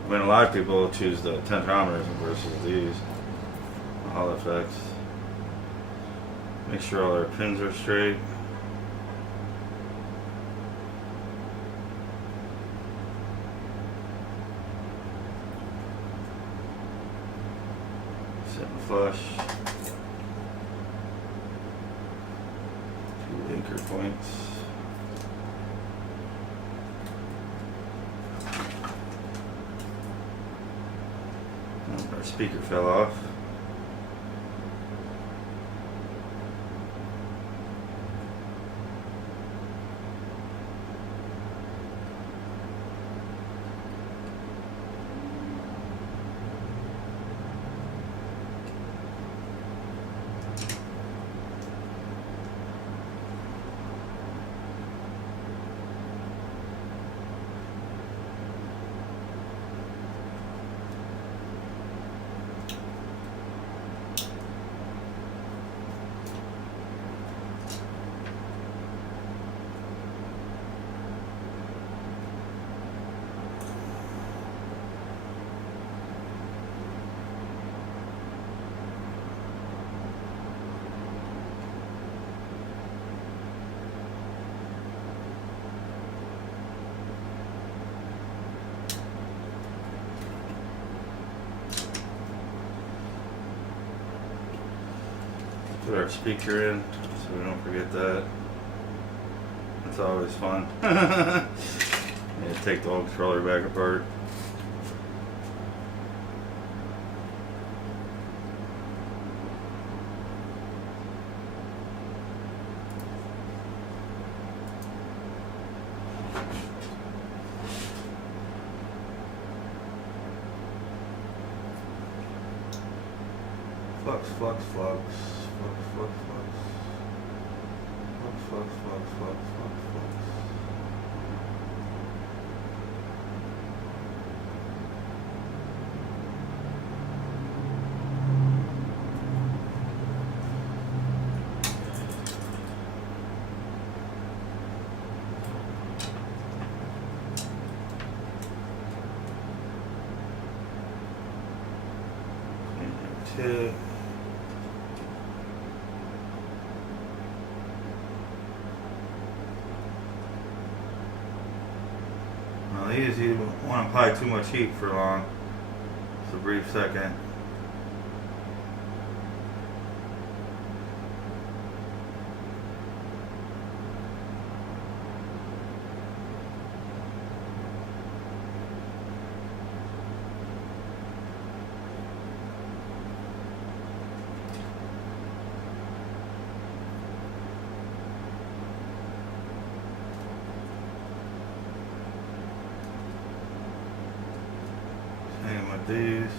I mean, a lot of people choose the tensiometers versus these Hall effects. Make sure all our pins are straight. Sitting flush. 2 anchor points. Oh, our speaker fell off. Put our speaker in so we don't forget that. That's always fun. Yeah, take the whole controller back apart. Flux, flux, flux. Flux, flux, flux. Flux, flux, flux, flux, flux, flux. kit. Well, these you want to apply too much heat for long. Just a brief second. Same with these.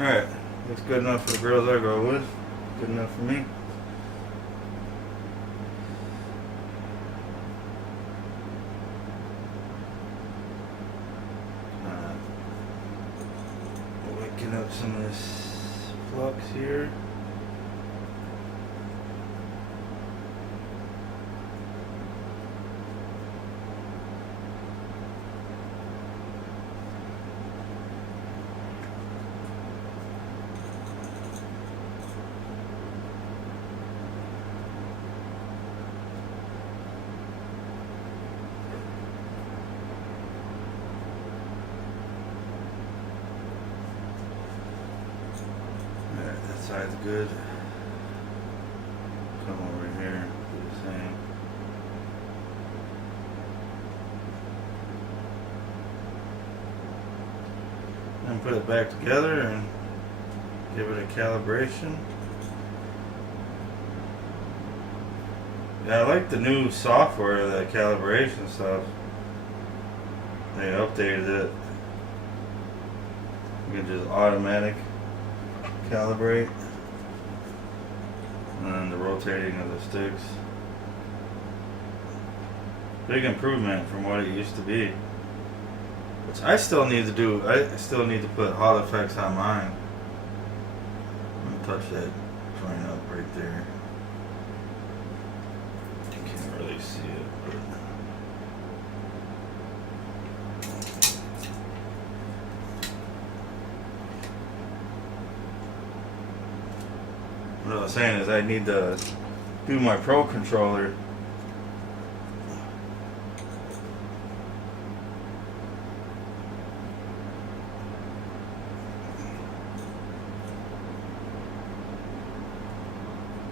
Alright, looks good enough for the girls I go with. Good enough for me. Waking up some of this flux here. Side's good. Come over here, do the same. And put it back together and give it a calibration. Yeah, I like the new software, the calibration stuff. They updated it. You can just automatic calibrate, and then the rotating of the sticks. Big improvement from what it used to be, which I still need to do. I still need to put Hall effects on mine. I'm gonna touch that joint up right there. You can't really see it, but what I was saying is I need to do my Pro controller.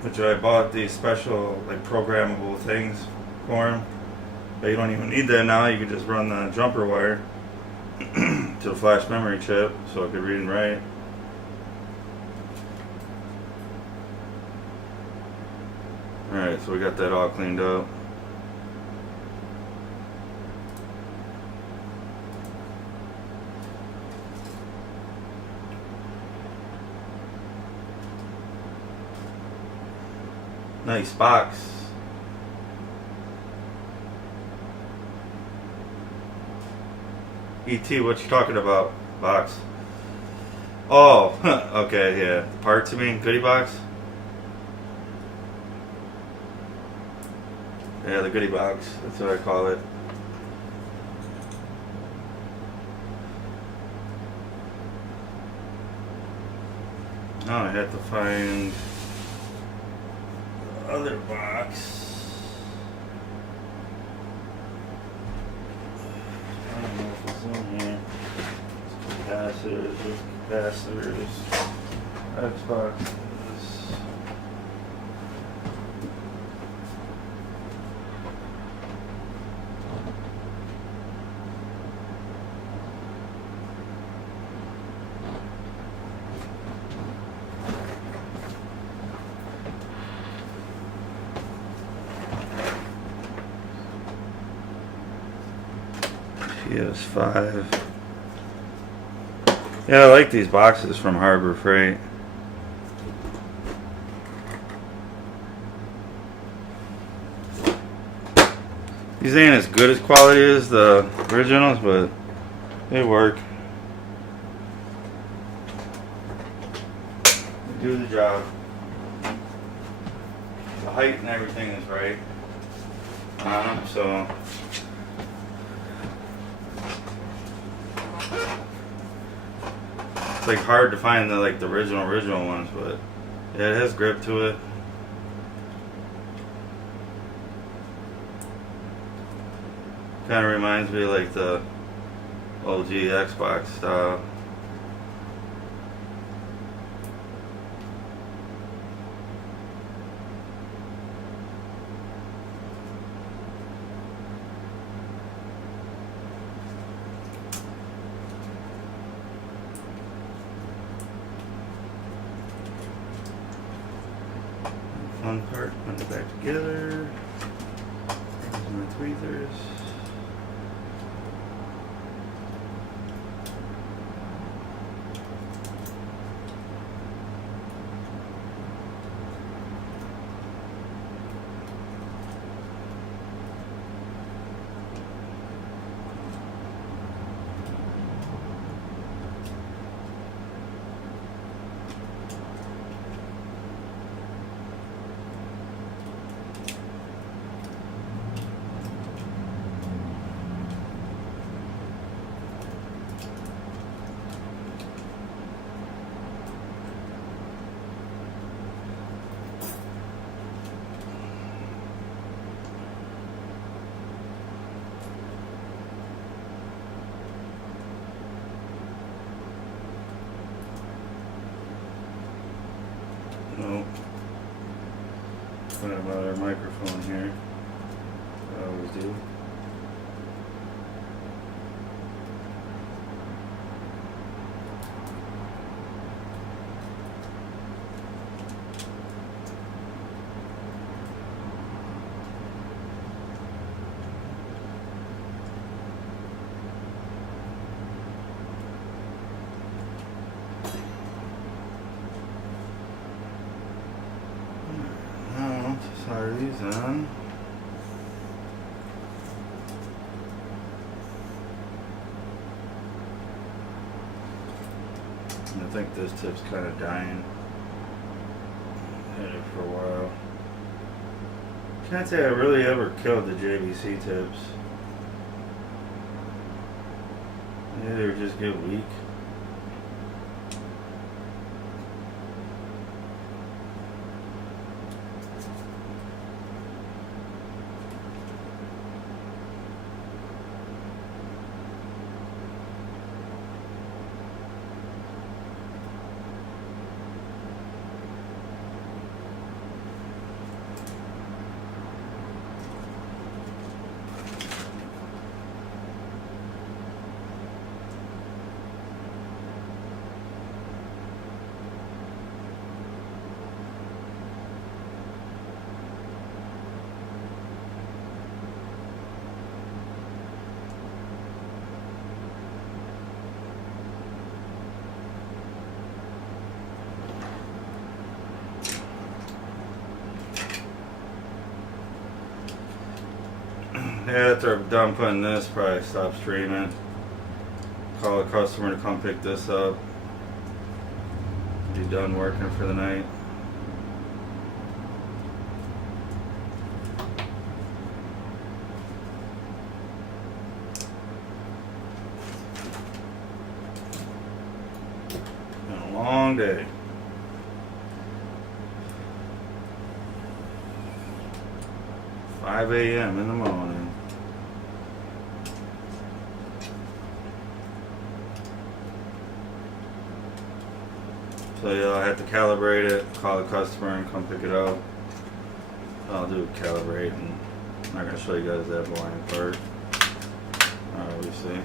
Which I bought these special like programmable things for them. But you don't even need that now. You can just run the jumper wire to the flash memory chip so it could read and write. Alright, so we got that all cleaned up. Nice box. E.T., what you talking about? Box. Oh, okay, yeah. The parts, you mean? Goodie box? Yeah, the goodie box. That's what I call it. Now I have to find the other box. I don't know if it's in here. Capacitors, capacitors, Xboxes. PS5. Yeah, I like these boxes from Harbor Freight. These ain't as good as quality as the originals, but they work. They do the job. The height and everything is right. So it's like hard to find the the original ones, but yeah, it has grip to it. Kind of reminds me of like the OG Xbox style. Fun part, put it back together. Here's my tweezers. No. Put another microphone here. I always do. Solder these on. I think this tip's kind of dying. Had it for a while. Can't say I really ever killed the JVC tips. They either just get weak. Yeah, after I'm done putting this, probably stop streaming. Call a customer to come pick this up. Be done working for the night. Been a long day. $5 a.m. in the morning. So yeah, I have to calibrate it, call the customer and come pick it up. I'll do calibrate, and I'm not going to show you guys that boring part, obviously.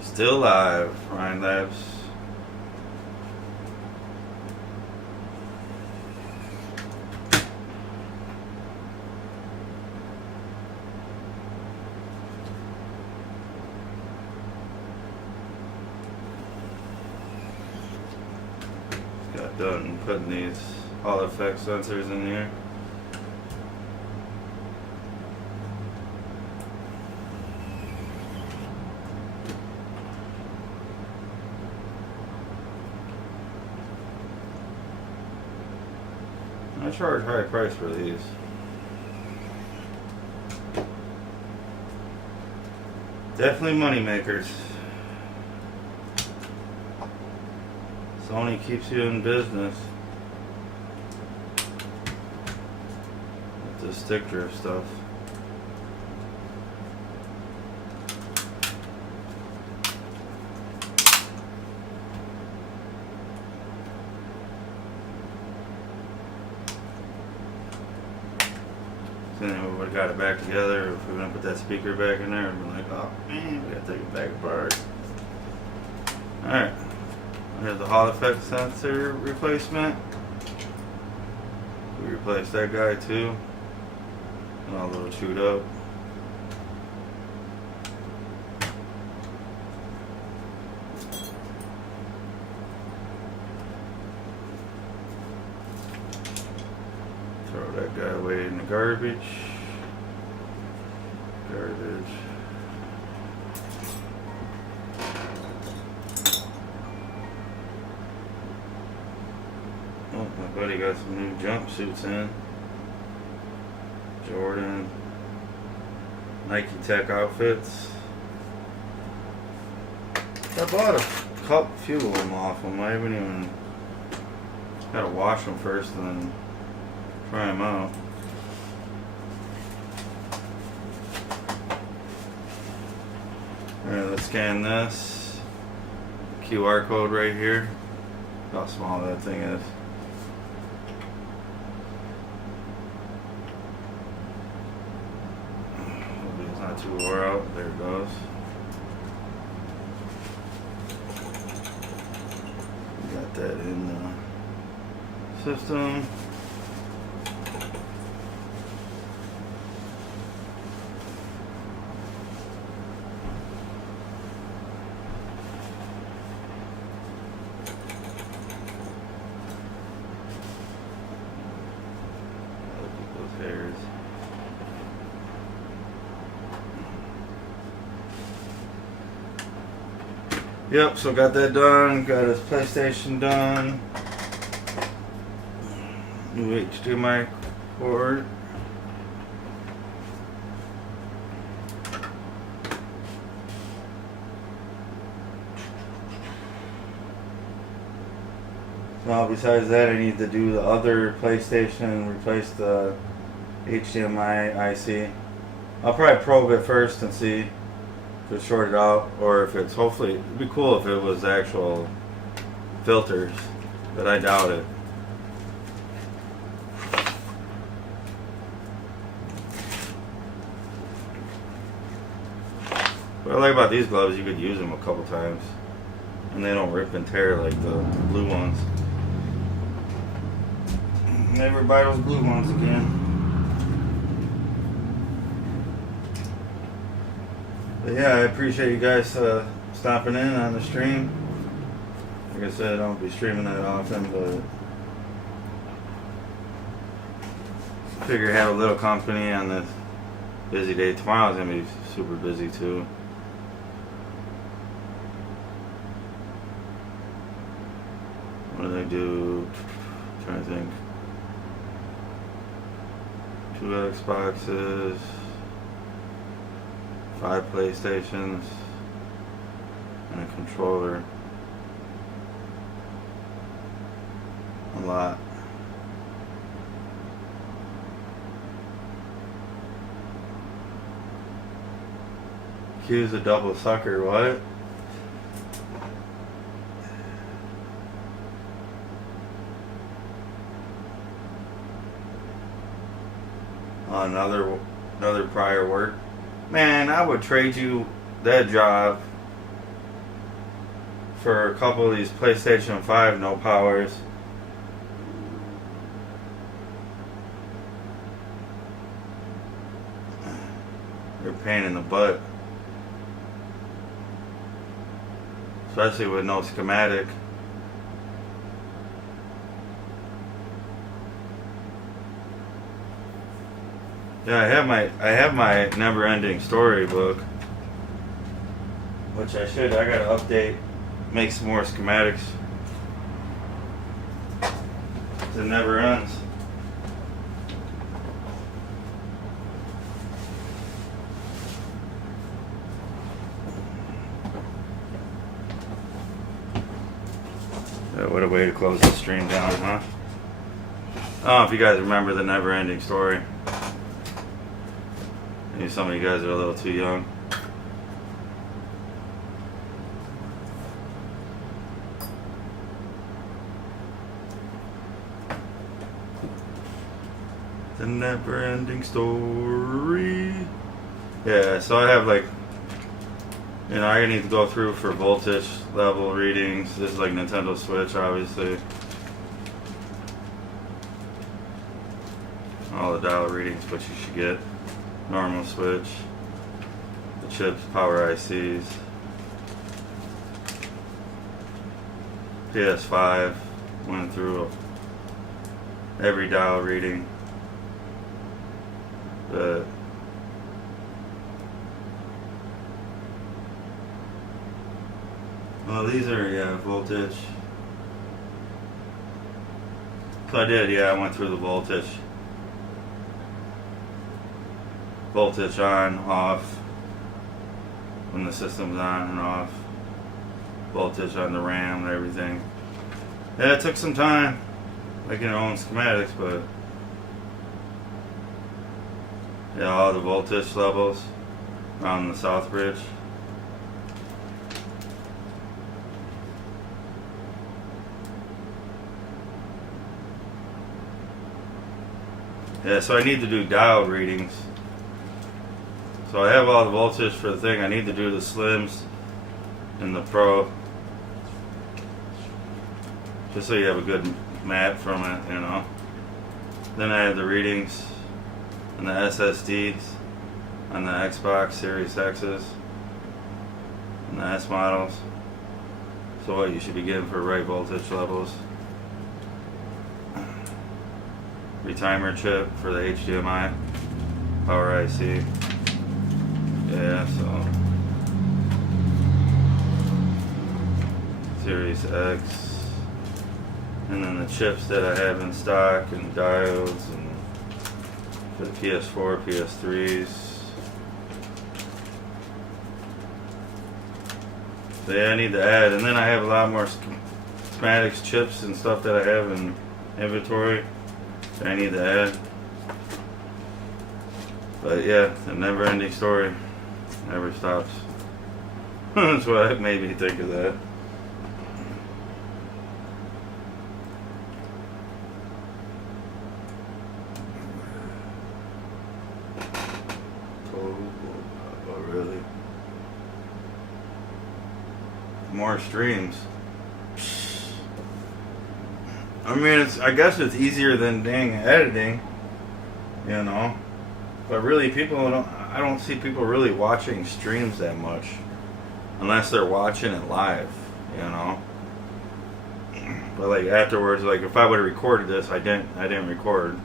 Still live, Ryan Labs. done putting these Hall effect sensors in here. I charge high price for these. Definitely money makers. Sony keeps you in business with the stick drift stuff. So then we would have got it back together. If we were going to put that speaker back in there, we'd be like, oh man, we got to take it back apart. Alright. Here's the Hall effect sensor replacement. We replaced that guy too. All a little chewed up. Throw that guy away in the garbage. Oh, my buddy got some new jumpsuits in. Jordan, Nike Tech outfits. I bought a few of them off them. I haven't even gotta wash them first and then try them out. Alright, let's scan this. QR code right here. Look how small that thing is. Hopefully it's not too wore out. There it goes. Got that in the system. Yep, so got that done, got his PlayStation done. New HDMI cord. Now besides that, I need to do the other PlayStation and replace the HDMI IC. I'll probably probe it first and see if it's shorted out, or if it's, hopefully, it'd be cool if it was actual filters, but I doubt it. What I like about these gloves, you could use them a couple times, and they don't rip and tear like the blue ones. Never buy those blue ones again. But yeah, I appreciate you guys stopping in on the stream. Like I said, I don't be streaming that often, but figure have a little company on this busy day. Tomorrow's gonna be super busy too. What do they do? I'm trying to think. 2 Xboxes. 5 PlayStations and a controller. A lot. Q's a double sucker, what? Another prior work. Man, I would trade you that job for a couple of these PlayStation 5 no powers. They're a pain in the butt. Especially with no schematic. Yeah, I have my never-ending story book, which I gotta update, make some more schematics. It never ends. What a way to close the stream down, huh? I don't know if you guys remember the never-ending story. Maybe some of you guys are a little too young. The never-ending story. Yeah, so I have like, you know, I need to go through for voltage level readings. This is like Nintendo Switch, obviously. All the dial readings, what you should get. Normal switch. The chips, power ICs. PS5. Went through every dial reading. But well, these are, yeah, voltage. So I did, yeah, I went through the voltage. Voltage on, off, when the system's on and off. Voltage on the RAM and everything. Yeah, it took some time, like in our own schematics, but yeah, all the voltage levels around the south bridge. Yeah, so I need to do diode readings. So I have all the voltage for the thing. I need to do the slims and the pro, just so you have a good map from it, you know. Then I have the readings and the SSDs on the Xbox Series X's and the S models. So what you should be getting for right voltage levels. Retimer chip for the HDMI, power IC. Yeah, so Series X, and then the chips that I have in stock and diodes and for the PS4, PS3s. So yeah, I need to add, and then I have a lot more schematics, chips and stuff that I have in inventory that I need to add. But yeah, the never-ending story never stops. That's what made me think of that. Oh, really? More streams. I mean, I guess it's easier than dang editing, you know. But really, I don't see people really watching streams that much, unless they're watching it live, you know. But like afterwards, like if I would have recorded this, I didn't record.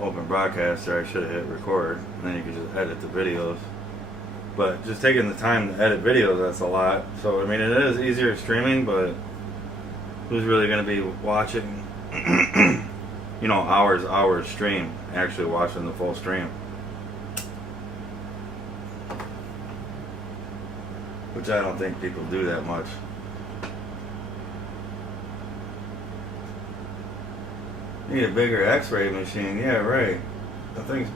Open broadcaster, I should have hit record, and then you could just edit the videos. But just taking the time to edit videos, that's a lot. So I mean, it is easier streaming, but who's really going to be watching, you know, hours stream, actually watching the full stream? Which I don't think people do that much. You need a bigger X-ray machine, yeah, right. That thing's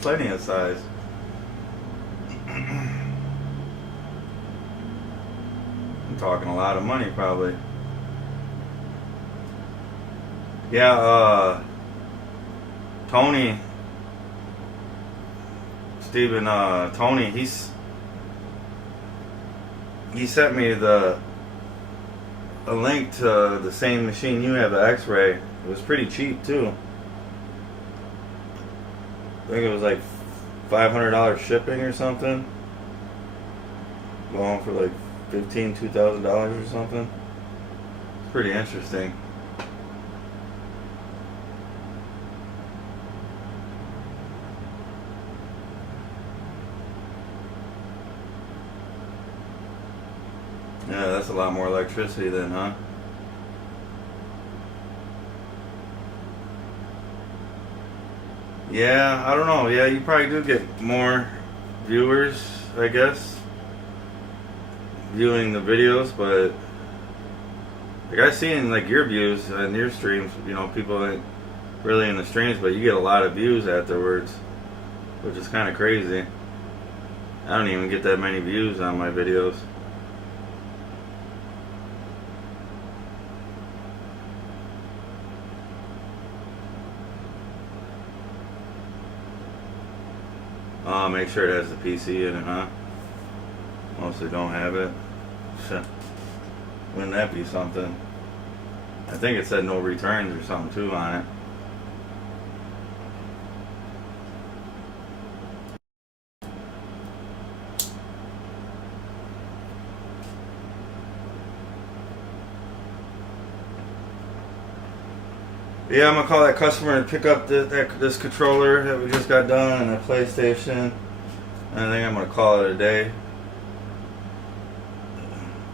plenty of size. I'm talking a lot of money, probably. Yeah, Tony, he sent me a link to the same machine you have, the X-ray. It was pretty cheap too. I think it was like $500 shipping or something. Going for like $2,000 or something. It's pretty interesting. that's a lot more electricity then, huh? Yeah, I don't know. Yeah, you probably do get more viewers, I guess, viewing the videos, but like I've seen like your views and your streams, you know, people ain't really in the streams, but you get a lot of views afterwards, which is kind of crazy. I don't even get that many views on my videos. Oh, make sure it has the PC in it, huh? Mostly don't have it. Shit. Wouldn't that be something? I think it said no returns or something too on it. Yeah, I'm gonna call that customer and pick up this controller that we just got done and a PlayStation. And I think I'm gonna call it a day.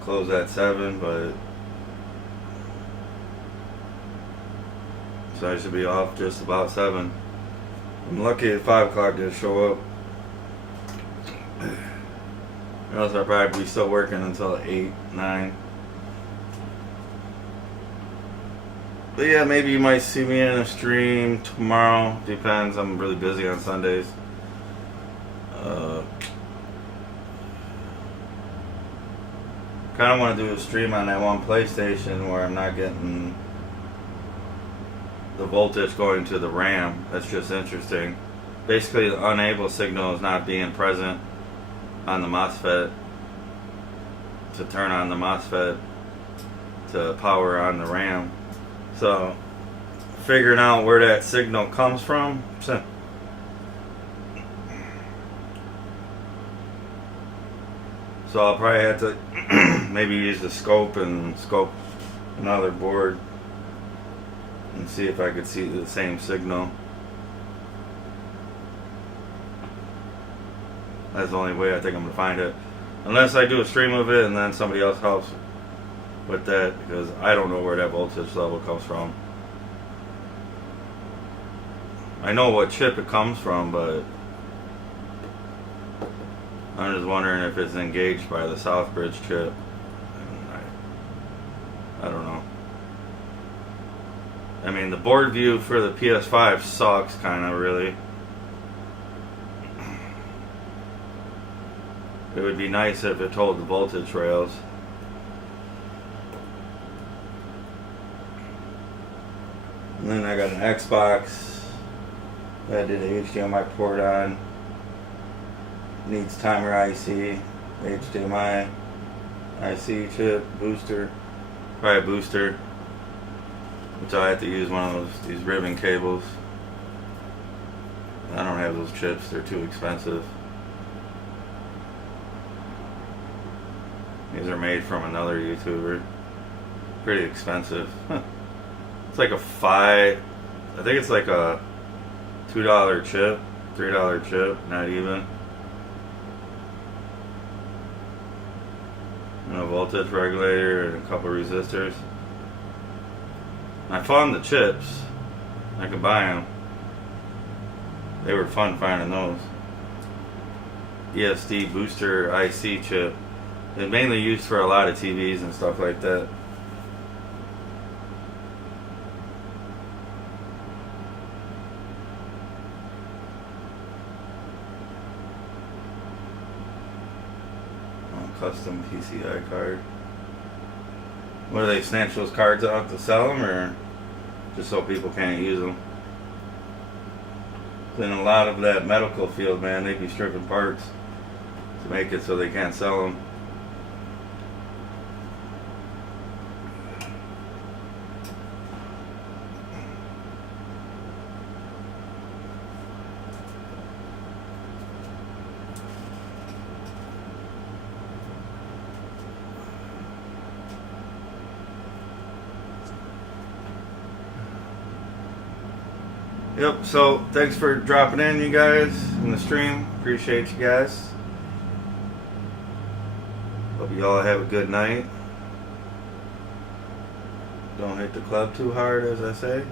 Close at 7, but so I should be off just about 7. I'm lucky at 5 o'clock didn't show up. Or else I'd probably be still working until 8, 9. But yeah, maybe you might see me in a stream tomorrow. Depends. I'm really busy on Sundays. Kind of want to do a stream on that one PlayStation where I'm not getting the voltage going to the RAM. That's just interesting. Basically, the unable signal is not being present on the MOSFET to turn on the MOSFET to power on the RAM. So, figuring out where that signal comes from. So I'll probably have to maybe use the scope and scope another board and see if I could see the same signal. That's the only way I think I'm going to find it. Unless I do a stream of it and then somebody else helps with that, because I don't know where that voltage level comes from. I know what chip it comes from, but I'm just wondering if it's engaged by the Southbridge chip. I don't know. I mean, the board view for the PS5 sucks, kind of, really. It would be nice if it told the voltage rails. And then I got an Xbox that I did an HDMI port on. Needs timer IC, HDMI, IC chip, booster, probably a booster, which I have to use one of these ribbon cables. I don't have those chips, they're too expensive. These are made from another YouTuber. Pretty expensive. It's like I think it's like a $2 chip, $3 chip, not even. And a voltage regulator and a couple resistors. I found the chips. I could buy them. They were fun finding those. ESD booster IC chip. It's mainly used for a lot of TVs and stuff like that. Custom PCI card. What do they snatch those cards out to sell them, or just so people can't use them? In a lot of that medical field, man, they be stripping parts to make it so they can't sell them. Yep, so thanks for dropping in, you guys, in the stream. Appreciate you guys. Hope you all have a good night. Don't hit the club too hard, as I say.